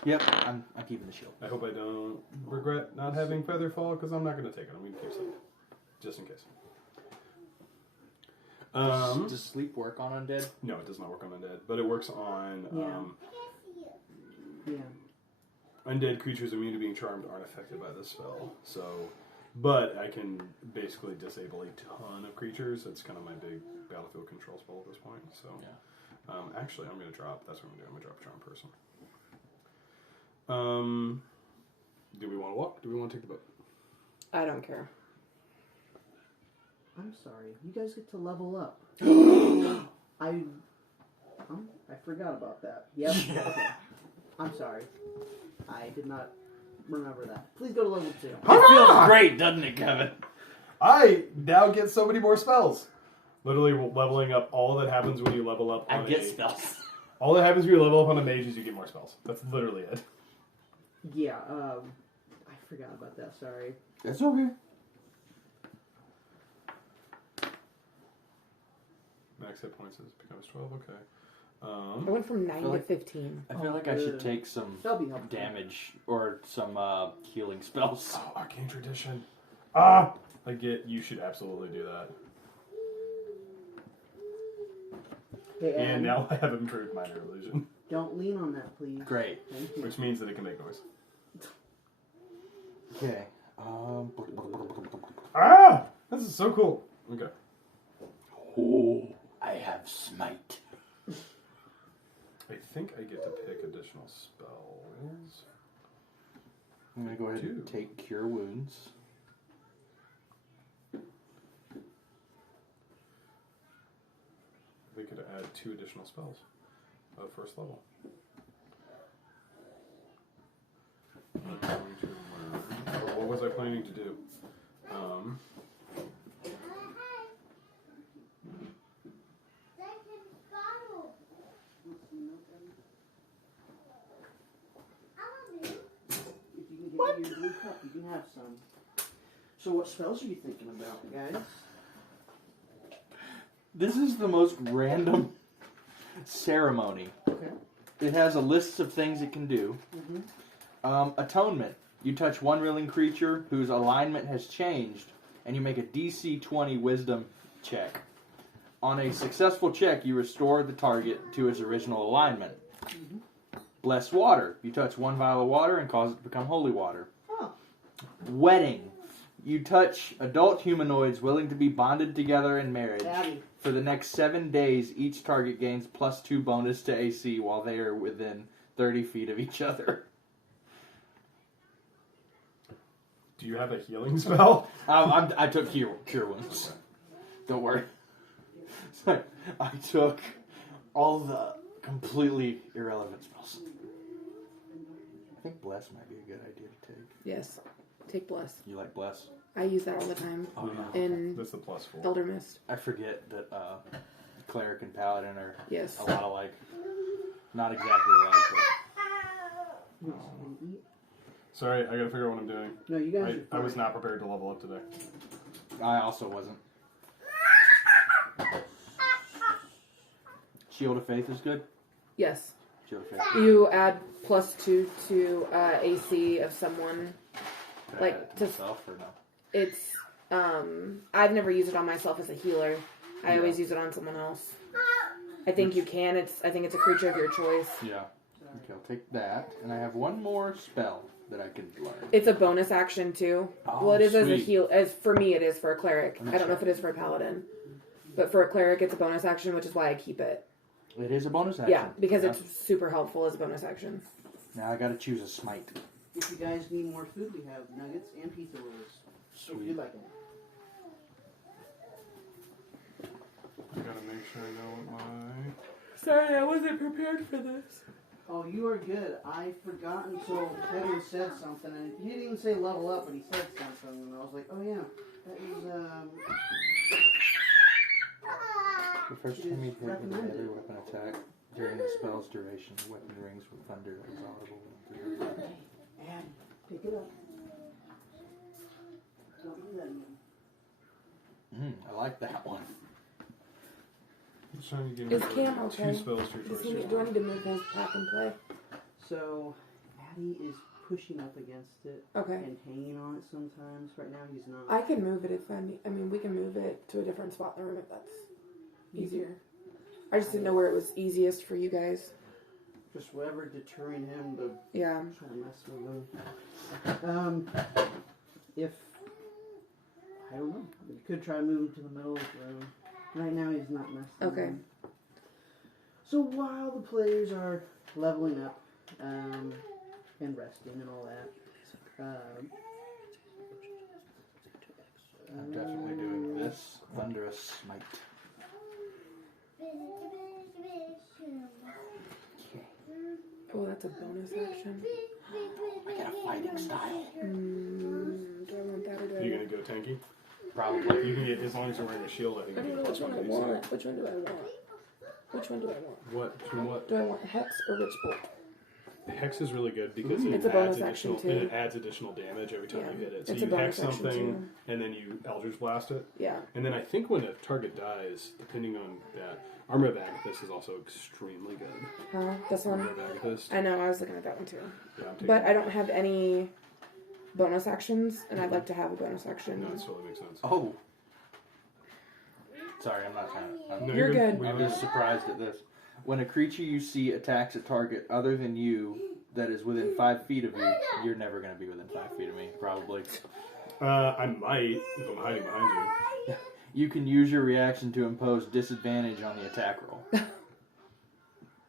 Yep, I'm keeping the shield. I hope I don't regret not having Feather Fall because I'm not going to take it. I'm going to keep sleep just in case. Does sleep work on undead? No, it does not work on undead, but it works on Yeah. undead creatures immune to being charmed aren't affected by this spell. So, but I can basically disable a ton of creatures. It's kind of my big battlefield control spell at this point. So, Yeah. Actually, I'm going to drop. That's what I'm going to do. I'm going to drop Charm Person. Do we want to walk? Do we want to take the boat? I don't care. I'm sorry. You guys get to level up. I forgot about that. Yep. Okay. I'm sorry. I did not remember that. Please go to level 2. It feels great, doesn't it, Kevin? I now get so many more spells. Literally leveling up. All that happens when you level up on I get spells. All that happens when you level up on a mage is you get more spells. That's literally it. Yeah, I forgot about that, sorry. That's okay. Max hit points becomes 12, okay. I went from 9 to like- 15. I feel like I should take some That'll be helpful. damage or some healing spells. Oh, Arcane Tradition. Ah! You should absolutely do that. Hey, And Adam, now I have improved Minor Illusion, don't lean on that, please. Great. Thank you. which means that it can make noise. Okay. Ah! This is so cool. Okay. Oh, I have smite. I think I get to pick additional spells. I'm gonna go ahead and take Cure Wounds. We could add 2 additional spells at first level. I'm going to learn. Or what was I planning to do? If you can get your blue cup, you can have some. So what spells are you thinking about, guys? This is the most random ceremony. Okay. It has a list of things it can do. Mm-hmm. Atonement. You touch one willing creature whose alignment has changed, and you make a DC 20 Wisdom check. On a successful check, you restore the target to its original alignment. Bless water. You touch one vial of water and cause it to become holy water. Oh. Wedding. You touch adult humanoids willing to be bonded together in marriage. Daddy. For the next 7 days, each target gains +2 bonus to AC while they are within 30 feet of each other. Do you have a healing spell? I took cure wounds. Don't worry. I took all the completely irrelevant spells. I think Bless might be a good idea to take. Yes. Take Bless. You like Bless? I use that all the time Oh, no. in That's the +4. Elder Mist. I forget that Cleric and Paladin are Yes. a lot alike. Not exactly alike, but... Sorry, I gotta figure out what I'm doing. No, you guys are I was fine. not prepared to level up today. I also wasn't. Shield of Faith is good? Yes. Shield of Faith. You add +2 to AC of someone. Can I Like, add it to to- myself or no? It's I've never used it on myself as a healer. I always use it on someone else. I think you can. I think it's a creature of your choice. Yeah. Okay, I'll take that. And I have one more spell that I can learn. It's a bonus action too. Oh, Well, it is as a sweet. heal. As for me, it is for a cleric. Let me I don't know check. if it is for a paladin, but for a cleric, it's a bonus action, which is why I keep it. It is a bonus action. Yeah, because it's super helpful as a bonus action. Now I gotta choose a smite. If you guys need more food, we have nuggets and pizza rolls. If you Sweet. like them. I gotta make sure I know what my... Sorry, I wasn't prepared for this. Oh, you are good. I forgot until Kevin said something, and he didn't even say level up, but he said something, and I was like, oh yeah, that is The first time you hit with recommended. another weapon attack during the spell's duration, the weapon rings with thunder that is audible. and pick it up. Don't do that again. I like that one. It's trying to give Is me Cam okay? 2 spells to your Does choice. he, do I need to move his pack and play? So, Maddie is pushing up against it Okay. and hanging on it sometimes. Right now, he's not. I can move it if I need. I mean, we can move it to a different spot in the room if that's easier. I just didn't know where it was easiest for you guys. Just whatever deterring him to Yeah. try to mess with him. If I don't know, you could try to move him to the middle of the room. Right now, he's not messing. with Okay. him. So while the players are leveling up and resting and all that, I'm definitely doing this thunderous smite. Oh, that's a bonus action. I got a fighting style. Do I want that or do I Are you want? gonna go tanky? Probably. You can get, as long as you're wearing a shield, I think I you don't know can which one I get want. Which one do I want? Which one do I want? What? Between what? Do I want Hex or Witch Bolt? Hex is really good because It's it a bonus adds action, additional, too. and it adds additional damage every time Yeah. you hit it. So It's a you bonus hex action, something, and then you Eldritch Blast it. Yeah. And then I think when a target dies, depending on that, Armor of Agathis is also extremely good. Huh? This one? Armor of Agathis. I know, I was looking at that one too. Yeah, I'm taking But I don't have any bonus actions, and I'd like to have a bonus action. No, that totally makes sense. Oh. Sorry, I'm not trying to. No, You're good. I'm just surprised at this. When a creature you see attacks a target other than you that is within 5 feet of you, you're never going to be within 5 feet of me, probably. I might if I'm hiding behind you. You can use your reaction to impose disadvantage on the attack roll.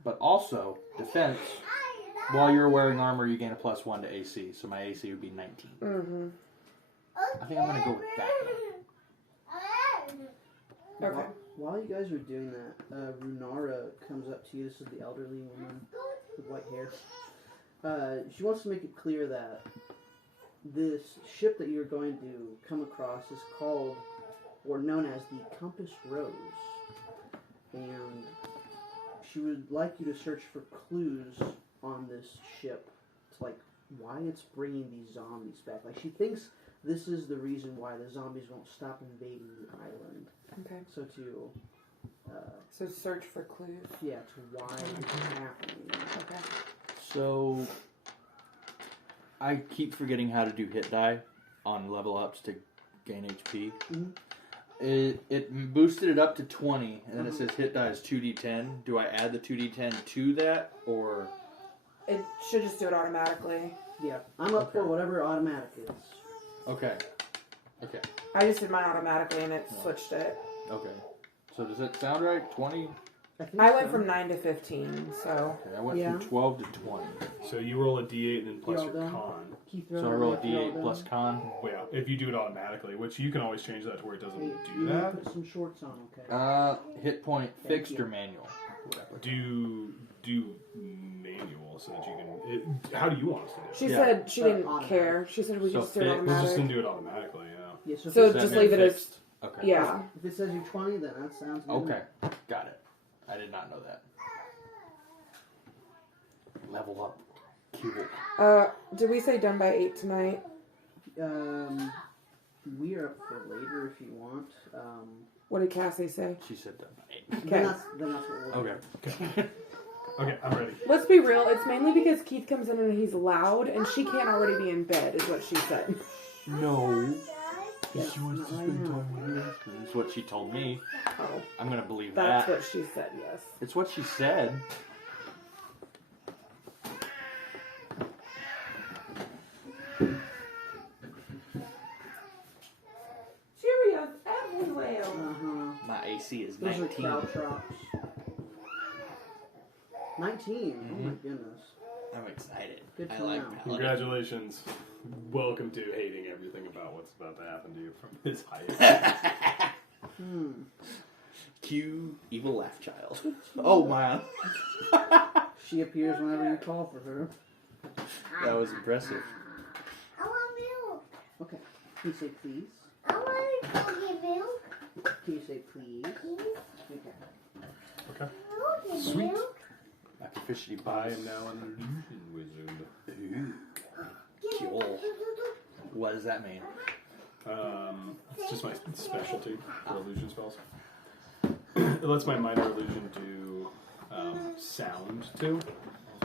But also, defense, while you're wearing armor, you gain a +1 to AC, so my AC would be 19. Mm-hmm. I think I'm going to go with that one. Okay. While you guys are doing that, Runara comes up to you. This is the elderly woman with white hair. She wants to make it clear that this ship that you're going to come across is called, or known as, the Compass Rose. And she would like you to search for clues on this ship to, like, why it's bringing these zombies back. Like, she thinks this is the reason why the zombies won't stop invading the island. Okay. So to, So search for clues. yeah, to why it's happening. Okay. So, I keep forgetting how to do hit die on level ups to gain HP. Mhm. It boosted it up to 20, and then it says hit die is 2d10. Do I add the 2d10 to that, or... It should just do it automatically. Yeah, I'm up for whatever automatic is. Okay. Okay. I just did mine automatically and it switched it. Okay. So does that sound right? 20? think I went so. from 9 to 15, so. Okay, I went Yeah. from 12 to 20. So you roll a d8 and then plus You all your done? con. Keith, So I throw roll a it, you all d8 done? plus con. Well, yeah, if you do it automatically, which you can always change that to where it doesn't Hey, do you that. Put some shorts on, okay? Hit point Thank fixed you. or manual? Do manual so that you can. How do you want us to do it? She Yeah. said she didn't Automatic. care. She said we So just do it fixed. We're just automatic. gonna do it automatically, yeah. Yeah, So Does that just mean leave it as. fixed? Okay. Yeah. If it says you're 20, then that sounds good. Okay. Got it. I did not know that. Level up. Cool. Did we say done by 8 tonight? We are up for later if you want. What did Cassie say? She said that. Then that's what we'll do. Okay. Okay, I'm ready. Let's be real. It's mainly because Keith comes in and he's loud, and she can't already be in bed, is what she said. No. Yes, She wants to not spend right now. time with you. That's what she told me. Oh, I'm gonna believe that's that. what she said. Yes. It's what she said. Cheerios everywhere. Uh-huh. My AC is Those 19. are crowd drops. 19. Oh my goodness. I'm excited. Good I to like know. Paladin. Congratulations. Welcome to hating everything about what's about to happen to you from his height. Cue evil laugh child. Oh man. She appears whenever you call for her. That was impressive. I want milk. Okay. Can you say please? I want to go get milk. Can you say please? Please. Okay. Okay. I want to get Sweet. milk. I can officially I buy am now an illusion wizard. Ooh. Cool. What does that mean? It's just my specialty for illusion spells. It lets my minor illusion do sound too,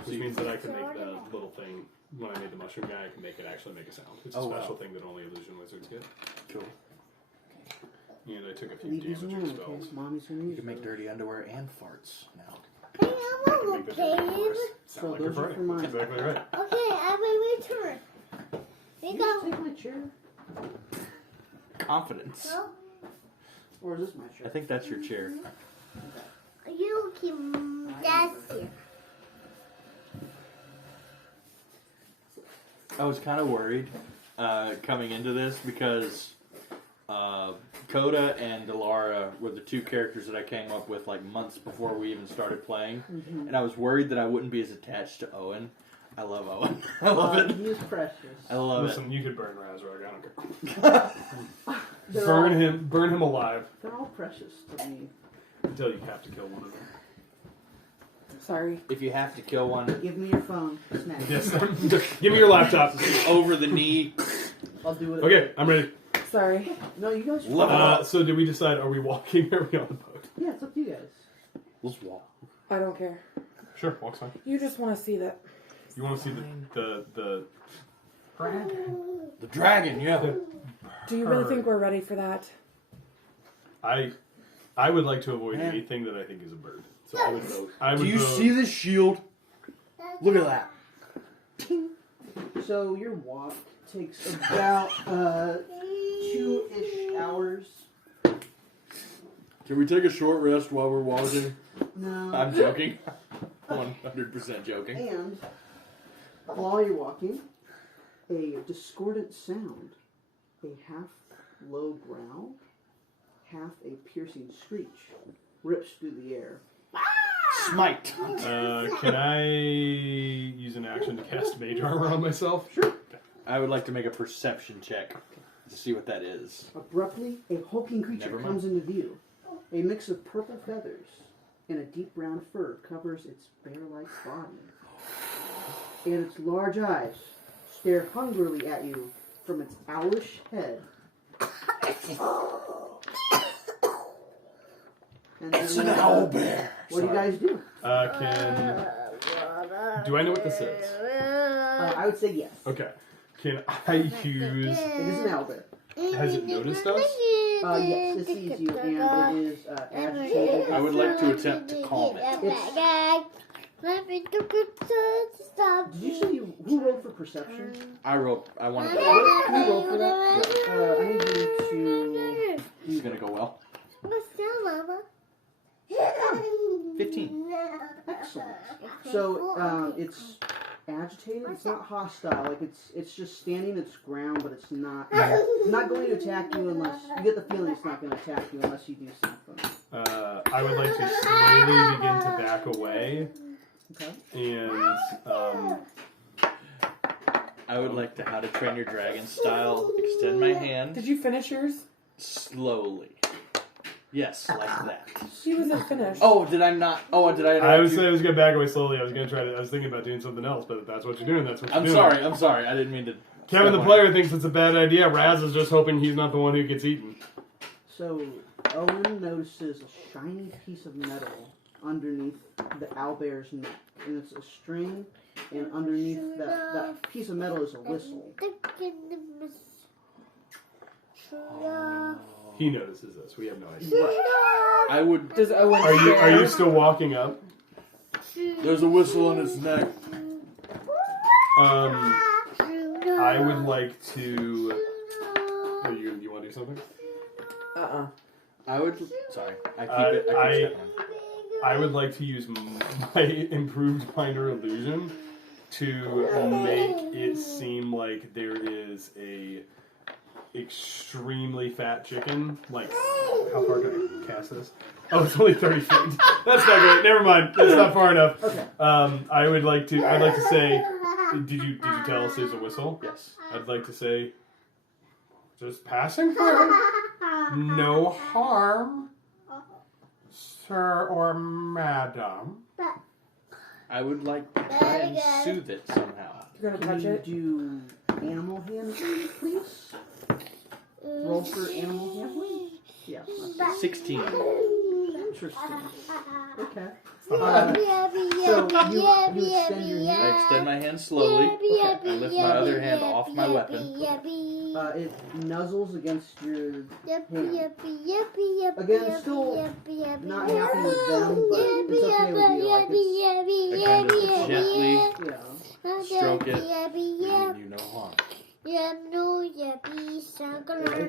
which means that I can make the little thing. When I made the mushroom guy, I can make it actually make a sound. It's a Oh, special wow. thing that only illusion wizards get. Cool. And I took a few Leave these damaging alone, spells. okay? Mommy's gonna You use can make those. dirty underwear and farts now. Hey, I I can want make to those go, dirty doors babe. sound So like those you're are farting. for mine. That's exactly right. Okay, I will return. We You go. just take my chair? Confidence. No, Or is this my I chair? think that's your chair. you can. That's here. I was kind of worried coming into this because Coda and Delara were the two characters that I came up with like months before we even started playing, and I was worried that I wouldn't be as attached to Owen. I love Owen. I love it. He is precious. I love Listen, you could burn Razorg. I don't care. They're Burn him alive They're all precious to me. until you have to kill one of them. Sorry. it. If you have to kill one Give me your phone. Snap. Yes. Give me your laptop. over the knee, I'll do it. Okay, I'm ready. Sorry. No, you guys. So did we decide? Are we walking or are we on the boat? Yeah, it's up to you guys. let's walk. I don't care. Sure, walk's fine. You just want to see that. You want to see the The dragon, yeah. Do you really think we're ready for that? I would like to avoid Man. anything that I think is a bird. So I would vote. I would Do you vote, see this shield? Look at that. So your walk takes about 2-ish hours. Can we take a short rest while we're walking? No. I'm joking. 100% joking. And while you're walking, a discordant sound, a half low growl, half a piercing screech, rips through the air. Smite. can I use an action to cast mage armor on myself? Sure. I would like to make a perception check to see what that is. Abruptly, a hulking creature Never mind. comes into view. A mix of purple feathers and a deep brown fur covers its bear-like body. And its large eyes stare hungrily at you from its owlish head. And It's then, an owl bear. What do you guys do? Do I know what this is? I would say yes. Okay. Can I use... It is an owlbear. Has it noticed us? Yes, it sees you, and it is agitated. I would like to attempt to calm it. Did you say who rolled for perception? I wanted to. Can you roll for that? I need you to... This is gonna go well. 15. Excellent. So, it's agitated. It's not hostile. Like it's just standing its ground, but it's not going to attack you unless you get the feeling it's not going to attack you unless you do something. I would like to slowly begin to back away, Okay. and I would like to How to Train Your Dragon style extend my hand Did you finish yours? slowly. Yes, like that. She wasn't finished. Oh, did I not? Oh, did I? I was going to back away slowly. I was thinking about doing something else, but if that's what you're doing, that's what you're doing. I'm sorry. I didn't mean to. Kevin, the player, thinks it's a bad idea. Raz is just hoping he's not the one who gets eaten. So Owen notices a shiny piece of metal underneath the owlbear's neck, and it's a string, and underneath that piece of metal is a whistle. He notices this. We have no idea. I would. Does Owen Are you still walking up? There's a whistle on his neck. I would like to. You want to do something? I would. Sorry, I keep stepping. I would like to use my improved minor illusion to make it seem like there is a extremely fat chicken. Like, how far can I cast this? Oh, it's only 30 feet. That's not great. Never mind. That's not far enough. Okay. I'd like to say, did you tell us there's a whistle? Yes. I'd like to say, just passing through. No harm, sir or madam. I would like to try and soothe it somehow. You're gonna Can touch you it? do animal handling, please? Roll for animal handling? Yeah. 16. Interesting. Okay. Not bad. So you extend your I hand. extend my hand slowly. I lift my other hand off my weapon. It nuzzles against your hand. Again, still not happy with them, but it's okay with you. Like I kind of gently yeah. stroke it. And you no harm. It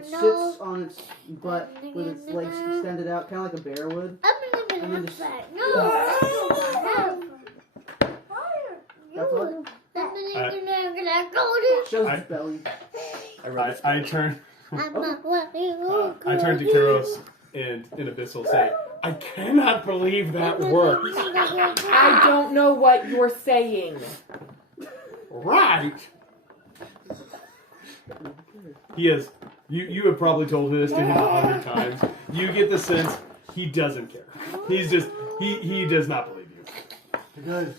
sits on its butt with its legs extended out, kind of like a bear would. And then just that's all. Shows its belly. I turn to Keros and in Abyssal say, I cannot believe that worked. I don't know what you're saying. Right. He is. You have probably told this to him 100 times. You get the sense he doesn't care. He's just he does not believe you. Guys,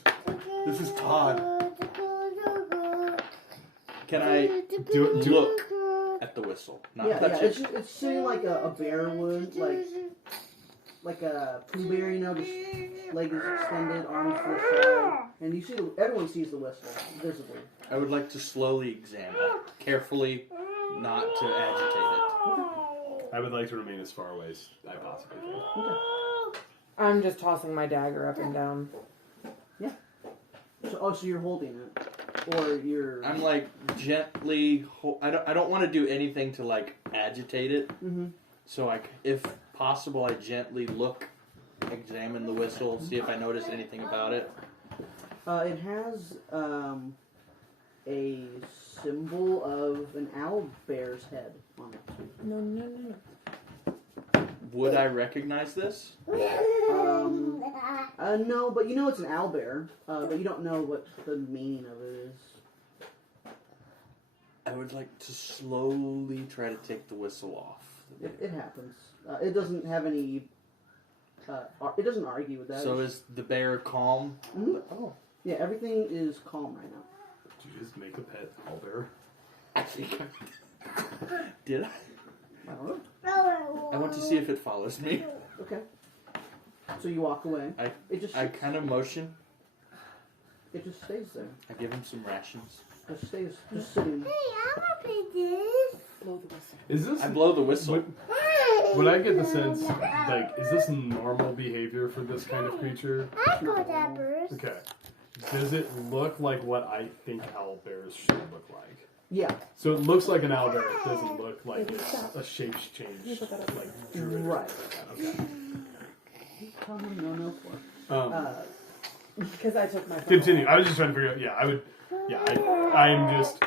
this is Todd. Can I look at the whistle? Not Yeah, touch it. it's sitting like a bear would, like a Pooh Bear, you know, just legs extended, arms to the side, and you see everyone sees the whistle visibly. I would like to slowly examine it, carefully, not to agitate it. I would like to remain as far away as I possibly can. I'm just tossing my dagger up and down. Yeah. So you're holding it, or you're? I'm like gently. I don't want to do anything to like agitate it. Mm-hmm. So if possible, I gently examine the whistle, see if I notice anything about it. It has a symbol of an owl bear's head on it. No. Would I recognize this? No, but you know it's an owl bear, but you don't know what the meaning of it is. I would like to slowly try to take the whistle off. It happens. It doesn't have any. It doesn't argue with that. So is the bear calm? Mm-hmm. Oh, yeah. Everything is calm right now. Did you just make a pet owlbear? I think did I? I don't know. I want to see if it follows me. Okay. So you walk away. I kind of motion. It just stays there. I give him some rations. It stays just sitting. Hey, I want to play this. Blow the whistle. Is this? I blow the whistle. Would I get the sense, like, is this normal behavior for this kind of creature? I got that bird. Okay. Does it look like what I think owlbears should look like? Yeah. So it looks like an owlbear. It doesn't look like it's a shape change, put that up. like druid. Right. Okay. Tell him no for. Because I took my phone. Continue. I was just trying to figure out. Yeah, I would. Yeah, I'm just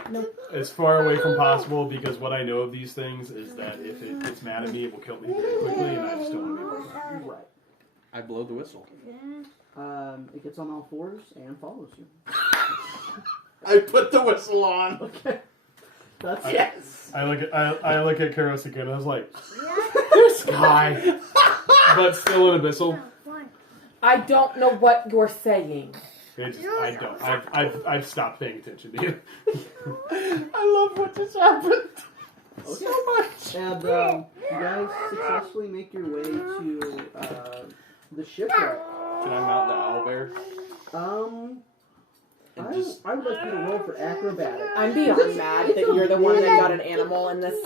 as far away from possible because what I know of these things is that if it gets mad at me, it will kill me very quickly, and I just don't want to be Right. I blow the whistle. It gets on all fours and follows you. I put the whistle on. Okay. That's yes. I look at Karos again. And I was like, this guy, but still an abyssal. I don't know what you're saying. I don't. I've stopped paying attention to you. I love what just happened. Okay. So much. And you guys successfully make your way to the shipwreck. Can I mount the owlbear? I would like you to roll for acrobatics. I'm beyond mad that you're the one that got an animal in this.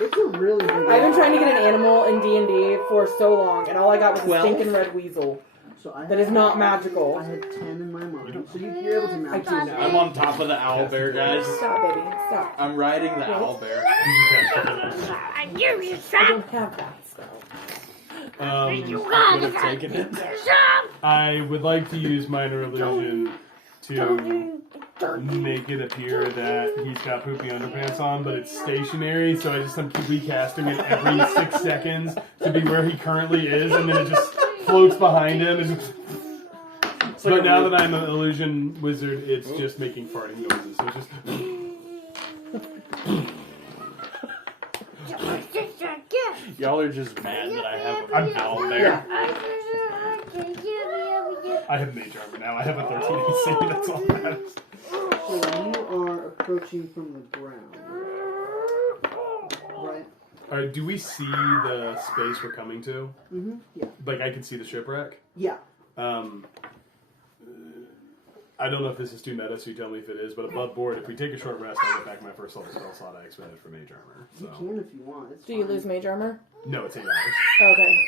It's a really big I've been trying to get an animal in D&D for so long, and all I got was a 12? stinking red weasel. So I That had- is not magical. I had 10 in my mind. So you're able to mount I it. do know. I'm on top of the owlbear, guys. Stop, baby. Stop. I'm riding the owlbear. I don't have that spell. Would have taken it. I would like to use minor illusion to make it appear that he's got poopy underpants on, but it's stationary, so I just am recasting it every 6 seconds to be where he currently is, and then it just floats behind him. And but now that I'm an illusion wizard, it's just making farting noises. So it's just. Y'all are just mad that I have I'm an owlbear. I have mage armor now. I have a 13 AC. That's all that matters. So you are approaching from the ground. Right? Alright, do we see the space we're coming to? Mm-hmm. Yeah. Like, I can see the shipwreck? Yeah. I don't know if this is too meta, so you tell me if it is, but above board, if we take a short rest, I get back my first level spell slot I expended for mage armor. You So. can if you want. It's Do you fine. lose mage armor? No, it's 8 hours. Okay.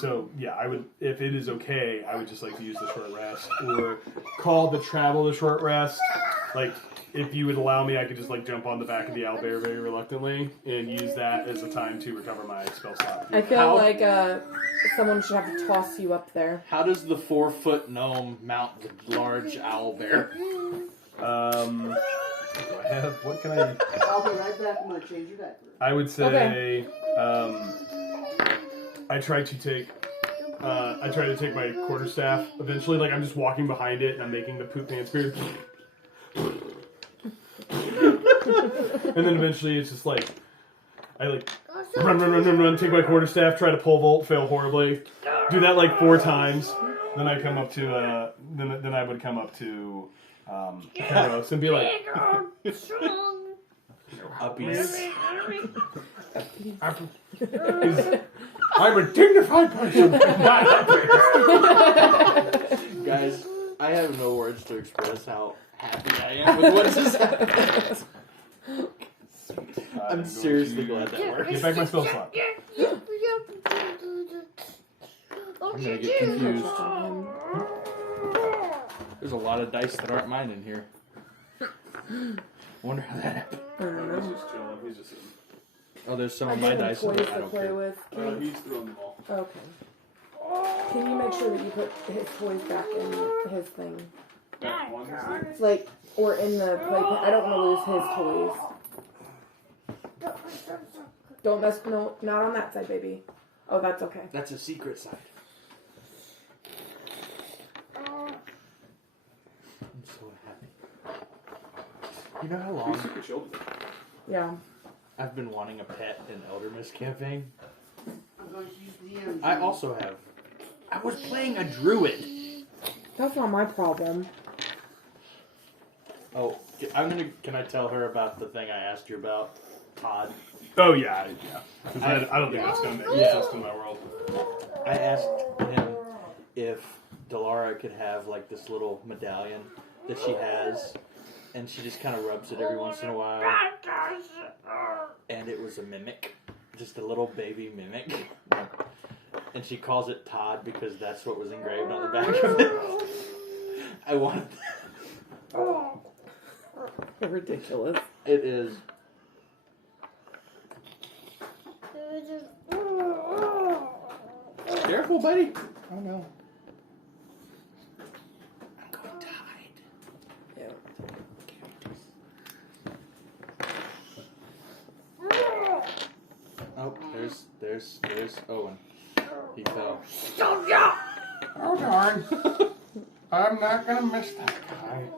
So, yeah, I would, if it is okay, I would just like to use the short rest, or call the travel the short rest. Like, if you would allow me, I could just, like, jump on the back of the owlbear very reluctantly, and use that as a time to recover my spell slot. I feel How- like someone should have to toss you up there. How does the 4-foot gnome mount the large owlbear? Do I have, what can I... I'll be right back. I'm going to change your diaper. I would say, Okay. I try to take my quarterstaff eventually. Like, I'm just walking behind it and I'm making the poop pants beard. And then eventually it's just like, I like run, take my quarterstaff, try to pole vault, fail horribly. Do that like 4 times. Then I come up to, then I would come up to, Karos and be like, Uppies. I'm a dignified person, not Guys, I have no words to express how happy I am with what just happened. I'm seriously glad that worked. Get back my spell slot. I'm gonna get confused. There's a lot of dice that aren't mine in here. Wonder how that happened. I don't know. He's just chilling. He's just. Oh, there's some I of my gave him dice in toys there. I to don't play care. with. Can He's throwing them all. Okay. Can you make sure that you put his toys back in his thing? That one. It's like, or in the playpen. I don't want to lose his toys. Don't mess. No, not on that side, baby. Oh, that's okay. That's a secret side. I'm so happy. You know how long Super chilled. Yeah. I've been wanting a pet in Eldermist campaign? I'm going to use the engine. I also have. I was playing a druid. That's not my problem. Oh, can I tell her about the thing I asked you about, Todd? Oh yeah. 'Cause I don't think that's gonna make Yeah. sense in my world. I asked him if Delara could have like this little medallion that she has, and she just kind of rubs it every once in a while. And it was a mimic, just a little baby mimic. And she calls it Todd because that's what was engraved on the back of it. I wanted that. Ridiculous. It is. Careful, buddy. Oh no. I'm going to hide. Yeah. Oh, there's Owen. He fell. Oh, darn. I'm not gonna miss that guy.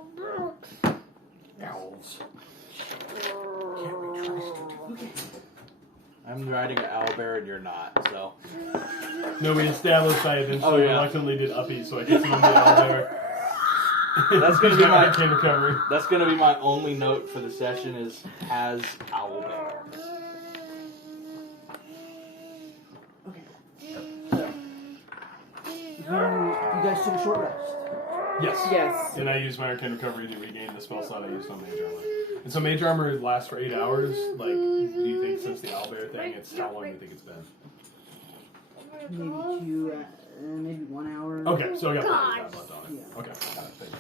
Owls. Can't be trusted. I'm riding an owlbear and you're not, so. No, we established I eventually reluctantly did Uppy so I could see on the owlbear. That's gonna be my can recovery. That's gonna be my only note for the session is has owlbear. You guys took a short rest. Yes. Yes. And I used my Arcane Recovery to regain the spell slot I used on Mage Armor. And so Mage Armor lasts for 8 hours. Like, do you think since the owlbear thing, it's how long do you think it's been? Maybe maybe 1 hour. Okay, so I got plenty of time left on it. Yeah. Okay, got it. Thank you.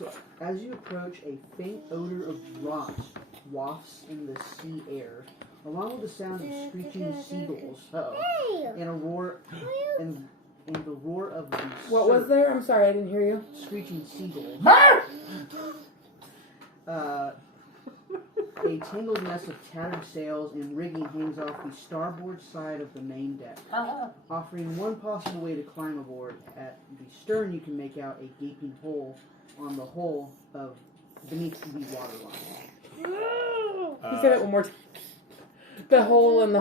So, as you approach, a faint odor of rot wafts in the sea air, along with the sound of screeching seagulls. And a roar, and the roar of the What was there? I'm sorry, I didn't hear you. screeching seagulls. A tangled mess of tattered sails and rigging hangs off the starboard side of the main deck, offering one possible way to climb aboard. At the stern, you can make out a gaping hole on the hull of beneath the waterline. You said it one more time. The hole in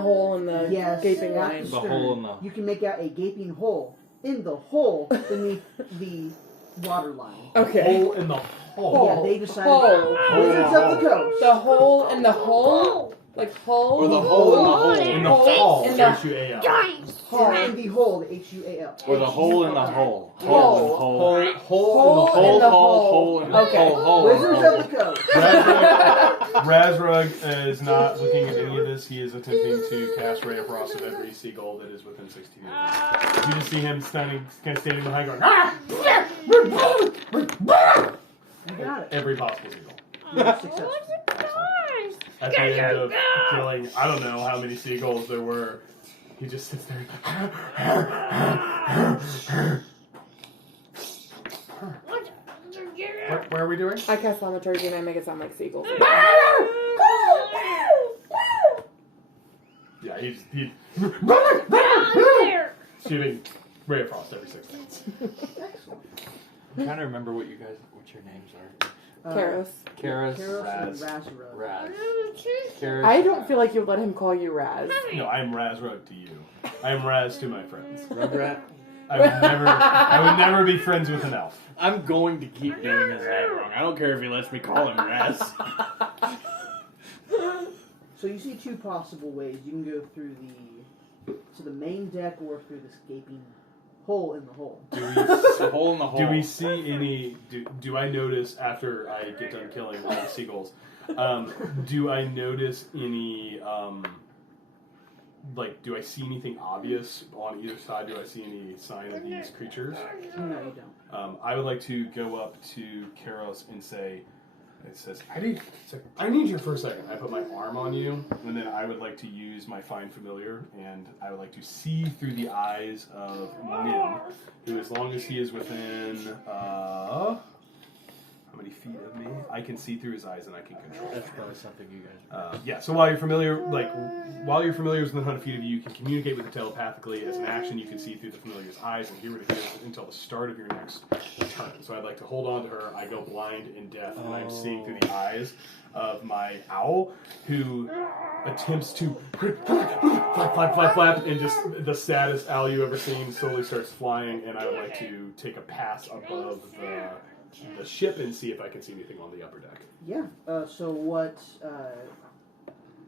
the Yes, gaping at line. the The stern, hole in the- You can make out a gaping hole in the hole beneath the waterline. Okay. Hole in the hole. Yeah, they decided. Hole. Wizards of the Coast. The hole in the hole? Like hole? Or the hole in the hole. In the Hole hall, in the- H-U-A-L. Hole in the hole. H-U-A-L. Or the hole in the hole. Hole. Hole in the hole. Hole in the hole. Hole in the Okay. hole. Wizards of the Coast. Razrug is not looking at any of this. He is attempting to cast Ray of Frost of every seagull that is within 16 meters. You just see him standing behind going, ah! You got it. Every possible seagull. You're successful. At the end of killing, I don't know how many seagulls there were, he just sits there. Where are we doing? I cast thaumaturgy and I make it sound like seagulls. Yeah, he's shooting Ray of Frost every 6 minutes. Excellent. I'm trying to remember what your names are. Karos. Karis, Karos and Raz, Razarug. Raz. Karis, I don't feel like you would let him call you Raz. No, I am Razrug to you. I am Raz to my friends. Rugrat. I would never be friends with an elf. I'm going to keep doing his name wrong. I don't care if he lets me call him Raz. So you see two possible ways. You can go through the main deck or through this gaping hole in the hole. The hole in the hole. Do we see any? Do I notice after I get done killing all the seagulls? Do I notice any? Do I see anything obvious on either side? Do I see any sign of these creatures? No, you don't. I would like to go up to Karos and say, it says, I need you for a second. I put my arm on you, and then I would like to use my Find Familiar, and I would like to see through the eyes of Nim, who, as long as he is within, how many feet of me, I can see through his eyes and I can control him. That's probably something you guys. Yeah, so while you're familiar within 100 feet of you, you can communicate with it telepathically. As an action, you can see through the familiar's eyes and hear what it hears until the start of your next turn. So I'd like to hold on to her. I go blind and deaf, and I'm seeing through the eyes of my owl, who attempts to flap, and just the saddest owl you've ever seen slowly starts flying, and I would like to take a pass above the ship and see if I can see anything on the upper deck. Yeah. So what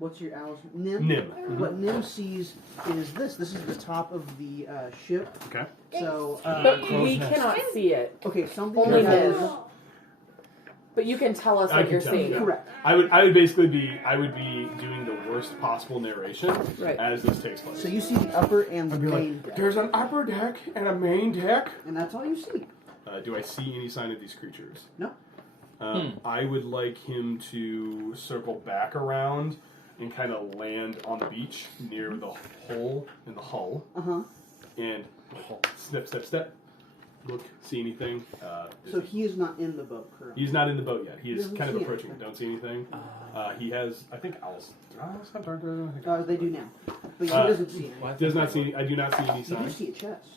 What's your owl's Nim? Nim. What Nim sees is this. This is the top of the ship. Okay. So, But we cannot see it. okay, something Only that Nim. is But you can tell us I what can you're tell you. seeing. correct. I would basically be doing the worst possible narration Right. as this takes place. So you see the upper and the I'd be main like, deck, there's an upper deck and a main deck. and that's all you see. Do I see any sign of these creatures? No. I would like him to circle back around and kind of land on the beach near the hole in the hull and snip, snip, step. Look, see anything? So he is not in the boat, correct? He's not in the boat yet. He is Doesn't kind of see approaching. anything. Don't see anything. He has, I think, owls. Owls have darker. I think They do now, but he Uh, doesn't see anything. Does not see. I do not see any You do signs. see a chest.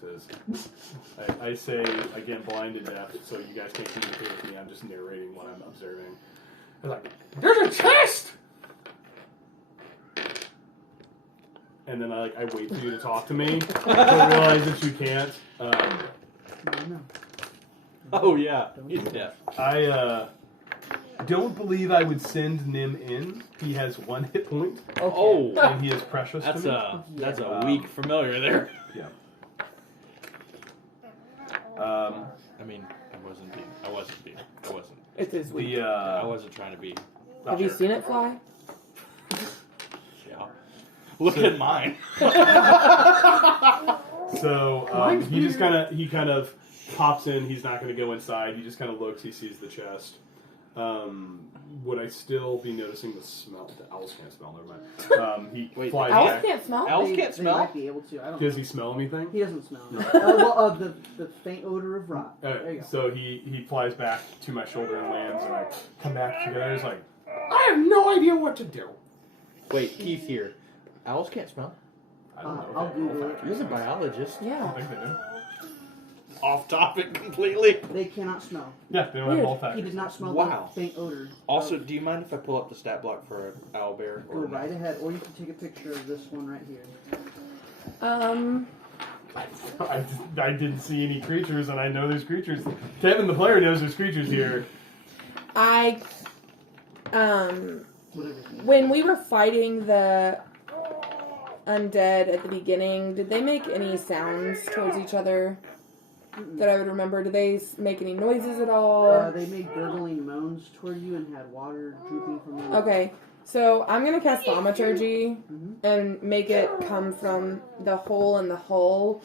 Says, I say again, blind and deaf, so you guys can't communicate with me. I'm just narrating what I'm observing. They're like, There's a chest. and then I wait for you to talk to me. I realize that you can't. No. Oh yeah, he's deaf. I don't believe I would send Nim in. He has 1 hit point, Oh, and he is precious that's to me. that's a weak familiar there. Yeah. I mean, I wasn't. It's his week. The I wasn't trying to be. Have you seen it fly? Yeah. Look at mine. So he kind of pops in. He's not going to go inside. He just kind of looks. He sees the chest. Would I still be noticing the smell? The owls can't smell. Never mind. He Wait, flies Owls back. can't smell? Owls They- can't they smell? might be able to. I don't Does know. he smell anything? He doesn't smell. The faint odor of rot. There you go. So he flies back to my shoulder and lands, and I come back together. He's like, I have no idea what to do. Wait, Keith here. Owls can't smell. I don't know. I'll Google it. He's a biologist. I Yeah. don't think they do. Off topic completely. They cannot smell. Yeah, they don't have Weird. olfactory. He did not smell Wow. the faint odor. Also, do you mind if I pull up the stat block for an owl bear? Go right ahead, or you can take a picture of this one right here. I didn't see any creatures, and I know there's creatures. Kevin, the player, knows there's creatures here. Whatever. When we were fighting the undead at the beginning, did they make any sounds towards each other that I would remember? Did they make any noises at all? They made gurgling moans toward you and had water drooping from them. Okay, so I'm gonna cast Thaumaturgy and make it come from the hole in the hull.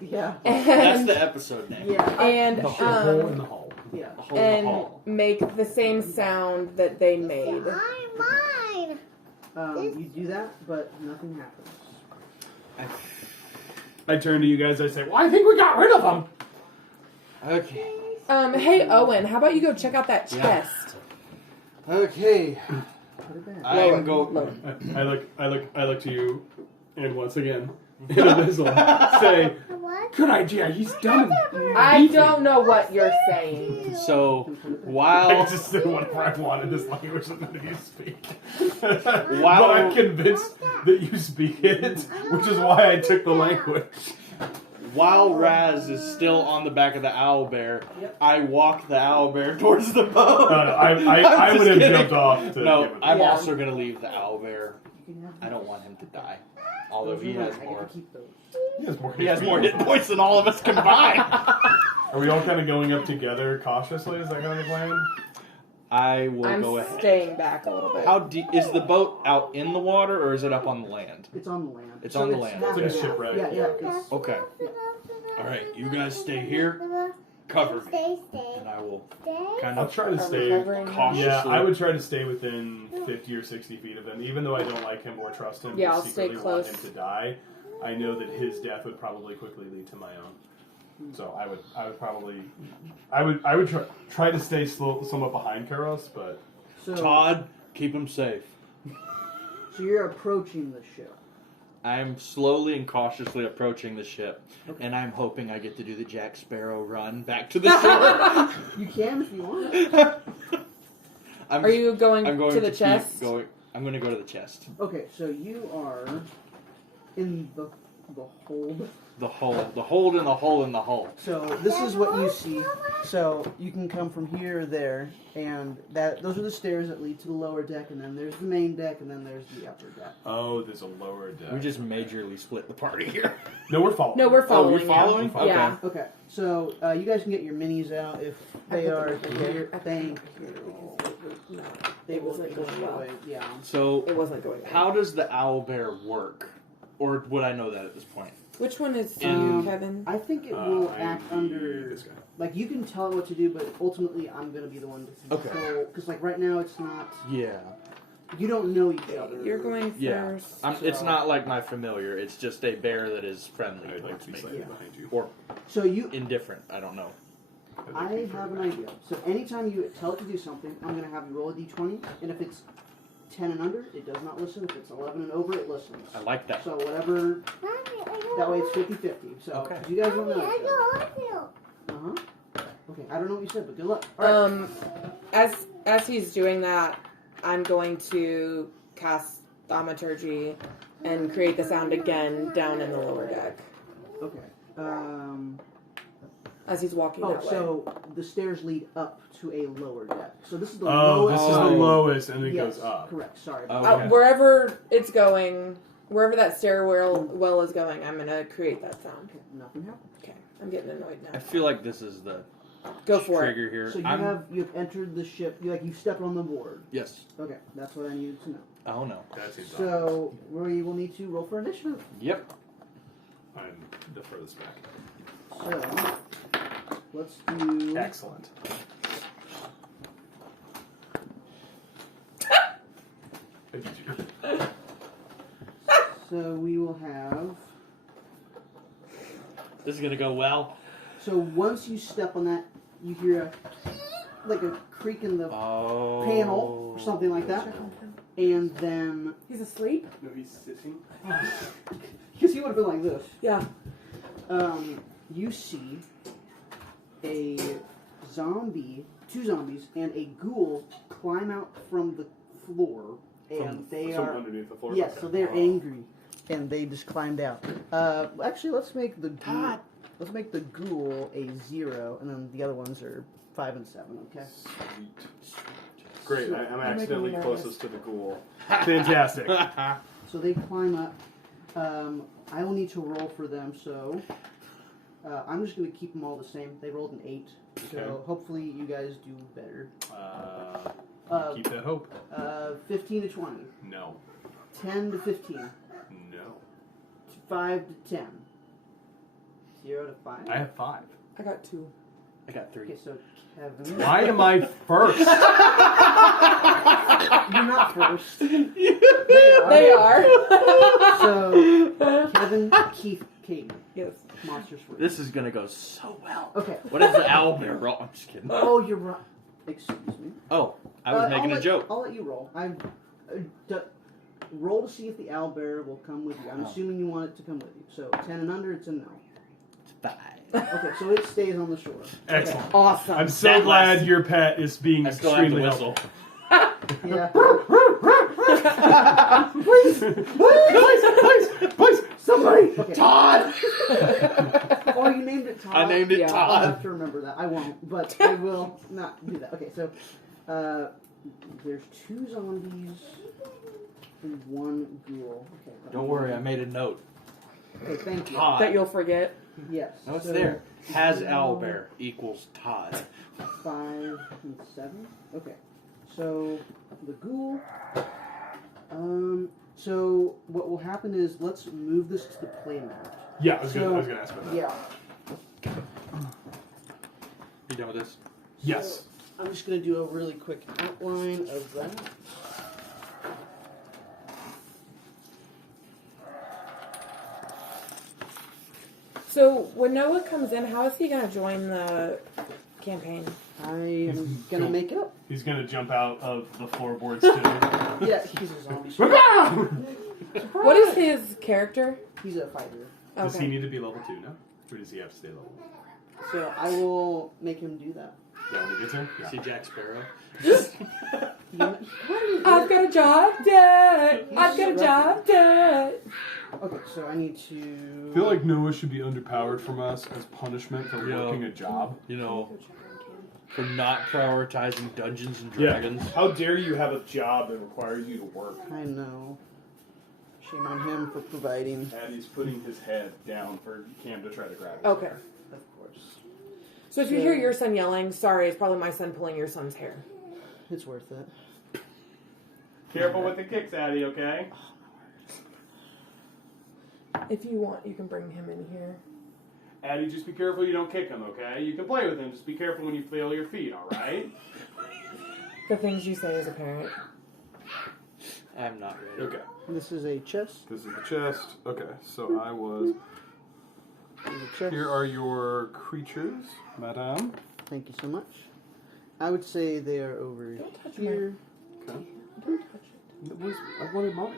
Yeah. That's And, the episode name. Yeah. and The hole in the hall. Yeah. Hole in the and hall. make the same sound that they made. Mine. You do that, but nothing happens. I turn to you guys. I say, Well, I think we got rid of them. Okay. Hey Owen, how about you go check out that Yeah. chest? Okay. Put it back. I'm going. I look to you, and once again, in a missile, say, What? Good idea. He's done. I don't know what you're saying. So I while just said whatever I want in this language that none of you speak. Wow. But I'm convinced that you speak it, which is why I took the language. while Raz is still on the back of the owl bear, I walk the owl bear towards the boat. I would have jumped off. To No, give it I'm Yeah. also gonna leave the owl bear. You can have I don't want him to die. Although he has I get more. to keep those. He has more hit points than all of us combined. Are we all kind of going up together cautiously? Is that kind of the plan? I will I'm go ahead. staying back a little bit. How deep is the boat out in the water or is it up on the land? It's on the land. It's on the land. half It's like a and half. shipwreck. Yeah. It's, Okay. All right, you guys stay here, cover me, Stay. and I will Stay. kind I'll of try to Are we stay. covering him? cautiously. Yeah, I would try to stay within 50 or 60 feet of him, even though I don't like him or trust him. Yeah, I I'll stay secretly close. want him to die. I know that his death would probably quickly lead to my own. So I would try to stay somewhat behind Karos, but so, Todd, keep him safe. so you're approaching the ship. I'm slowly and cautiously approaching the ship, and I'm hoping I get to do the Jack Sparrow run back to the shore. You can if you want. I'm, Are you going, I'm going to the keep chest? Going. I'm going to go to the chest. Okay, so you are in the hold. The hold in the hole in the hull. So this is what you see. So you can come from here or there, and those are the stairs that lead to the lower deck, and then there's the main deck, and then there's the upper deck. Oh, there's a lower deck. We just majorly split the party here. No, we're following. No, we're following. you're following? Yeah. Okay. Yeah. Okay, so you guys can get your minis out if they are here. Thank you. No, They it will wasn't going well. destroy. Yeah. So, It wasn't going well. how does the owlbear work? Or would I know that at this point? Which one is Um, Kevin? I think it will I act am under. this guy. Like you can tell it what to do, but ultimately I'm gonna be the one to Okay. control. Because like right now it's not. Yeah. You don't know each other. You're going Yeah. first. It's not like my familiar. It's just a bear that is friendly I'd like towards to be me. slightly Yeah. behind you. Or So you. indifferent. I don't know. I'd like I to be have an further. idea. So anytime you tell it to do something, I'm gonna have you roll a d20, and if it's 10 and under, it does not listen. If it's 11 and over, it listens. I like that. So whatever. That way it's 50-50. So Okay. 'cause you guys don't know each other. Uh-huh. Okay, I don't know what you said, but good luck. All right. As he's doing that, I'm going to cast thaumaturgy and create the sound again down in the lower deck Okay. as he's walking Oh, that way. so the stairs lead up to a lower deck. So this is the Oh, lowest. this is the Oh. lowest, and it Yes, goes up. correct. Sorry. Oh. Oh, Okay. wherever it's going, wherever that stairwell is going, I'm gonna create that sound. Okay, nothing happened. Okay, I'm getting annoyed I now. feel like this is the Go for it. trigger here. So you've entered the ship. You've stepped on the board. Yes. Okay, that's what I needed to know. Oh no. That's his So we will need to roll for initiative. Yep. I'm the furthest back. So let's do. Excellent. So we will have. This is gonna go well. So once you step on that, you hear a creak in the Oh. panel or something like that, and then He's asleep? No, he's sitting. because he would have been like this. Yeah. You see a zombie, two zombies, and a ghoul climb out from the floor, and they From are underneath the floor. yes, Okay. so they're Oh. angry, and they just climbed out. Actually, let's make the ghoul. Let's make the ghoul a 0, and then the other ones are 5 and 7. Okay. Sweet. Great. So- I'm making me accidentally nervous. closest to the ghoul. Fantastic. So they climb up. I will need to roll for them, so I'm just going to keep them all the same. They rolled an 8, so Okay. hopefully you guys do better. Keep that hope. 15 to 20, No. 10 to 15, No. 5 to 10, 0 to 5. I have 5. I got 2. I got 3. Okay, so Kevin. Why am I first? You're not first. They are. So Kevin, Keith, Katie, Yes. monsters for you. This is gonna go so well. Okay. What is the owlbear roll? I'm just kidding. Oh, you're right. Excuse me. Oh, I was making a joke. I'll let you roll. Roll to see if the owlbear will come with you. I'm assuming you want it to come with you. So 10 and under, it's a no. It's 5. Okay, so it stays on the shore. Excellent. Awesome. I'm so That glad lasts- your pet is being I still have to extremely whistle. helpful. Yeah. Please, Somebody. Okay. Todd. Oh, you named it Todd. I named it Yeah. I'll Todd. have to remember that. I won't, but I will not do that. Okay, so there's 2 zombies and 1 ghoul. Okay. Don't worry, I made a note. Okay, thank you. Todd. That you'll forget. Yes. No, it's so there. Has owlbear equals Todd. 5 and 7. Okay. So the ghoul. So what will happen is let's move this to the play map. Yeah, I was gonna ask about that. Yeah. You done with this? Yes. I'm just gonna do a really quick outline of that. So when Noah comes in, how is he going to join the campaign? I am gonna make it up. He's gonna jump out of the floorboards too. Yeah, he's a zombie. What is his character? He's a fighter. Does he Okay. need to be level 2 now? Or does he have to stay level 1? So I will make him do that. Yeah, when he gets here? Yeah. See Jack Sparrow? I've got a job done. I've got a job done. Okay, so I need I to. feel like Noah should be underpowered from us as punishment for Yeah. working a job. You know, for not prioritizing Dungeons and Yeah. Dragons. How dare you have a job that requires you to work? I know. Shame on him for providing. And he's putting his head down for Cam to try to grab his Okay. hair. Of course. So if you hear your son yelling, sorry, it's probably my son pulling your son's hair. It's worth it. Careful with the kicks, Addie, okay? If you want, you can bring him in here. Addie, just be careful you don't kick him, okay? You can play with him, just be careful when you flail your feet, alright? The things you say as a parent. I'm not ready. Okay. This is a chest. This is the chest. Okay, so I was... This is a chest. Here are your creatures, madame. Thank you so much. I would say they are over here. Okay. Don't touch it. I wanted mine.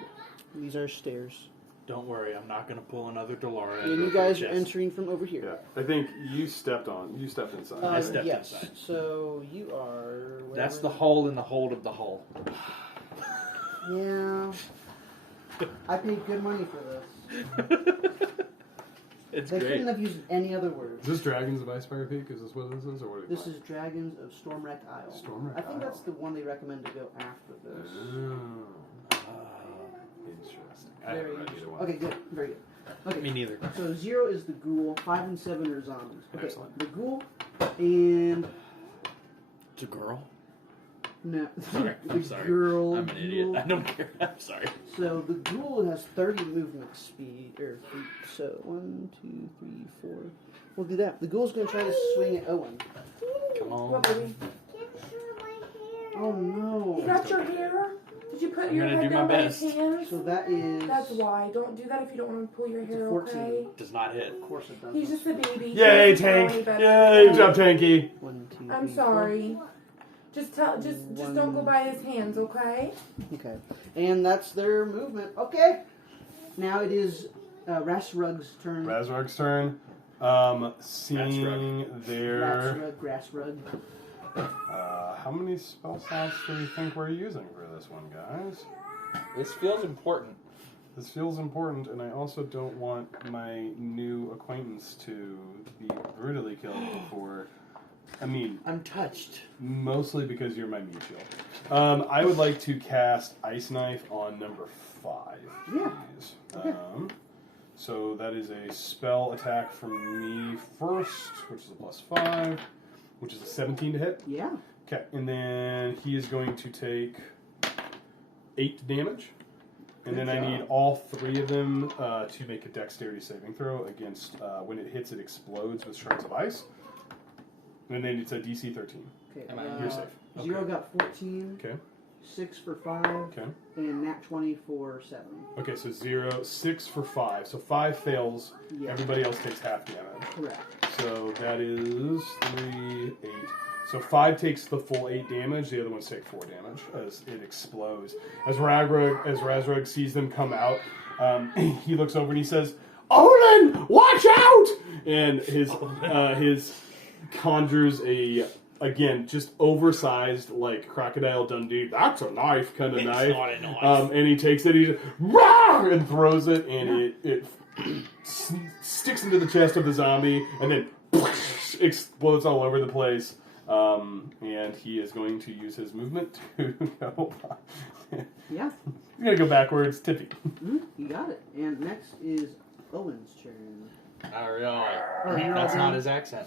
These are stairs. Don't worry, I'm not going to pull another DeLorean. And you guys are entering from over here. Yeah, I think you stepped inside. I stepped yes. inside. So you are. That's the whatever- hole in the hold of the hull. Yeah. I paid good money for this. It's They great. couldn't have used any other word. Is this Dragons of Icefire Peak? Is this what this is? Or what This is Dragons of Stormwreck Isle. Stormwreck I think Isle. that's the one they recommend to go after this. Interesting. I Very haven't read either interesting. one. Okay, good. Very good. Okay. Me neither. So 0 is the ghoul, 5 and 7 are zombies. Okay, Excellent. the ghoul and It's a girl? no, Sorry, the I'm sorry. girl. I'm an idiot. ghoul. I don't care. I'm sorry. So the ghoul has 30 movement speed, or feet. So 1, 2, 3, 4. We'll do that. The ghoul's gonna try to swing at Owen. Come on. What, baby? Oh no! You got your hair? Did you put I'm your gonna head do my down by his best. hands? So that is. That's why. Don't do that if you don't want to pull your It's a hair, 14. okay? Does not hit. Of course it does. He's just a baby. He Yay, doesn't know any Tank! better. Yay, good job, Tanky! 1, 2, I'm 3, 4. sorry. Just don't go by his hands, okay? Okay, and that's their movement. Okay, now it is Rasrug's turn. Razorg's turn. Seeing their... Rasrug, Grassrug. how many spell slots do you think we're using for this one, guys? This feels important. This feels important, and I also don't want my new acquaintance to be brutally killed before... I mean, I'm touched. mostly because you're my meat shield. I would like to cast Ice Knife on number 5. Yeah. Please. Okay. So that is a spell attack from me first, which is a +5, which is a 17 to hit. Yeah. Okay, and then he is going to take 8 damage. And Good then I job. need all 3 of them to make a dexterity saving throw against, when it hits, it explodes with shards of ice. And then it's a DC 13. Okay. You're safe. 0 Okay. got 14. Okay. 6 for 5. Okay. And nat 20 for 7. Okay, so 6 for 5. So 5 fails. Yeah. Everybody else takes half damage. Correct. So that is 3, 8. So 5 takes the full 8 damage. The other ones take 4 damage as it explodes. As Razrug sees them come out, he looks over and he says, "Olin, watch out!" And his conjures a, again, just oversized, like, Crocodile Dundee, that's a knife kind of It's knife. not a knife. And he takes it, he just, "Rah!" and throws it, and it sticks into the chest of the zombie, and then explodes all over the place. And he is going to use his movement to go. Yeah. He's going to go backwards, Tippy. You got it. And next is Owen's turn. That's not his accent.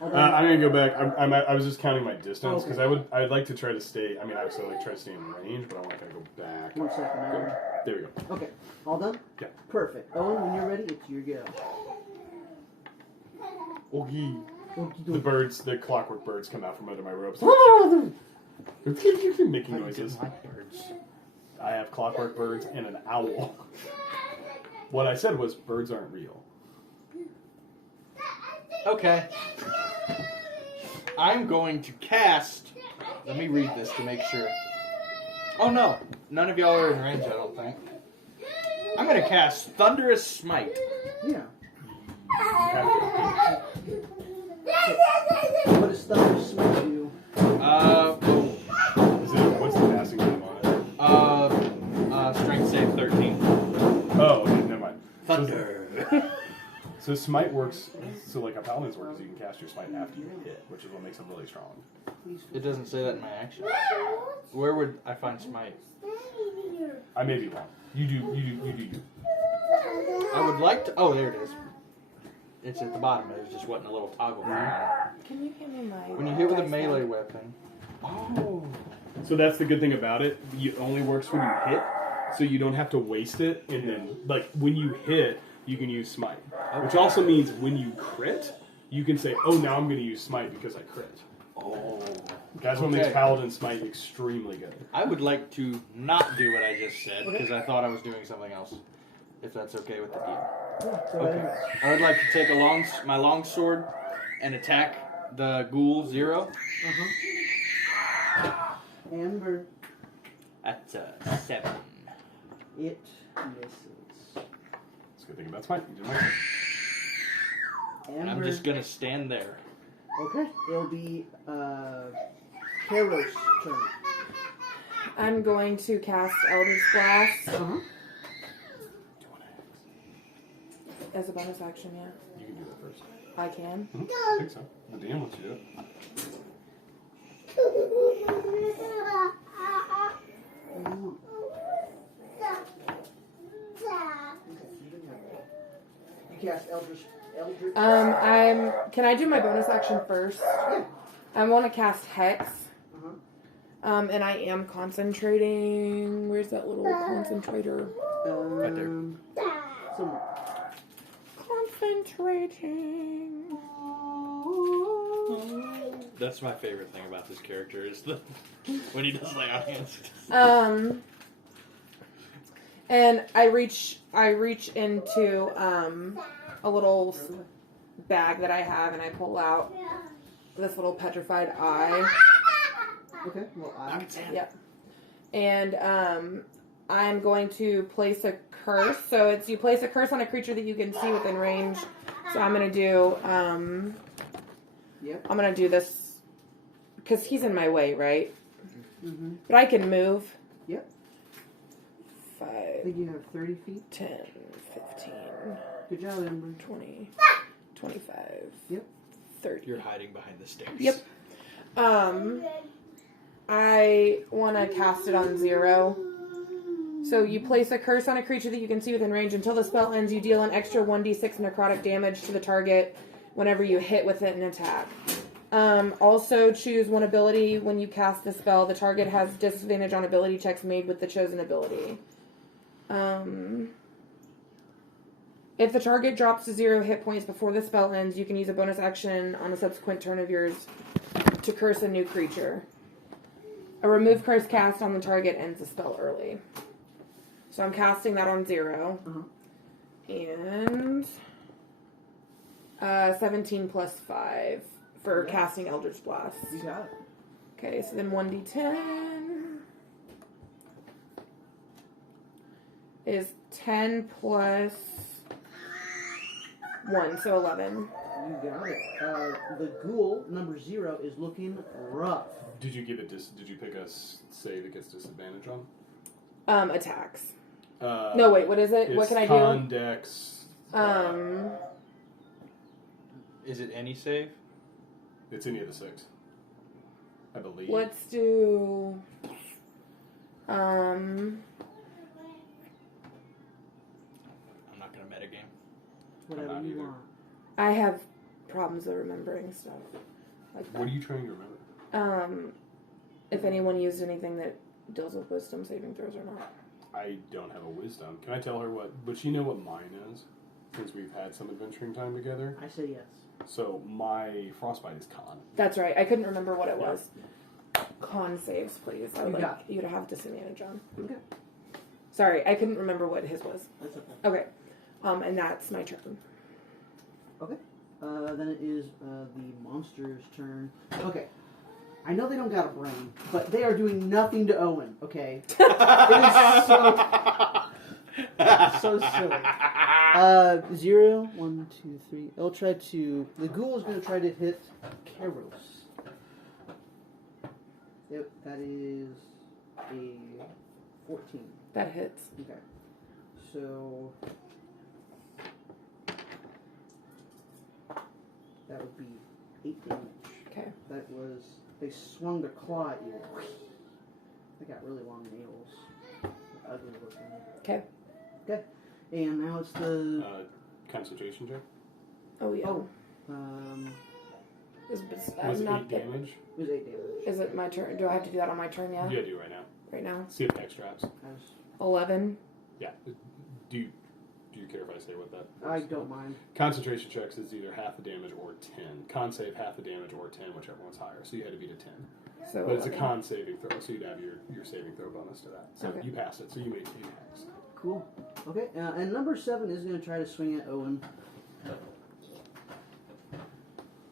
I'm gonna go back. I was just counting my distance because Okay. I'd like to try to stay. I mean, obviously, I'd like to try to stay in range, but I want to kind of go back. 1 second. Owen. There we go. Okay. All done? Yeah. Perfect. Owen, when you're ready, it's your go. Okay. The birds, the clockwork birds, come out from under my ropes. They're making noises. I have clockwork birds and an owl. What I said was birds aren't real. Okay. I'm going to cast... Let me read this to make sure. Oh no, none of y'all are in range, I don't think. I'm going to cast Thunderous Smite. Yeah. What does Thunder Smite do? What's the passing name on it? Strength save 13. Oh, okay, never mind. So smite works. So like a paladin's works, you can cast your smite after you hit, which is what makes them really strong. It doesn't say that in my action. Where would I find smite? I may be wrong. You do. You. I would like to. Oh, there it is. It's at the bottom. There just wasn't a little toggle. Can you hand me my? When you hit with a dice melee now? weapon. Oh. So that's the good thing about it. It only works when you hit, so you don't have to waste it. And then, like when you hit, you can use smite, which also means when you crit, you can say, "Oh, now I'm going to use smite because I crit." Oh. That's what makes paladin smite extremely good. I would like to not do what I just said because I thought I was doing something else. If that's okay with the game. Okay. I would like to take my long sword and attack the ghoul 0. Amber, That's a 7. it misses. That's a good thing about smite. You did my And I'm just gonna stand there. Okay, it'll be Karos' turn. I'm going to cast Eldritch Blast as a bonus action. Yeah, You can do that first. I can. I think so. The DM lets you do it. You cast Eldritch. Can I do my bonus action first? I want to cast Hex. And I am concentrating. Where's that little concentrator? Right there. Somewhere. Concentrating. That's my favorite thing about this character is the when he does lay on hands. And I reach into a little bag that I have, and I pull out this little petrified eye. Okay, well, Yep. And I'm going to place a curse. So it's you place a curse on a creature that you can see within range. So I'm gonna do Yep. I'm gonna do this because he's in my way, right? Mm-hmm. But I can move. Yep. 5, I think you have 30 feet. 10, 15, Good job, Amber. 20, 25, Yep. 30. You're hiding behind the stairs. Yep. I want to cast it on 0. So you place a curse on a creature that you can see within range. Until the spell ends, you deal an extra 1d6 necrotic damage to the target whenever you hit with it and attack. Also, choose one ability when you cast the spell. The target has disadvantage on ability checks made with the chosen ability. If the target drops to 0 hit points before the spell ends, you can use a bonus action on a subsequent turn of yours to curse a new creature. A remove curse cast on the target ends the spell early. So I'm casting that on 0. And 17 plus 5 for casting Eldritch Blast. You got it. Okay, so then 1d10 is 10 plus 1, so 11. You got it. The ghoul, number 0, is looking rough. Did you give it? Did you pick a save it gets disadvantage on? Attacks. No, wait, what is it? What can I do? Con, Dex. Is it any save? It's any of the 6, I believe. Let's do. I'm not gonna metagame. Whatever not you either. want. I have problems of remembering stuff. Like What are you trying to remember? if anyone used anything that deals with wisdom saving throws or not. I don't have a wisdom. Can I tell her what? But she know what mine is, since we've had some adventuring time together. I say yes. So my frostbite is con. That's right. I couldn't remember what it was. Con saves, please. I would You like got you to have disadvantage on. Okay. Sorry, I couldn't remember what his was. That's okay. Okay. And that's my turn. Okay. Then it is the monster's turn. Okay. I know they don't got a brain, but they are doing nothing to Owen, okay? It is so silly. 0, 1, 2, 3. I'll try to... The ghoul is going to try to hit Karos. Yep, that is a 14. That hits. Okay. So... 8 damage. Okay. That was, they swung their claw at you. They got really long nails. Ugly looking. Okay. Okay. And now it's the... Concentration check. Oh yeah. Oh. Was I'm not 8 damage? It was 8 damage. Is it my turn? Do I have to do that on my turn? Yeah. Yeah, do right now. Right now. See if X drops. 11. Yeah. Do you care if I say what that is? I don't mind. Concentration checks is either half the damage or 10. Con save half the damage or 10, whichever one's higher. So you had to beat a 10. So But it's a 11. con saving throw, so you'd have your saving throw bonus to that. So Okay. you passed it, so you made 2 hacks. Cool. Okay, and number 7 is going to try to swing at Owen.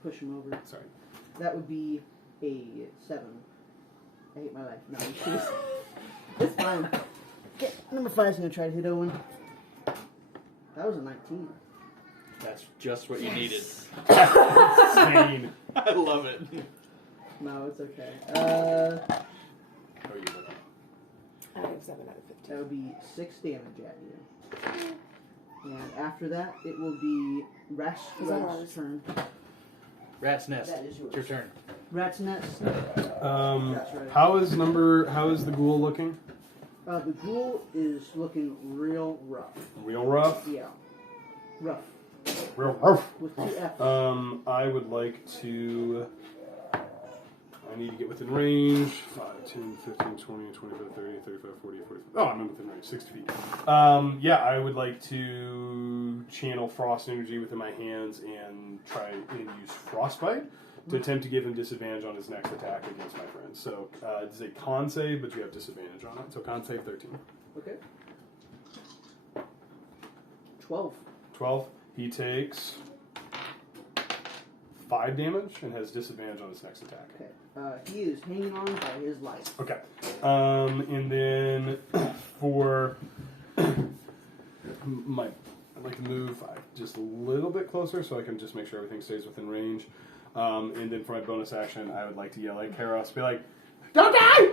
Push him over. Sorry. That would be a 7. I hate my life. No, it's, it's fine. Okay, number 5 is going to try to hit Owen. That was a 19. That's just what you needed. Insane. I love it. No, it's okay. How are you looking? I have 7 out of 15. That would be 6 damage at you. And after that, it will be Rat's Is that ours? turn. Rat's Nest. That is yours. It's your turn. Rat's Nest. That's right. How is the ghoul looking? The ghoul is looking real rough. Real rough? Yeah. Rough. Real rough. With 2 F's. I would like to... I need to get within range. 5, 10, 15, 20, 25, 30, 35, 40, 45. Oh, I'm within range. 60 feet. Yeah, I would like to channel frost energy within my hands and try and use frostbite to attempt to give him disadvantage on his next attack against my friend. So it's a con save, but you have disadvantage on it. So con save 13. Okay. 12. 12. He takes 5 damage and has disadvantage on his next attack. Okay. He is hanging on by his life. Okay. And then for I'd like to move just a little bit closer so I can just make sure everything stays within range. And then for my bonus action, I would like to yell at Karos, be like, "Don't die!"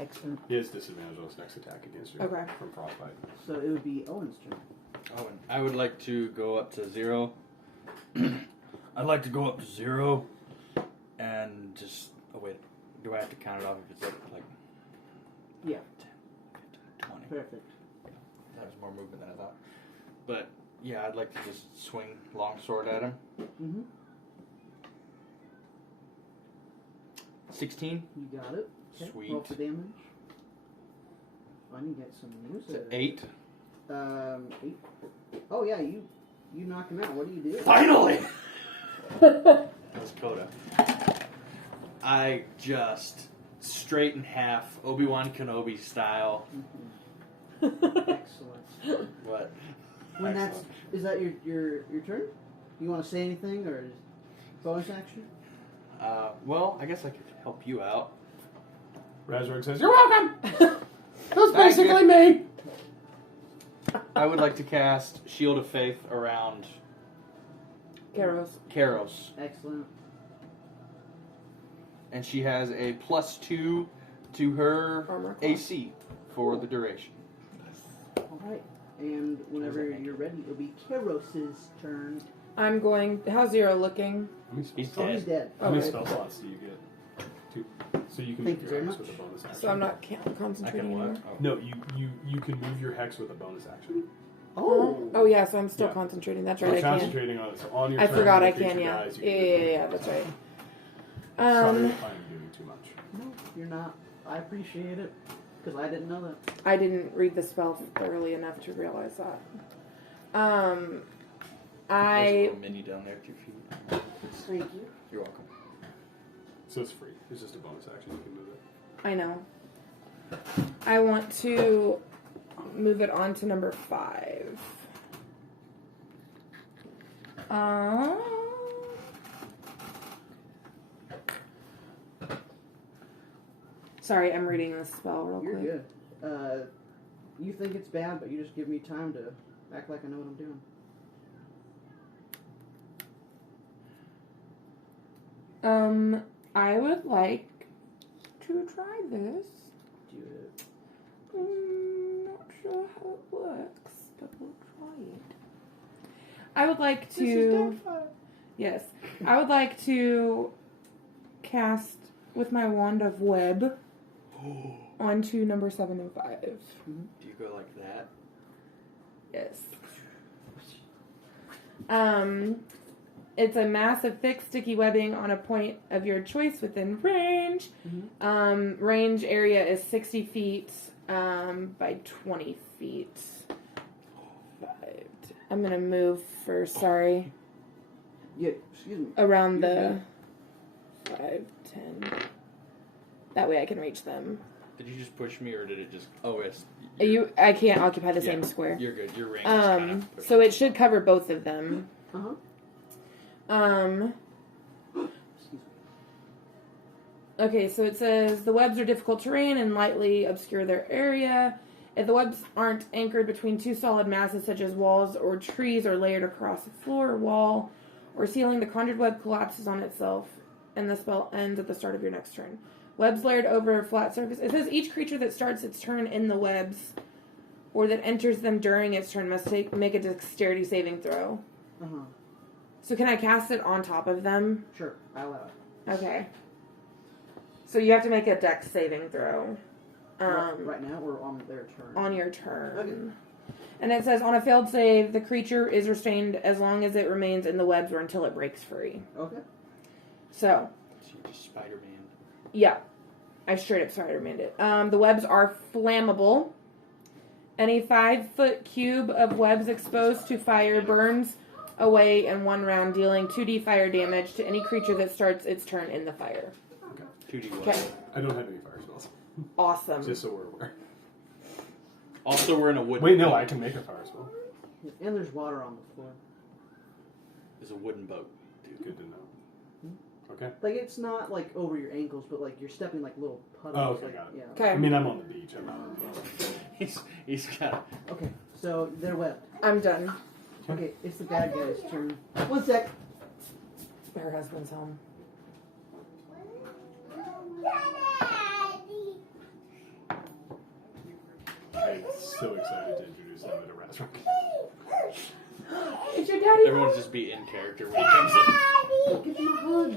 Excellent. He has disadvantage on his next attack against you Okay. from frostbite. So it would be Owen's turn. Owen, I would like to go up to 0. I'd like to go up to 0 and just... Oh, wait. Do I have to count it off if it's like... Yeah. 10, 15, 20. Perfect. That was more movement than I thought. But, yeah, I'd like to just swing longsword at him. Mm-hmm. 16. You got it. Okay. Sweet. Roll for damage. I need to get some music. It's 8. 8. Oh yeah, you knock him out. What do you do? Finally! That's Coda. I just straight in half, Obi-Wan Kenobi style. Excellent. What? When Excellent. is that your turn? You want to say anything or is bonus action? Well, I guess I could help you out. Razorg says, You're welcome. That's Thank basically you. me. I would like to cast Shield of Faith around Karos. Karos. Excellent. And she has a +2 to her Armor class. AC for the duration. All right. And whenever you're ready, it'll be Keros's turn. I'm going. How's Zero looking? He's Oh, he's dead. dead. How many Okay. spell slots do you get? 2. So you can Thank move you your very hex much. with a bonus action. So I'm not I concentrating can anymore. what? Oh. No, you can move your hex with a bonus action. Oh. Oh yeah, so I'm still Yeah. concentrating. That's You're right. I can. concentrating on it. So on your I turn, forgot when I the creature can. Yeah. dies, you Yeah. can move it. Yeah. That's right. Sorry if I'm doing too much. No, you're not. I appreciate it because I didn't know that. I didn't read the spell thoroughly enough to realize that. There's a I little mini down there at your feet. Thank you. You're welcome. So it's free. It's just a bonus action. You can move it. I know. I want to move it on to number 5. Sorry, I'm reading this spell real You're quick. good. You think it's bad, but you just give me time to act like I know what I'm doing. I would like to try this. Do it. Not sure how it works, but we'll try I would like to. Yes, I would like to cast with my wand of web onto number 7 and 5. Do you go like that? Yes. It's a mass of thick, sticky webbing on a point of your choice within range. Range area is 60 feet by 20 feet. 5. I'm gonna move for Yeah, excuse me. around the 5, 10. That way I can reach them. Did you just push me, or did it just? Oh, yes. I can't occupy the same square. You're good. Your range is kind of. So it should cover both of them. Excuse me. Okay, so it says the webs are difficult terrain and lightly obscure their area. If the webs aren't anchored between two solid masses such as walls or trees or layered across a floor, wall, or ceiling, the conjured web collapses on itself and the spell ends at the start of your next turn. Webs layered over a flat surface. It says each creature that starts its turn in the webs or that enters them during its turn must make a dexterity saving throw. So can I cast it on top of them? Sure, I allow it. Okay. So you have to make a dex saving throw. Right now, or on their turn? On your turn. Okay. And it says, on a failed save, the creature is restrained as long as it remains in the webs or until it breaks free. Okay. So, you're just Spider-Man. yeah. I straight up Spider-Man'd it. The webs are flammable. Any 5-foot cube of webs exposed to fire burns away in one round, dealing 2d fire damage to any creature that starts its turn in the fire. 2d what? Okay. I don't have any fire spells. Awesome. Just so we're aware. Also, we're in a wooden. Wait, no, boat. I can make a fire spell. And there's water on the floor. There's a wooden boat. Good to know. Okay. Like, it's not, like, over your ankles, but, like, you're stepping, like, little puddles. Oh, okay, like, got it. Yeah. Okay. I mean, I'm on the beach. I'm not on the boat. He's got. Okay, so they're webbed. I'm done. Okay, it's the bad guy's turn. One sec. Her husband's home. I'm so excited to introduce them to Razrock. It's your daddy. Everyone's just be in character when he comes in. Give him a hug.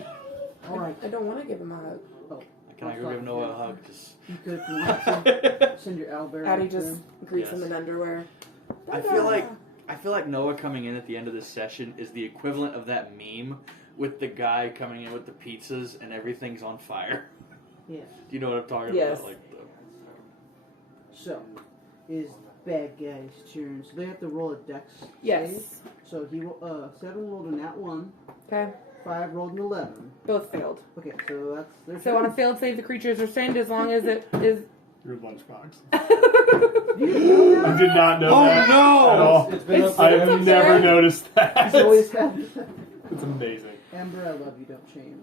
All right. I don't want to give him a hug. Oh, Can I go give Noah a hug? Just. you could if you want to. Send your owlbear. Addie up to just him. greets Yes. him in underwear. I feel like Noah coming in at the end of this session is the equivalent of that meme with the guy coming in with the pizzas and everything's on fire. Yeah. Do you know what I'm talking Yes. about? So, is bad guy's turn. So they have to roll a dex Yes. save. So he 7 rolled a nat 1. Okay. 5 rolled an 11. Both failed. Okay, so that's their So on a failed save, the creature is restrained as long as it is. Your lunchbox. Do you know that? I did not know that no! at all. It's been It's- up I there. have up never there. noticed that. It's always had. It's amazing. Amber, I love you. Don't change.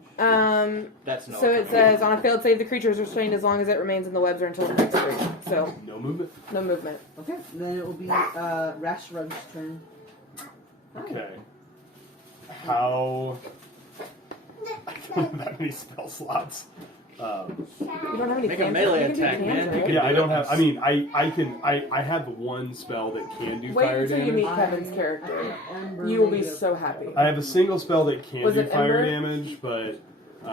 That's Noah. So it coming says on a failed save, the creature is restrained as long as it remains in the webs or until the next turn. So No movement. no movement. Okay, then it will be Rashrug's turn. Okay. How? I don't have that many spell slots. You don't have any. Make a cantrips. melee You can do attack, man. cantrips. You can Yeah, do I it. don't have. I mean, I have one spell that can do Wait fire until you damage. meet Kevin's character. Amber You will be made a- so happy. I have a single spell that can Was do it fire Ember? damage, but I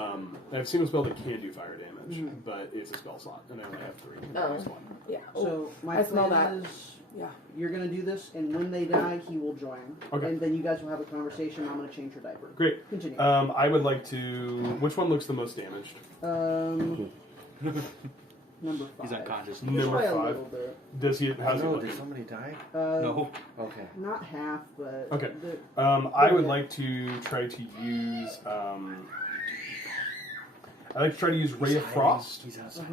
have a single spell that can do fire damage, but it's a spell slot, and I only have 3. Oh. That's one. Yeah. So my I smell plan that. is Yeah. you're gonna do this, and when they die, he will join. Okay. And then you guys will have a conversation. I'm gonna change your diaper. Great. Continue. I would like to. Which one looks the most damaged? Number 5. He's unconscious. Just Number by a 5. little bit. Does he? How's he No, looking? did somebody die? No. Okay. Not half, but Okay. the- I would like to try to use. I like to try to use Ray of Frost He's outside.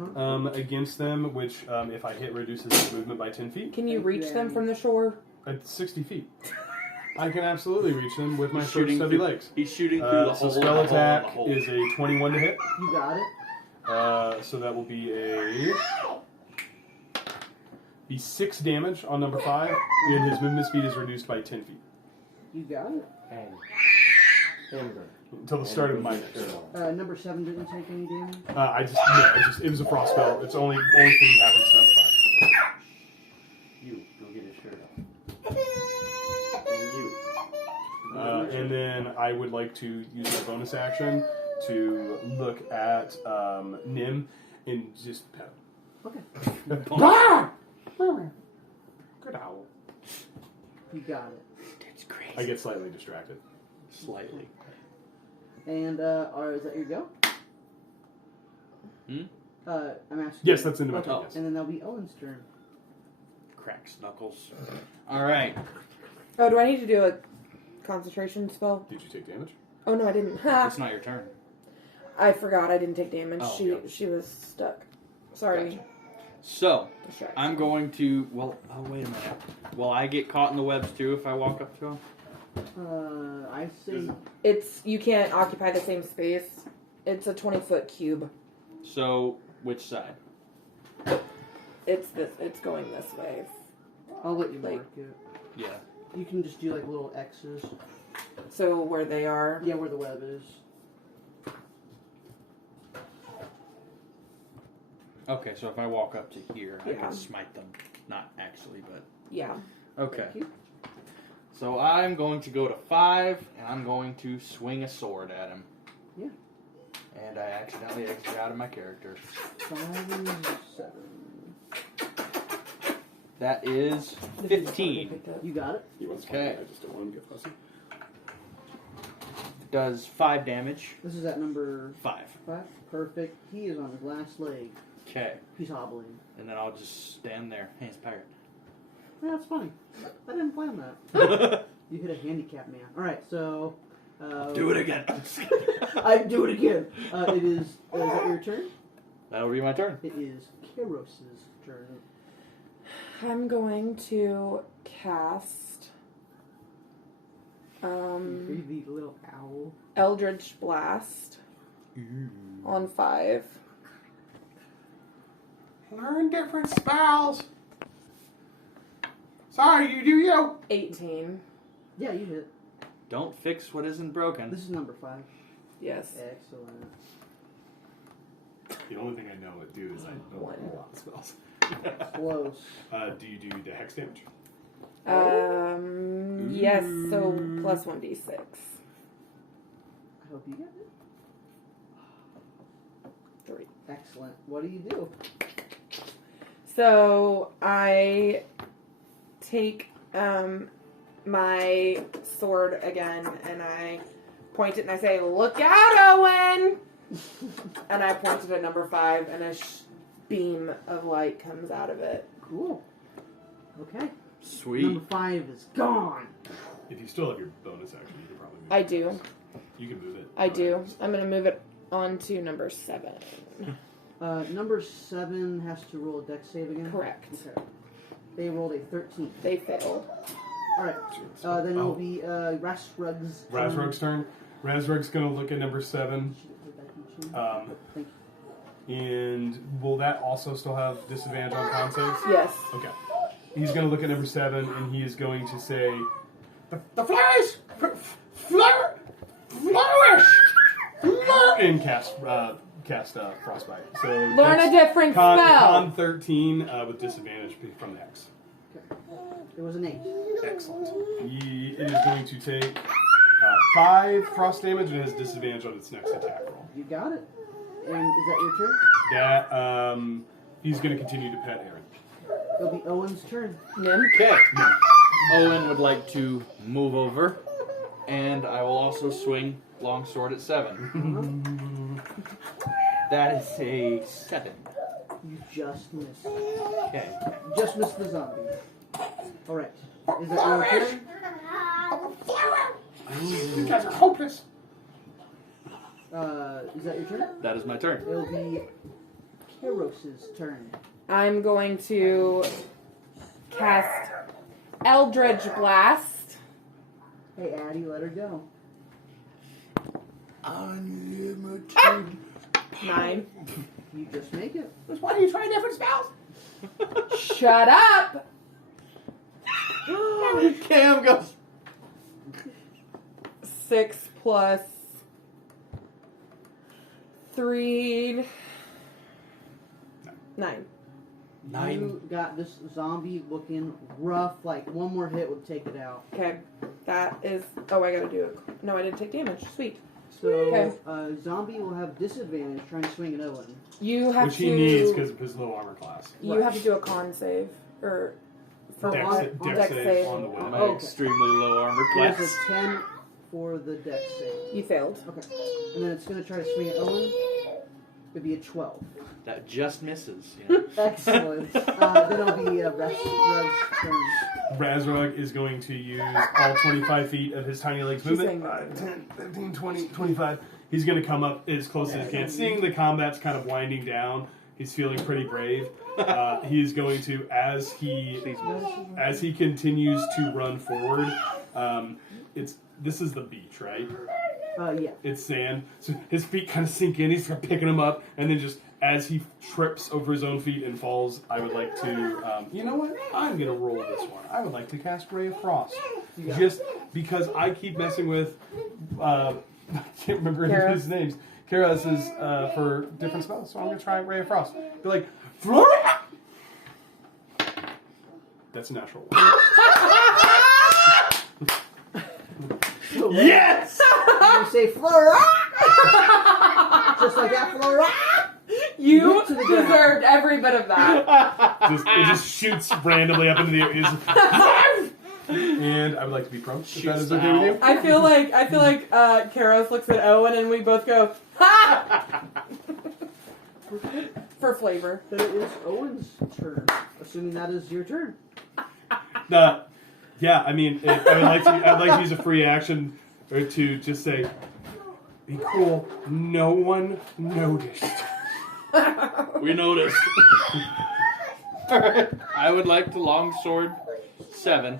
against them, which, if I hit, reduces their movement by 10 feet. Can you reach them from the shore? At 60 feet. I can absolutely reach them with my short, Shooting stubby through- legs. He's shooting through the So hole. spell in the hole in the attack hole. is a 21 to hit. You got it. So that will be 6 damage on number 5, and his movement speed is reduced by 10 feet You got it. And Amber. until the start of my next. Number 7 didn't take any damage. It was a frost spell. It's only thing that happens to number 5. You, go get his shirt off. And you. And then I would like to use my bonus action to look at Nim and just pet him. Okay. Ah! Good owl. You got it. That's crazy. I get slightly distracted. Slightly. And is that your go? I'm asking. Yes, that's into my Okay. turn, yes. And then that'll be Owen's turn. Cracks knuckles. All right. Oh, do I need to do a concentration spell? Did you take damage? Oh no, I didn't. It's not your turn. I forgot I didn't take damage. Oh, She was stuck. Sorry. Gotcha. So, Distraction. I'm going to. Well, oh wait a minute. Will I get caught in the webs too if I walk up to him? I see. It's you can't occupy the same space. It's a 20-foot cube. So, which side? It's this. It's going this way. I'll let you Like- mark it. Yeah. You can just do like little X's. So where they are. Yeah, where the web is. Okay, so if I walk up to here, I Yeah. can smite them. Not actually, but Yeah. okay. Thank you. So I'm going to go to 5, and I'm going to swing a sword at him. Yeah. And I accidentally exit out of my character. 5 and 7. That is 15. You got it. He wants Okay. I just don't want him to get fussy. Does 5 damage. This is at number 5. 5. Perfect. He is on his last leg. Okay. He's hobbling. And then I'll just stand there. Hey, it's pirate. Yeah, that's funny. I didn't plan that. You hit a handicap man. Alright, so... Do it again. I do it again. It is that your turn? That'll be my turn. It is Keros's turn. I'm going to cast You the little owl. Eldritch Blast on 5. Learn different spells. Sorry, you do you. 18. Yeah, you hit. Don't fix what isn't broken. This is number 5. Yes. Excellent. The only thing I know it do is I know One. a lot of spells. Close. Do you do the hex damage? Yes, so plus 1d6. I hope you get it. 3. Excellent. What do you do? So I take my sword again and I point it and I say, "Look out, Owen!" And I point it at number 5 and a beam of light comes out of it. Cool. Okay. Sweet. Number 5 is gone. If you still have your bonus action, you can probably move I it. do. You can move it. I do. I'm going to move it on to number 7. Number 7 has to roll a dex save again? Correct. Okay. They rolled a 13. They failed. Alright. Then it'll be Rasrug's turn. Razrug's turn. Razrug's going to look at number 7. Thank you. And will that also still have disadvantage on con saves? Yes. Okay. He's going to look at number 7, and he is going to say, The flowers flourish. and cast frostbite. So Learn a different spell. Con 13 with disadvantage from the hex. It was an 8. Excellent. It is going to take 5 frost damage and has disadvantage on its next attack roll. You got it. And is that your turn? That he's going to continue to pet Aaron. It'll be Owen's turn. Nim. Okay. Owen would like to move over, and I will also swing longsword at 7. That is a 7. You just missed. Okay. Just missed the zombie. Alright. Is that your turn? You guys are hopeless. Is that your turn? That is my turn. It'll be Keros's turn. I'm going to cast Eldritch Blast. Hey, Addie, let her go. Unlimited. 9. You just make it. Why are you trying different spells? Shut up! Cam goes. 6 plus 3. 9. You got this zombie looking rough. Like one more hit would take it out. Okay. That is. Oh, I gotta do it. No, I didn't take damage. Sweet. So Okay. Zombie will have disadvantage trying to swing at Owen. You have Which to. he needs because of his low armor class. You have to do a con save or for Dex- on- dex Dex save. save on the My win. Okay. extremely low armor There's class. a 10 for the dex save. You failed. Okay. And then it's going to try to swing at Owen. It'd be a 12. That just misses. You know? Excellent. Then it'll be Rev's turn. Razrug is going to use all 25 feet of his tiny legs She's movement. saying 10, 15, 20, 25. He's going to come up as close as he can. Seeing the combat's kind of winding down, he's feeling pretty brave. He's going to, as he continues to run forward, this is the beach, right? Yeah. It's sand. So his feet kind of sink in. He's picking them up, and then just as he trips over his own feet and falls, I would like to. You know what? I'm gonna roll this one. I would like to cast Ray of Frost, just because I keep messing with. I can't remember any of his names. Kara's is for different spells, so I'm gonna try Ray of Frost. Be like, Flora! That's a natural one. Yes! You say Flora! Just like that, Flora! You Get to the ground. deserved every bit of that. It just shoots randomly up into the air. And I would like to be prone. If that is okay with you. I feel like Karos looks at Owen and we both go, ha! For flavor. Then it is Owen's turn. Assuming that is your turn. Yeah, I mean, I'd like to use a free action or to just say, be cool. No one noticed. We noticed. I would like to longsword 7.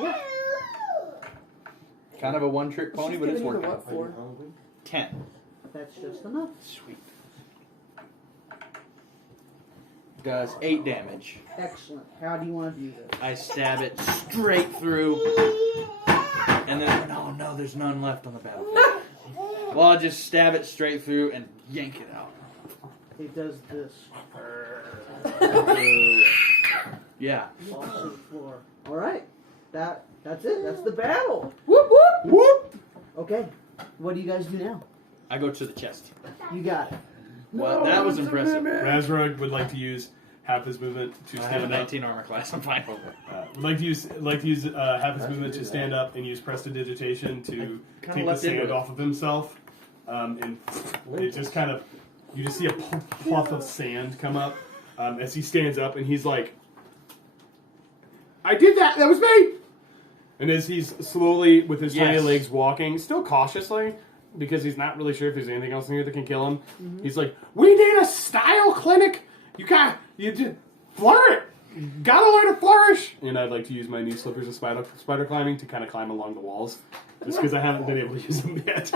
Yeah. Kind of a one-trick pony, but it's working. What for? 10. That's just enough. Sweet. Does 8 damage. Excellent. How do you want to do this? I stab it straight through, and then no, there's none left on the battlefield. Well, I'll just stab it straight through and yank it out. It does this. Yeah. Falls to the floor. All right. That's it. That's the battle. Whoop whoop! Whoop! Okay. What do you guys do now? I go to the chest. You got it. Well, that was impressive. Razrug would like to use half his movement to I have a stand up. 19 armor class. I'm fine. Would like to use half his movement to stand up and use prestidigitation to take the leapt into sand it. off of himself. And it just kind of, you just see a puff of sand come up as he stands up, and he's like, "I did that. That was me." And as he's slowly with his tiny Yes. legs walking, still cautiously, because he's not really sure if there's anything else in here that can kill him. He's like, "We need a style clinic. You did flirt. Gotta learn to flourish." And I'd like to use my new slippers of spider climbing to kind of climb along the walls, just because I haven't been able to use them yet.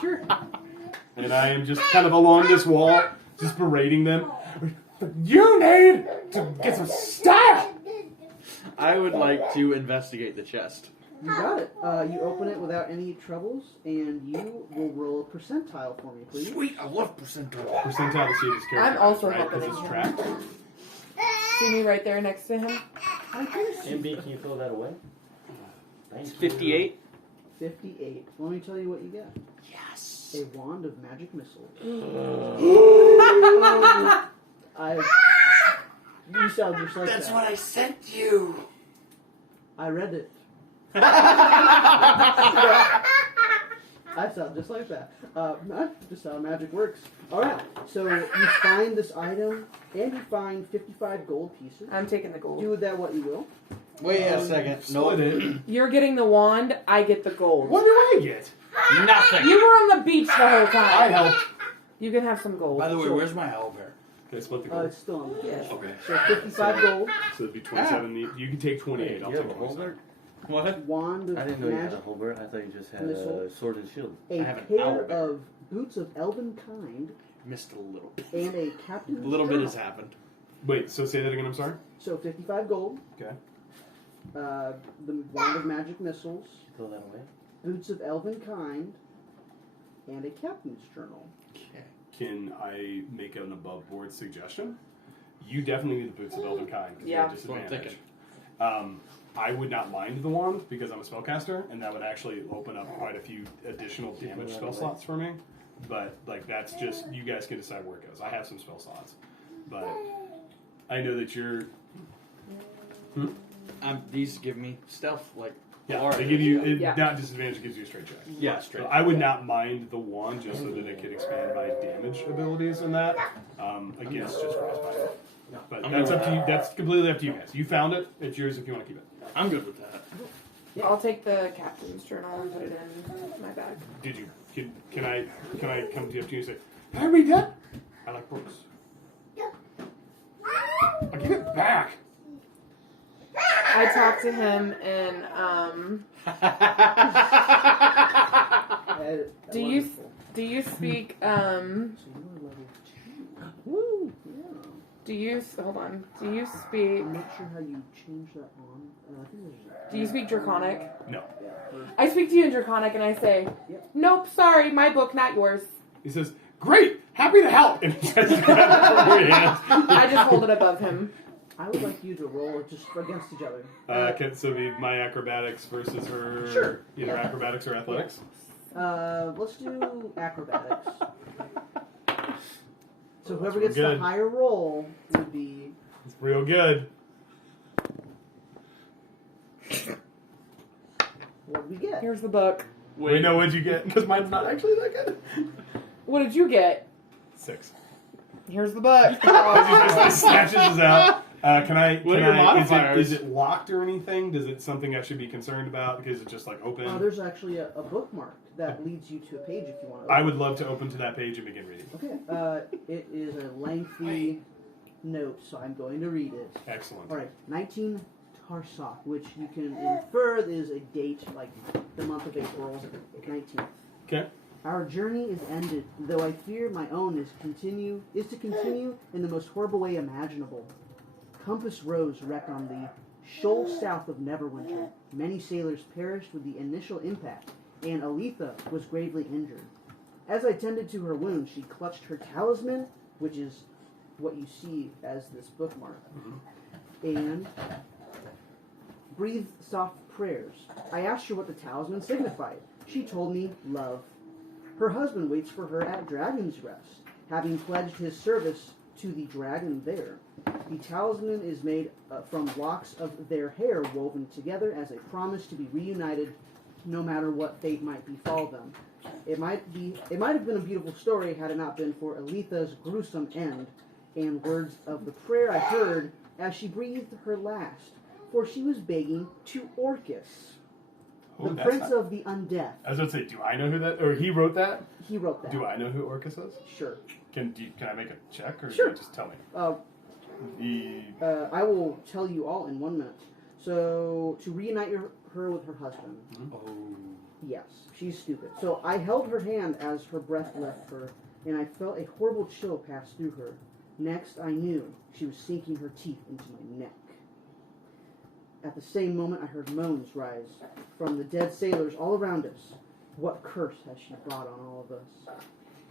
Sure. And I am just kind of along this wall, just berating them. You need to get some style. I would like to investigate the chest. You got it. You open it without any troubles, and you will roll a percentile for me, please. Sweet, I love percentile. Percentile to see if this character I'm also right, helping because it's him. tracked. See me right there next to him? MB, can you fill that away? Thanks. 58. 58. Let me tell you what you get. Yes. A wand of magic missiles. You sound just like That's that. what I sent you. I read it. I sound just like that. That's just how magic works. Alright, so you find this item, and you find 55 gold pieces. I'm taking the gold. Do with that what you will. Wait a second. No, Split it. You're getting the wand, I get the gold. What do I get? nothing. You were on the beach the whole I time. helped. You can have some gold. By the way, where's my owlbear? Can I split the gold? It's still on the Yes. Okay. So 55 gold, So it'd be 27. You can take 28. I'll You have take a holder? 27. What? wand of I didn't know you had a magic, holder. I thought you just had Missile. a sword and shield. a I have an pair owlbear. of boots of elven kind, Missed a little bit. and a captain's A little bit journal. has happened. Wait, so say that again, I'm sorry? So 55 gold, Okay. the wand of magic missiles, Throw that away. boots of elven kind, and a captain's journal. Okay. Can I make an above board suggestion? You definitely need the Boots of Elvenkind because Yeah. you're That's what I'm disadvantaged. I would not mind the wand because I'm a spellcaster, and that would actually open up quite a few additional damage spell slots for me. But like that's just you guys can decide where it goes. I have some spell slots, but I know that you're. These give me stealth, like. Yeah, aura. they give you Yeah. not disadvantage. It gives you a straight check. Yeah, straight. So I would not mind the wand just so that it could expand my damage abilities in that against just frostbite. But that's up to you. That's completely up to you guys. You found it. It's yours if you want to keep it. I'm good with that. I'll take the captain's journal and put it in my bag. Did you? Can I come to you and say, "Can I read that? I like books." I'll give it back. I talked to him and do you speak So you are level 2. Woo! Yeah. do you speak I'm not sure how you change that on. I think there's. do you speak Draconic? No. Yeah. I speak to you in Draconic and I say, nope, sorry, my book, not yours. He says, "Great, happy to help." And he tries to grab it from your hand. I just hold it above him. I would like you to roll just against each other. So be my acrobatics versus her. Sure. Either acrobatics or athletics. Let's do acrobatics. So whoever gets good. the higher roll would be. It's real good. What did we get? Here's the book. We know what'd you get because mine's not actually that good. What did you get? 6. Here's the book. He just snatches his out. Can I? What are your modifiers? Is it locked or anything? Does it something I should be concerned about? Because it's just like open. There's actually a bookmark that leads you to a page if you want to. I would love to open to that page and begin reading. Okay. It is a lengthy note, so I'm going to read it. Excellent. All right. 19 Tarsak, which you can infer is a date like the month of April, 19th. Okay. Our journey is ended, though I fear my own is to continue in the most horrible way imaginable. Compass Rose wrecked on the shoal south of Neverwinter. Many sailors perished with the initial impact, and Aletha was gravely injured. As I tended to her wound, she clutched her talisman, which is what you see as this bookmark, and breathed soft prayers. I asked her what the talisman signified. She told me love. Her husband waits for her at Dragon's Rest, having pledged his service to the dragon there. The talisman is made from locks of their hair woven together as a promise to be reunited no matter what fate might befall them. It might have been a beautiful story had it not been for Aletha's gruesome end and words of the prayer I heard as she breathed her last, for she was begging to Orcus, the prince of the undead. I was going to say, do I know who that? Or he wrote that? He wrote that. Do I know who Orcus is? Sure. Can I make a check or Sure. you just tell me? I will tell you all in 1 minute. So, to reunite her with her husband. Oh. Yes, she's stupid. So, I held her hand as her breath left her, and I felt a horrible chill pass through her. Next, I knew she was sinking her teeth into my neck. At the same moment, I heard moans rise from the dead sailors all around us. What curse has she brought on all of us?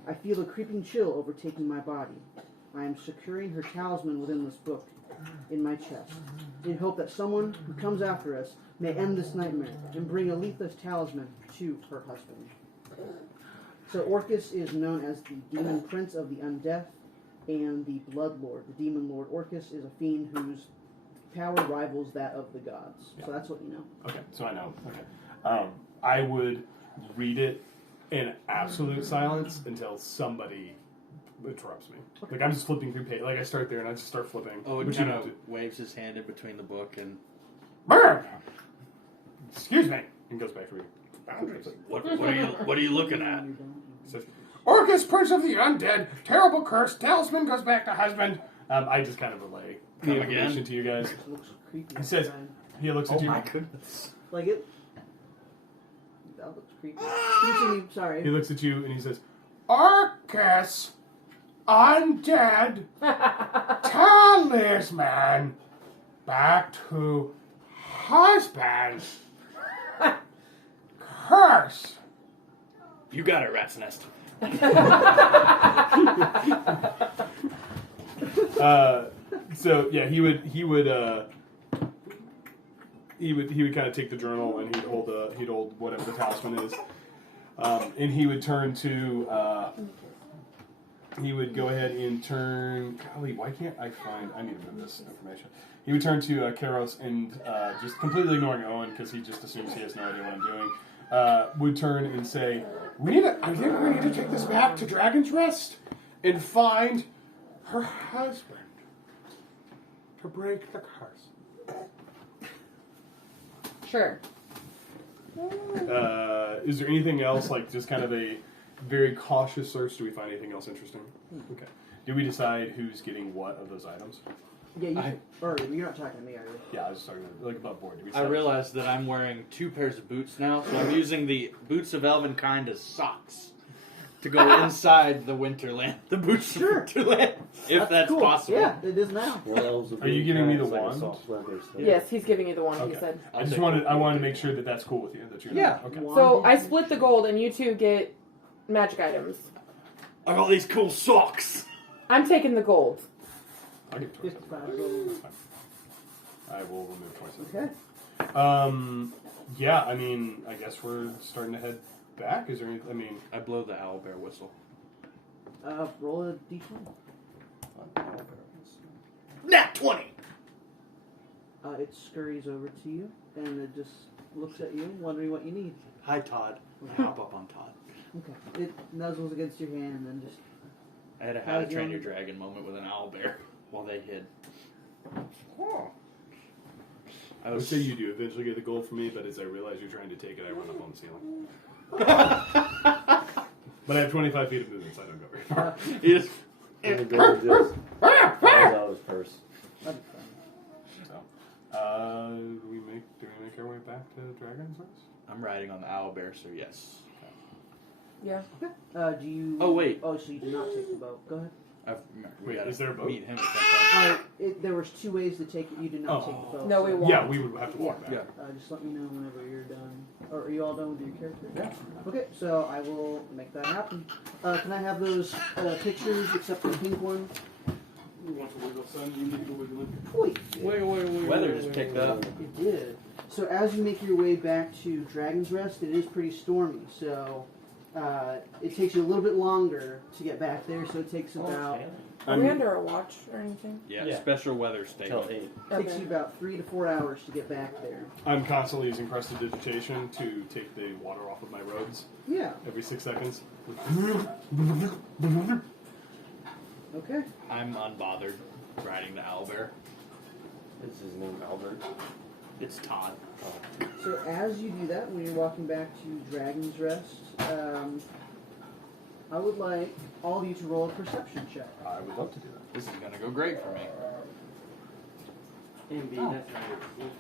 I feel a creeping chill overtaking my body. I am securing her talisman within this book in my chest, in hope that someone who comes after us may end this nightmare and bring Aletha's talisman to her husband. So Orcus is known as the demon prince of the undead and the blood lord. The demon lord Orcus is a fiend whose power rivals that of the gods. So that's what you know. Okay, so I know. Okay. I would read it in absolute silence until somebody interrupts me. Like I'm just flipping through page. Like I start there and I just start flipping. Oh, it Which kind you of know, waves his hand in between the book and. Brr! Excuse me, and goes back to reading. What are you looking at? He says, Orcus, prince of the undead, terrible curse, talisman goes back to husband. I just kind of relay the Come information again? to you guys. It looks creepy. He says, he looks at Oh you. my goodness! Like it. That looks creepy. Continue, sorry. He looks at you and he says, Orcus, undead, talisman, back to husband, curse. You got it, Rat's Nest. So yeah, he would kind of take the journal and he'd hold whatever the talisman is, and he would turn to. He would go ahead and turn. Golly, why can't I find? I need to move this information. He would turn to Karos and just completely ignoring Owen because he just assumes he has no idea what I'm doing. Would turn and say, I think we need to take this back to Dragon's Rest and find her husband to break the curse. Sure. Is there anything else, like just kind of a very cautious search? Do we find anything else interesting? Okay. Did we decide who's getting what of those items? Yeah, or you're not talking to me, are you? Yeah, I was talking like above board. Did we I decide? realized that I'm wearing 2 pairs of boots now, so I'm using the boots of Elvenkind as socks to go inside the Winterland. The boots Sure. of Winterland, if that's cool. possible. Yeah, it is now. Are you giving me the wand? Yes, he's giving you the one. Okay. He said. I wanted to make sure that that's cool with you. That you're Yeah. Okay. So I split the gold, and you two get magic items. I got these cool socks. I'm taking the gold. I'll give 20. 55 gold. I will remove 27. Okay. Yeah, I mean, I guess we're starting to head back. Is there any, I mean... I blow the owlbear whistle. Roll a d20. Nat 20! It scurries over to you, and it just looks at you, wondering what you need. Hi, Todd. I hop up on Todd. Okay. It nuzzles against your hand, and then just... I had a How to Train Your Dragon moment with an owlbear while they hid. I would say you do eventually get the gold from me, but as I realize you're trying to take it, I run up on the ceiling. But I have 25 feet of movement, so I don't go very far. You just... And the gold just falls out of his purse. That'd be fun. So, do we make our way back to Dragon's Rest? I'm riding on the owlbear, so yes. Yeah. Do you... Oh, wait. Oh, so you do not take the boat. Go ahead. We Wait, gotta is there a boat? meet him at some point. There was 2 ways to take it. You did not take the boat. No, we so- won't. Yeah, we would have to walk back. Yeah. Just let me know whenever you're done. Or are you all done with your character? Yeah. Okay, so I will make that happen. Can I have those pictures, except for the pink one? You want to wiggle, son? You need to go wiggling. Wait. Weather just picked up. It did. So as you make your way back to Dragon's Rest, it is pretty stormy. So it takes you a little bit longer to get back there. So it takes about Are we under a watch or anything? Yeah, special weather statement. Till 8. takes you about 3 to 4 hours to get back there. I'm constantly using prestidigitation to take the water off of my robes Yeah. every 6 seconds. Okay. I'm unbothered riding the owlbear. Is his name Albert? It's Todd. So as you do that, when you're walking back to Dragon's Rest, I would like all of you to roll a perception check. I would love to do that. This is gonna go great for me. MB, Oh. that's not your team.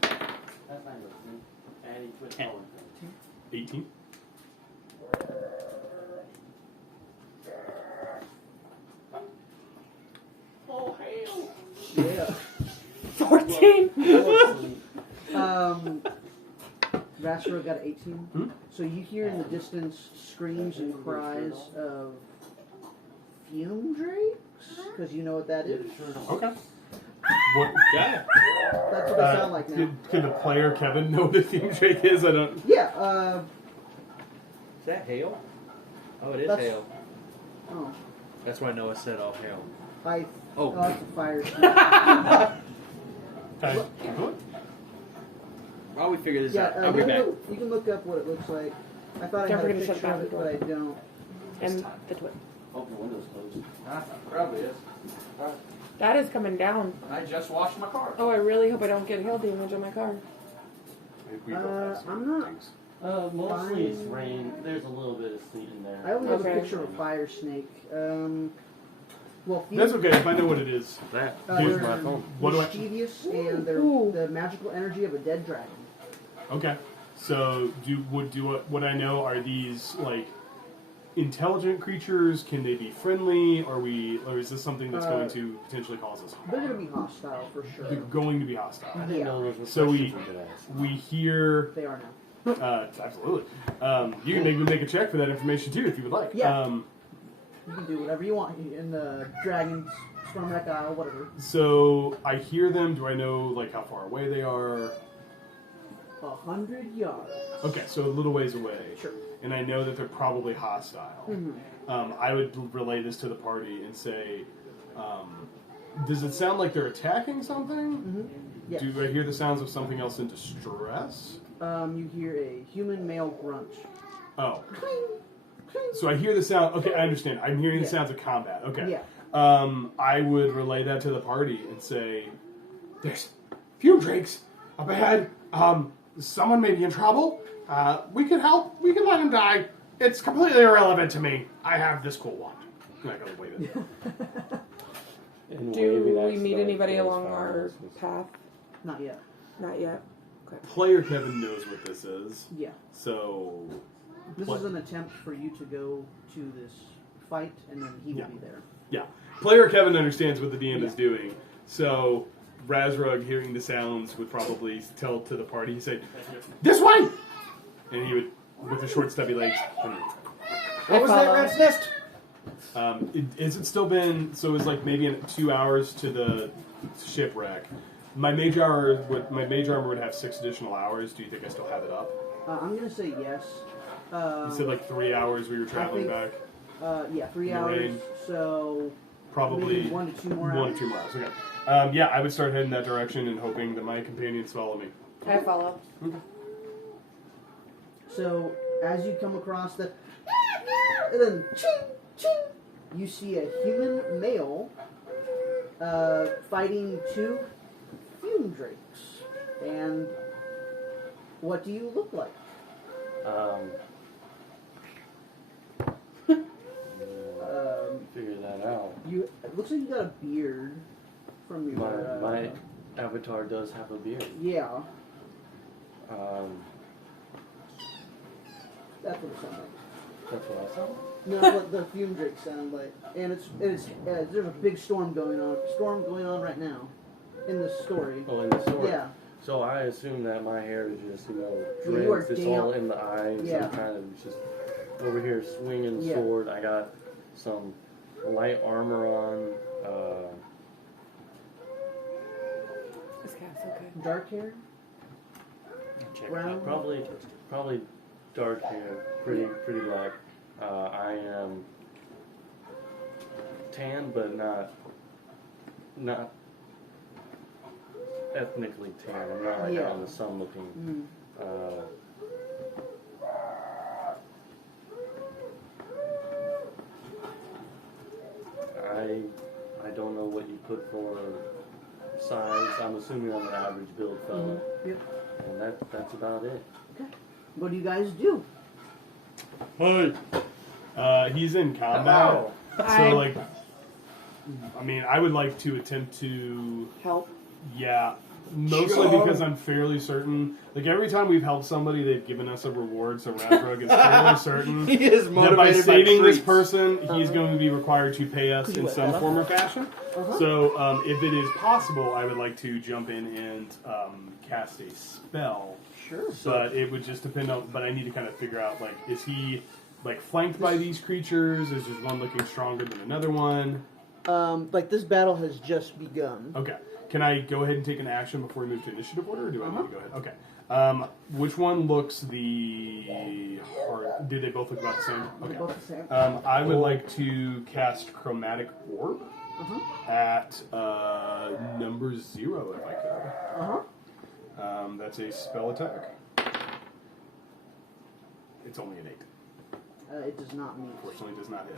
That's not your team. Addie, quit calling things. 18. Oh, hell. Yeah. 14. Vasro got an 18. So you hear in the distance screams and cries of fume drakes, because you know what that is. Okay. What? Got it. That's what they sound like now. Can the player Kevin know what the theme shake is? I don't. Yeah. Is that hail? Oh, it is That's- hail. Oh. That's why Noah said, "Oh, hail." Oh, Oh. that's a fire. While we figure this Yeah, out, I'll be you, back. you can look up what it looks like. I thought I Don't had a forget to shut picture of the it, but I don't. And the twin. Hope your window's closed. Probably is. That is coming down. I just washed my car. Oh, I really hope I don't get hail damage on my car. We go past I'm certain not- things. Mostly it's rain. There's a little bit of sleet in there. I only have Okay. a picture of a fire snake. Well, That's okay if I know what it is. That. Here's they're my phone. What do I? mischievous and they're Ooh. the magical energy of a dead dragon. Okay. So what I know are these like intelligent creatures? Can they be friendly? Or is this something that's going to potentially cause us harm? They're going to be hostile for They're sure. going to be hostile. I didn't know those were So questions we could ask. we hear. They are now. Absolutely. You can maybe make a check for that information too if you would like. Yeah. You can do whatever you want in the Dragon's Stormwreck Isle, whatever. So I hear them. Do I know like how far away they are? 100 yards. Okay, so a little ways away. Sure. And I know that they're probably hostile. I would relay this to the party and say, does it sound like they're attacking something? Yes. Do I hear the sounds of something else in distress? You hear a human male grunt. Oh. So I hear the sound. Okay, I understand. I'm hearing the sounds of combat. Okay. Yeah. I would relay that to the party and say, There's fume drakes up ahead. Someone may be in trouble. We can help. We can let him die. It's completely irrelevant to me. I have this cool wand. I'm not gonna wave it. And Do waving we at meet stuff anybody goes along far. our path? Not yet. Not yet. player Kevin knows what this is. Yeah. So... This is an attempt for you to go to this fight, and then he will be there. Yeah. Player Kevin understands what the DM is doing. So Razrug, hearing the sounds, would probably tell to the party, he'd say, This way! and he would, with the short stubby legs, What was that rat's nest? Has it still been, so it was like maybe in 2 hours to the shipwreck. My mage armor would have 6 additional hours. Do you think I still have it up? I'm going to say yes. You said like 3 hours we were traveling back? Yeah, 3 In the hours. rain. So Probably maybe 1 to 2 more hours. 1 to 2 more hours, okay. Yeah, I would start heading that direction and hoping that my companions follow me. I follow. Okay. So as you come across the, and then ching, ching, you see a human male fighting 2 fume drakes. And what do you look like? Figure that out. It looks like you got a beard from your. My avatar does have a beard. Yeah, that's what it sounded like. That's what I saw. No, that's what the fume drake sounded like. And it's there's a big storm going on right now in this story. Oh, in the story. Yeah. So I assume that my hair is just, Yeah, you are drenched. It's all damp. in the eyes. Yeah. I'm kind of just over here swinging Yeah. sword. I got some light armor on. This cat's okay. Dark hair, Check brown. Probably dark hair, pretty black. I am tan, but not ethnically tan. I'm not like out in the sun looking. I don't know what you put for size. I'm assuming I'm an average build fellow. Yep. And that's about it. Okay. What do you guys do? Hey! He's in combat. Hi. So, like, I mean, I would like to attempt to, Help. mostly because I'm fairly certain, like, every time we've helped somebody, they've given us a reward, so Razrug is fairly certain He is that by motivated by saving this treats. person, he's going to be required to pay us in some form or fashion. So, if it is possible, I would like to jump in and cast a spell. Sure. But it would just depend on, but I need to kind of figure out, like, is he, like, flanked by these creatures? Is just one looking stronger than another one? Like this battle has just begun. Okay. Can I go ahead and take an action before we move to initiative order, or do I need to go ahead? Okay. Which one looks the hard? Do they both look about the same? They're Okay. both the same. I would like to cast Chromatic Orb at number 0, if I could. That's a spell attack. It's only an 8. It does not meet. Unfortunately, does not hit.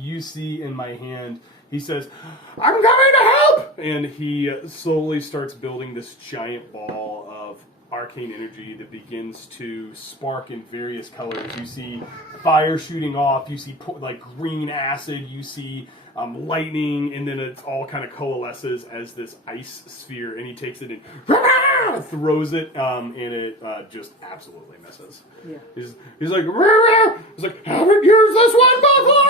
You see in my hand, he says, "I'm coming to help!" And he slowly starts building this giant ball of arcane energy that begins to spark in various colors. You see fire shooting off, you see like green acid, you see lightning, and then it all kind of coalesces as this ice sphere, and he takes it and throws it, and it just absolutely misses. Yeah. He's like, "Rah, rah." He's like, "Haven't used this one before!"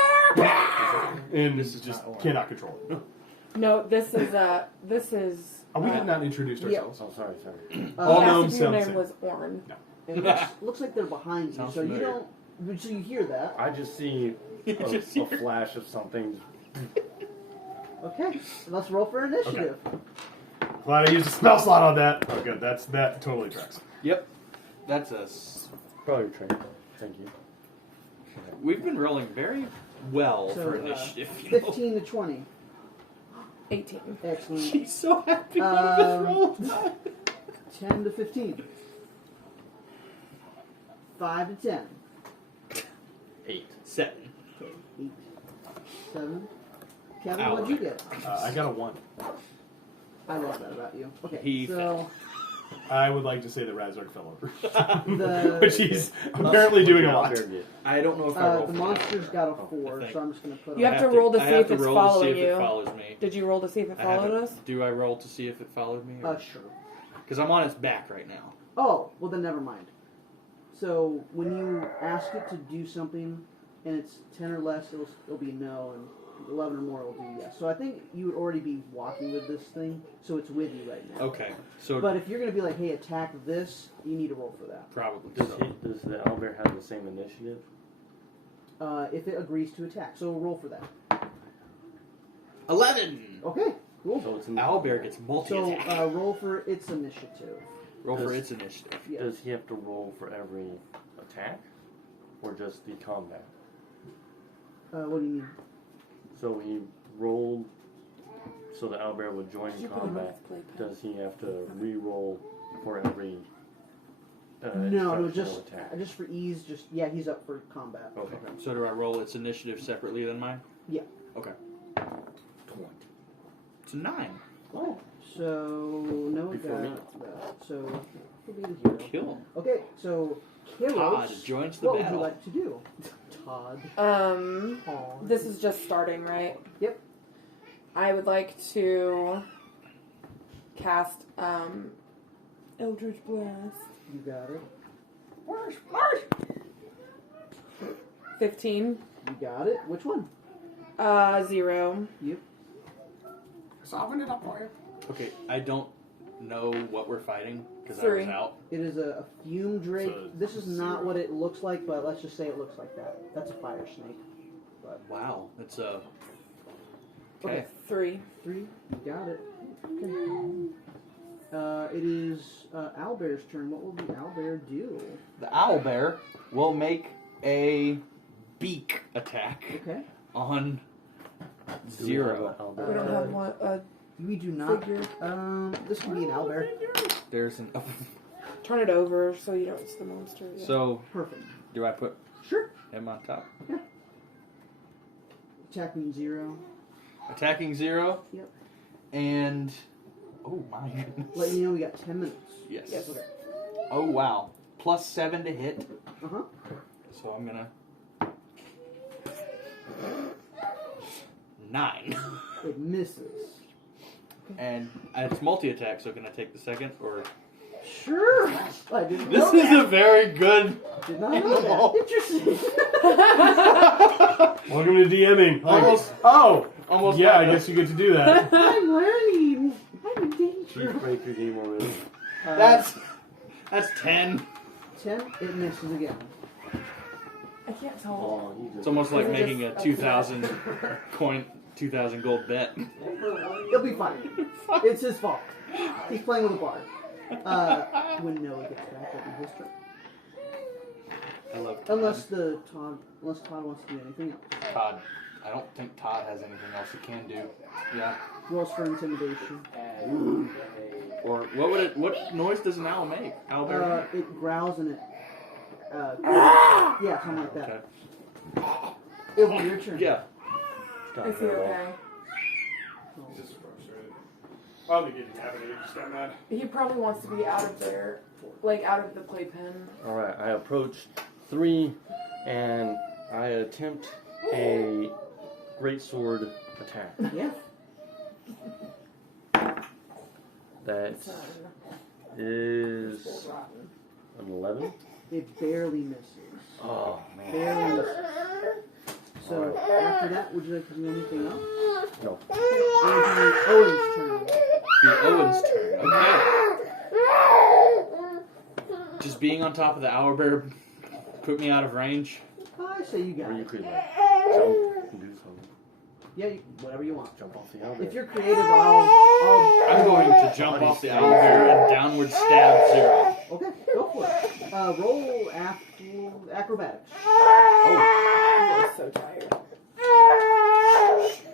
And this is just cannot control it. No, this is We had not introduced Yeah. ourselves. Oh, sorry. All the gnomes your sound the name same. was Orn. It looks like they're behind you, Sounds so familiar. you don't. So you hear that? I just see a flash of something. Okay, let's roll for initiative. Glad I used a spell slot on that. Oh, good. That totally tracks. Yep. That's a. Probably train. Thank you. We've been rolling very well So, for initiative. You know? 15 to 20. 18. Excellent. She's so happy with this roll. 10 to 15. 5 to 10. 8. 7. 8. 7. Kevin, Ow. what'd you get? I got a 1. I love that about you. Okay, He so I would like to say that Razork fell over. the Which he's apparently doing a lot. I don't know if I rolled the for monster's got a I 4, think. so I'm just gonna put. You on- have to roll to I see have if to it's roll to see following if you. it follows me. Did you roll to see if it I followed haven't- us? Do I roll to see if it followed me? Sure. Because I'm on its back right now. Oh, well then never mind. So when you ask it to do something, and it's 10 or less, it'll be no, and 11 or more will do yes. So I think you would already be walking with this thing, so it's with you right now. Okay, so But if you're gonna be like, hey, attack this, you need to roll for that. probably Does so. does the owlbear have the same initiative? If it agrees to attack, so roll for that. 11! Okay, cool. So it's Owlbear gets So multi-attack. roll for its initiative. Roll for does- its initiative. Yeah. Does he have to roll for every attack, or just the combat? What do you mean? So he rolled, so the owlbear would join Did you put him on combat. his playpen? Does he have to re-roll for every? No, it was instructional just attack? just for ease. He's up for combat. Okay. So do I roll its initiative separately than mine? Yeah. Okay. 20. It's a 9. Oh, so no, Before me. that. So he'll be the hero. Kill him. Okay, so Kiros, Todd joins the what would battle. you like to do? Todd. This is just starting, right? Yep. I would like to cast Eldritch Blast. You got it. 15. You got it. Which one? 0. Yep. Soften it up for you. Okay, I don't know what we're fighting because I 3. was out. It is a fume drake. So This is not what it looks like, but let's just say it looks like that. That's a fire snake. But Wow, it's a. Okay. Okay. 3. 3. You got it. Okay. It is Owlbear's turn. What will the owlbear do? The owlbear will make a beak attack Okay. on Do we have 0. a owlbear? We don't have one. We do not. Figure. This can be an owlbear. There's an. Turn it over so you don't see the monster. Yeah. So, Perfect. do I put Sure. him on top? Attacking 0. Attacking 0. Yep. And. Oh my goodness. Let you know we got 10 minutes. Yes. Yes. Okay. Oh wow. Plus 7 to hit. Uh huh. So I'm gonna. 9. It misses. And it's multi-attack, so can I take the second? Or Sure. I didn't this know is that. a very good. Did not know that. Interesting. Welcome to DMing. Like, Almost- oh, almost yeah, got I it. guess you get to do that. I'm learning. I'm in danger. Chief Breaker Game already. That's 10. 10. It misses again. I can't tell. Oh, he just. It's almost like Is it making a just- 2,000 coin, 2,000 gold bet. He'll be fine. It's his fault. He's playing with a bard. When Noah gets back, that'll be his turn. I love Todd. Unless Todd wants to do anything else. Todd. I don't think Todd has anything else he can do. Yeah. Rolls for intimidation. Or what noise does an owl make? Owlbear? It growls and it. Yeah, something like that. Okay. It'll be your turn. Yeah. Is he okay? Just frustrated. Probably getting caffeinated, just got mad. He probably wants to be out of there, like out of the playpen. Alright, I approach 3 and I attempt a greatsword attack. Yeah. That Son. is Rotten. an 11. It barely misses. Oh man. Barely misses. So after that, would you like to do anything else? No. It'll be Owen's turn. Be Owen's turn. Okay. Just being on top of the owlbear put me out of range. I say you got Or you it. could Jump and do something. Yeah, whatever you want. Jump off the elevator. If you're creative, I'll I'm going to jump off the elevator and downward stab Zero. okay, go for it. Roll acrobatics. I'm so tired.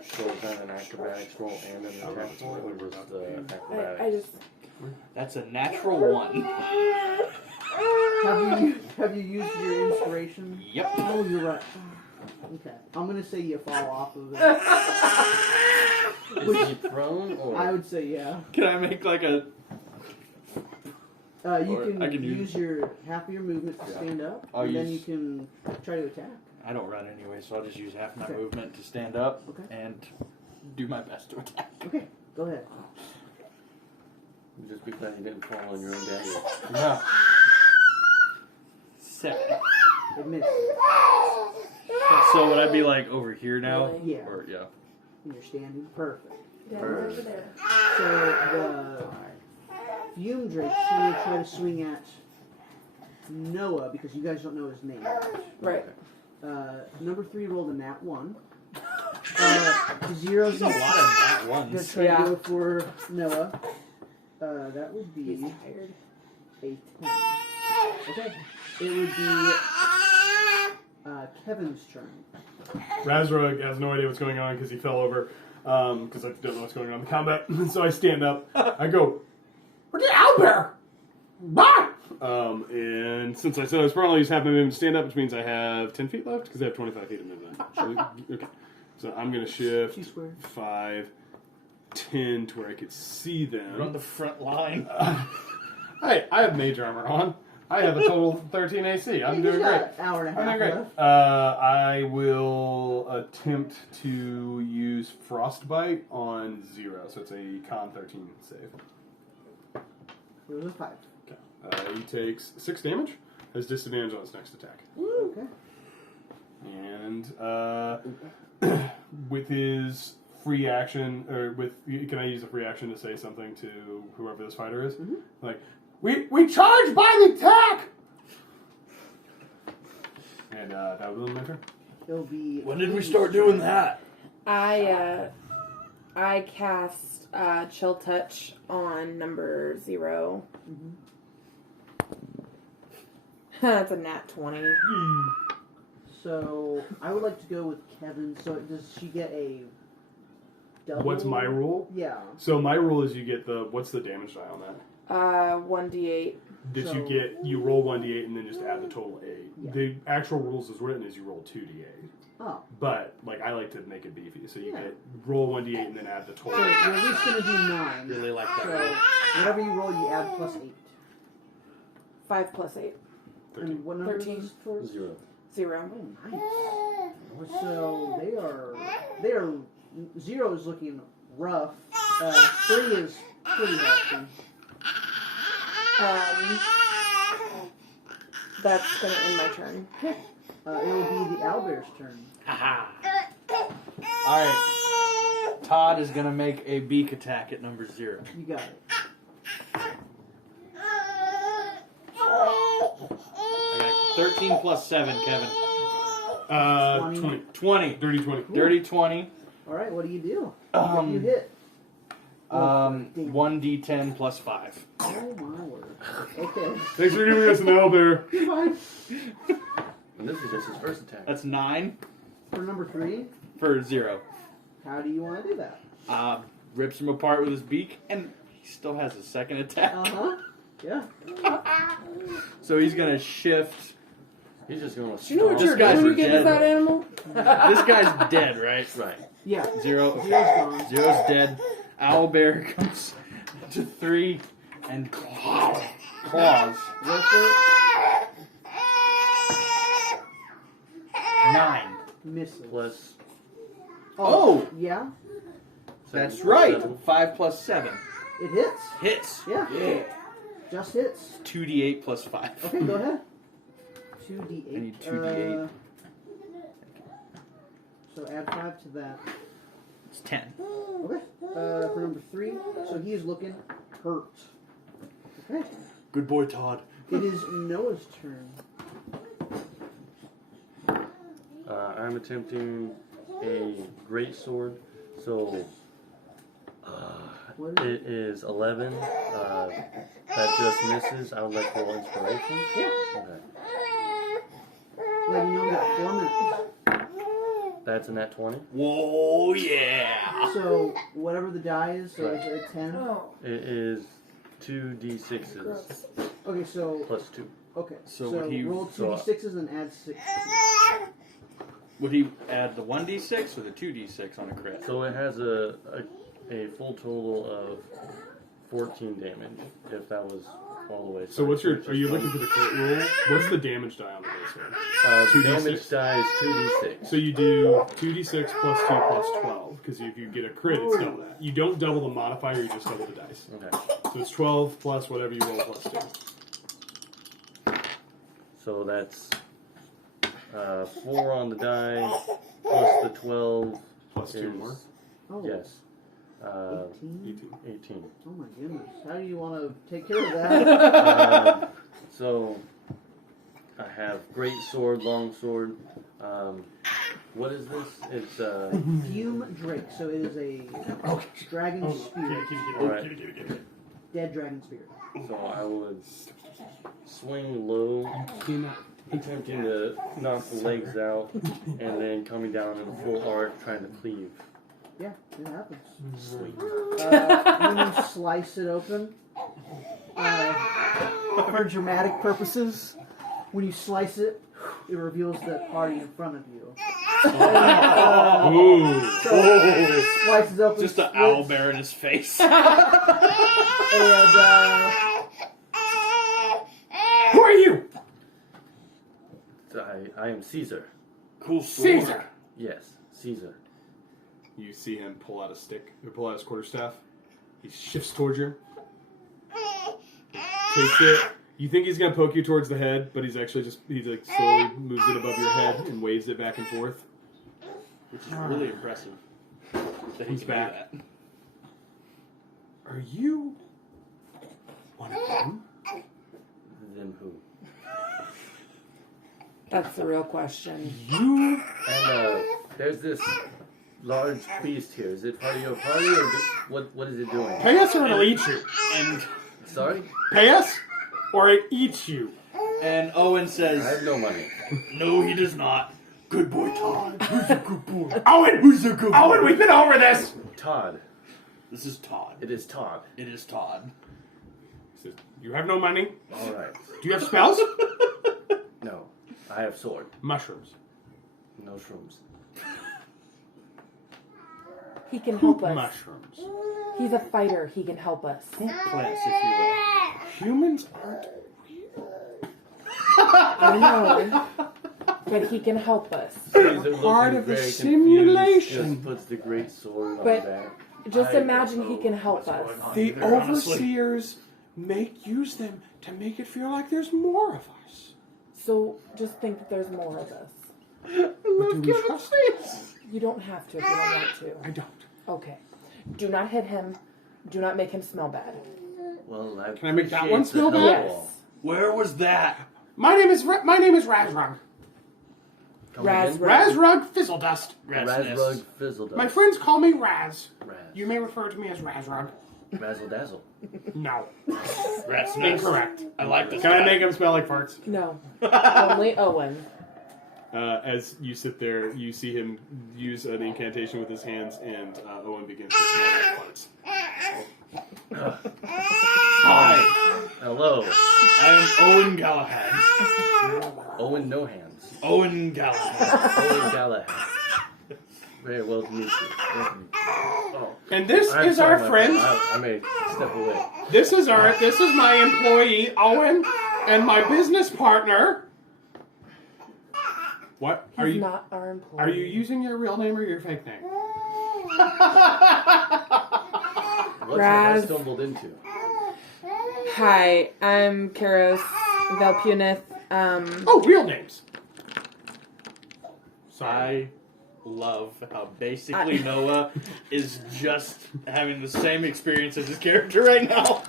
So is that an acrobatics roll and an attack roll, or just the acrobatics? I just. That's a natural 1. Have you used your inspiration? Yep. Oh, you're right. Okay, I'm gonna say you fall off of it. Is he prone, or? I would say yeah. Can I make like a... You Or can, I can use your half of your movement to stand up, I'll and then you use- can try to attack. I don't run anyway, so I'll just use half my Okay. movement to stand up Okay. and do my best to attack. Okay, go ahead. Just be glad you didn't fall on your own dagger. No. 7. It missed. So would I be like over here now? Really? Yeah. Or, yeah. And you're standing perfect. Yeah, over there. So the fume drakes here try to swing at Noah because you guys don't know his name. Right. Number 3 rolled a nat 1. Zero's There's a lot of nat gonna ones. try Yeah. to go for Noah. That would be He's tired. a 10. Okay. It would be Kevin's turn. Razrug has no idea what's going on because he fell over. Because I don't know what's going on in the combat. So I stand up. I go, "Where'd the owlbear? Bye!" And since I said I was probably use half my movement to stand up, which means I have 10 feet left because I have 25 feet of movement. Okay. So I'm going to shift 2 squares. 5, 10 to where I could see them. You're on the front line. Hey, I have mage armor on. I have a total of 13 AC. I'm doing great. An hour and a I'm half doing great. left. I will attempt to use Frostbite on Zero, so it's a Con 13 save. It was a 5. Okay. He takes 6 damage, has disadvantage on his next attack. Okay. And with his free action, or can I use a free action to say something to whoever this fighter is? Mm-hmm. Like, we charge by the attack! And that was my turn. It'll be. When did we start doing that? I cast Chill Touch on number 0. Mhm. That's a nat 20. So I would like to go with Kevin. So does she get a double? What's my rule? Yeah. So my rule is you get what's the damage die on that? 1d8. You roll 1d8 and then just add the total 8. Yeah. The actual rules as written is you roll 2d8. Oh. But I like to make it beefy, so you Yeah. get roll 1d8 and then add the So total. you're at least going to do 9. Really like that. So whatever you roll, you add plus 8. 5 plus 8. 13. And what number 13. is this towards? 0. 0. Oh, nice. So they are 0 is looking rough. 3 is pretty healthy. That's going to end my turn. It will be the owlbear's turn. Alright. Todd is going to make a beak attack at number 0. You got it. I got 13 plus 7, Kevin. 20. 20. Dirty 20. Dirty 20. All right, what do you do? You Um, hit. 1d10 plus 5. Oh my word. Okay. Thanks for giving us an owlbear. Goodbye. And this is just his first attack. That's 9 For number 3, for 0. how do you want to do that? Rips him apart with his beak, and he still has a second attack. Uh-huh. Yeah. So he's going to shift. He's just going to Do you know what This you're guy's doing when you get dead. this out animal? This guy's dead, right? Right. Yeah. 0. Zero's gone. Zero's dead. Owlbear comes to 3 and claws. Roll for it. 9. Misses. Plus Oh! Yeah. That's 7. right. 7. 5 plus 7. It hits. Hits. Yeah. Just hits. 2d8 plus 5. Okay, go ahead. 2d8. I need 2d8. So add 5 to that. It's 10. Okay. For number 3, so he is looking hurt. Okay. Good boy, Todd. It is Noah's turn. I'm attempting a great sword, so What is it is 11. That just misses. I would like to roll inspiration. Yeah. Okay. Let me know we got 4 minutes. That's a nat 20. Whoa, yeah! So whatever the die is, so Right. it's a 10. Oh, It is 2d6s gross. Okay, so plus 2. okay, So so would he- roll so- 2d6s and add 6. Would he add the 1d6 or the 2d6 on a crit? So it has a full total of 14 damage, if that was all the way. So what's your? Are you looking for the crit roll? What's the damage die on the base one? The 2d6? damage die is 2d6. So you do 2d6 plus 2 plus 12, because if you get a crit, it's double that. You don't double the modifier, you just double the dice. Okay. So it's 12 plus whatever you roll plus 2. So that's 4 on the die, plus the 12 Plus 2 is, more. Oh, yes, 18? 18. Oh my goodness. How do you want to take care of that? So I have great sword, long sword. What is this? It's Fume Drake. So it is a dragon spirit. Alright. Dead dragon spirit. So I would swing low, attempting to knock the legs out, and then coming down in a full arc, trying to cleave. Yeah, it happens. When you slice it open, for dramatic purposes, when you slice it, it reveals the party in front of you. Ooh. So it slices open. Just an splits, owlbear in his face. And Who are you? I am Caesar. Cool sword. Caesar. Yes, Caesar. You see him pull out a stick, or pull out his quarterstaff. He shifts towards you. Takes it. You think he's gonna poke you towards the head, but he's actually like slowly moves it above your head and waves it back and forth. Which is really impressive. That He's can do back. that. Are you one of them? Them who? That's the real question. You? And there's this large beast here. Is it part of your party, or what is it doing? Pay us or it'll eat you. And Sorry? Pay us or it eats you. Owen I says, have no money. no, he does not. Good boy, Todd. Who's a good boy? Owen! Who's a good boy? Owen, we've been over this! Todd. This is Todd. It is Todd. It is Todd. He says, You have no money? Alright. Do you have spells? No. I have sword. mushrooms. No shrooms. He can help us. Mushrooms. He's a fighter. He can help us. Plants, if you will. Humans aren't. I know. But he can help us. Caesar part looking of the very simulation. confused, just puts the great sword on But- back. Just I imagine don't he know can help what's us. going on The either, honestly. overseers use them to make it feel like there's more of us. So just think that there's more of us. But do we trust them? You don't have to if you don't want to. I don't. Okay. Do not hit him. Do not make him smell bad. Well, Can I make that one appreciate smell the bad? help. Yes. Where was that? My name is Razrug. Come again? Razrug Fizzledust. Rat's Razrug nest. Fizzledust. My friends call me Raz. Raz. You may refer to me as Razrug. Razzle dazzle. No. Rat's nest. Incorrect. I like this Can I guy. make him smell like farts? No. Only Owen. As you sit there, you see him use an incantation with his hands, and Owen begins to smell like farts. Hi, Hello. I am Owen Galahad. Owen No Hands. Owen Galahad. Owen Galahad. Very well to meet you. Nice to meet you. Oh, And this I'm is sorry, our my friend. I may step away. This is my employee, Owen, and my business partner. What? He's not our employee. Are you using your real name or your fake name? What have I Raz. stumbled into? Hi, I'm Karos Velpunith. Oh, real names. I love how basically Noah is just having the same experience as his character right now.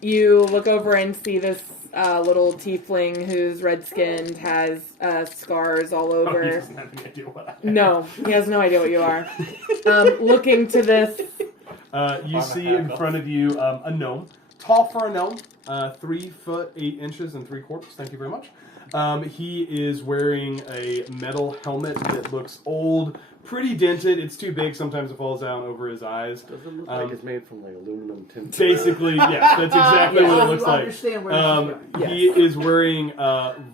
You look over and see this a little tiefling who's red-skinned, has scars all Oh, he over. doesn't have any idea what I am. No, he has no idea what you are. Looking to this. You see in front of you a gnome. Tall for a gnome. 3 foot 8 inches and 3/4. Thank you very much. He is wearing a metal helmet that looks old, pretty dented. It's too big. Sometimes it falls down over his eyes. Does it look like it's made from like aluminum tin? Basically, yes, that's exactly what it looks You like. understand where this is going. He is wearing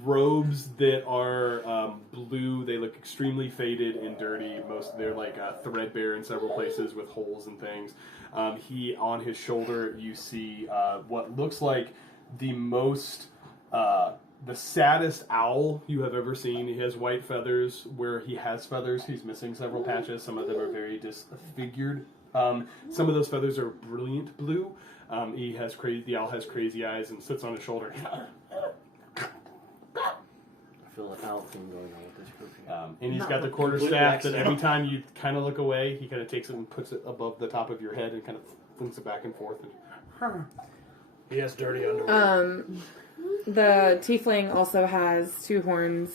robes that are blue. They look extremely faded and dirty. They're like threadbare in several places with holes and things. He on his shoulder, you see what looks like the saddest owl you have ever seen. He has white feathers. Where he has feathers, he's missing several patches. Some of them are very disfigured. Some of those feathers are brilliant blue. The owl has crazy eyes and sits on his shoulder. I feel an owl thing going on with this group. And he's got the quarterstaff that every time you kind of look away, he kind of takes it and puts it above the top of your head and kind of flings it back and forth. He has dirty underwear. The tiefling also has 2 horns,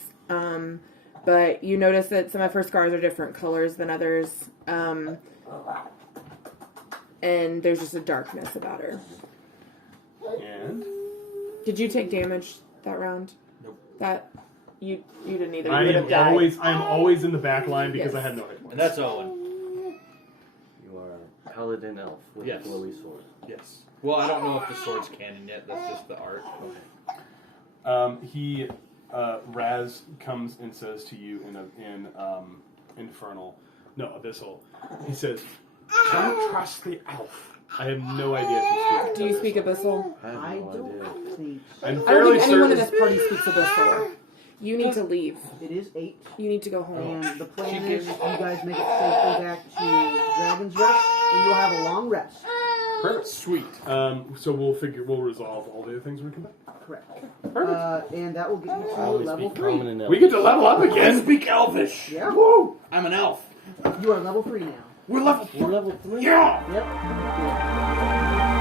but you notice that some of her scars are different colors than others, and there's just a darkness about her. And Did you take damage that round? Nope. That you didn't either. You I would have died. am always in the back line because Yes. I have no hit points. And that's Owen. You are a paladin elf with Yes. a glowy sword. Yes. Well, I don't know if the sword's canon yet. That's just the art. Raz comes and says to you in abyssal. He says, "Don't trust the elf." I have no idea if he speaks. Do you speak Abyssal? I have I no idea. don't think so. I'm I don't fairly think anyone in certain. this party speaks Abyssal. You need to leave. It is 8. You need to go home. And the plan is you guys make it safely back to Dragon's Rest, and you'll have a long rest. Perfect. Sweet. So we'll resolve all the other things when we come back. Correct. And that will get you I to only level speak 3. common and elf. We get to level up I again. speak Elvish. Yeah. Woo! I'm an elf. You are level 3 now. We're level You're level 3? Yeah. Yep.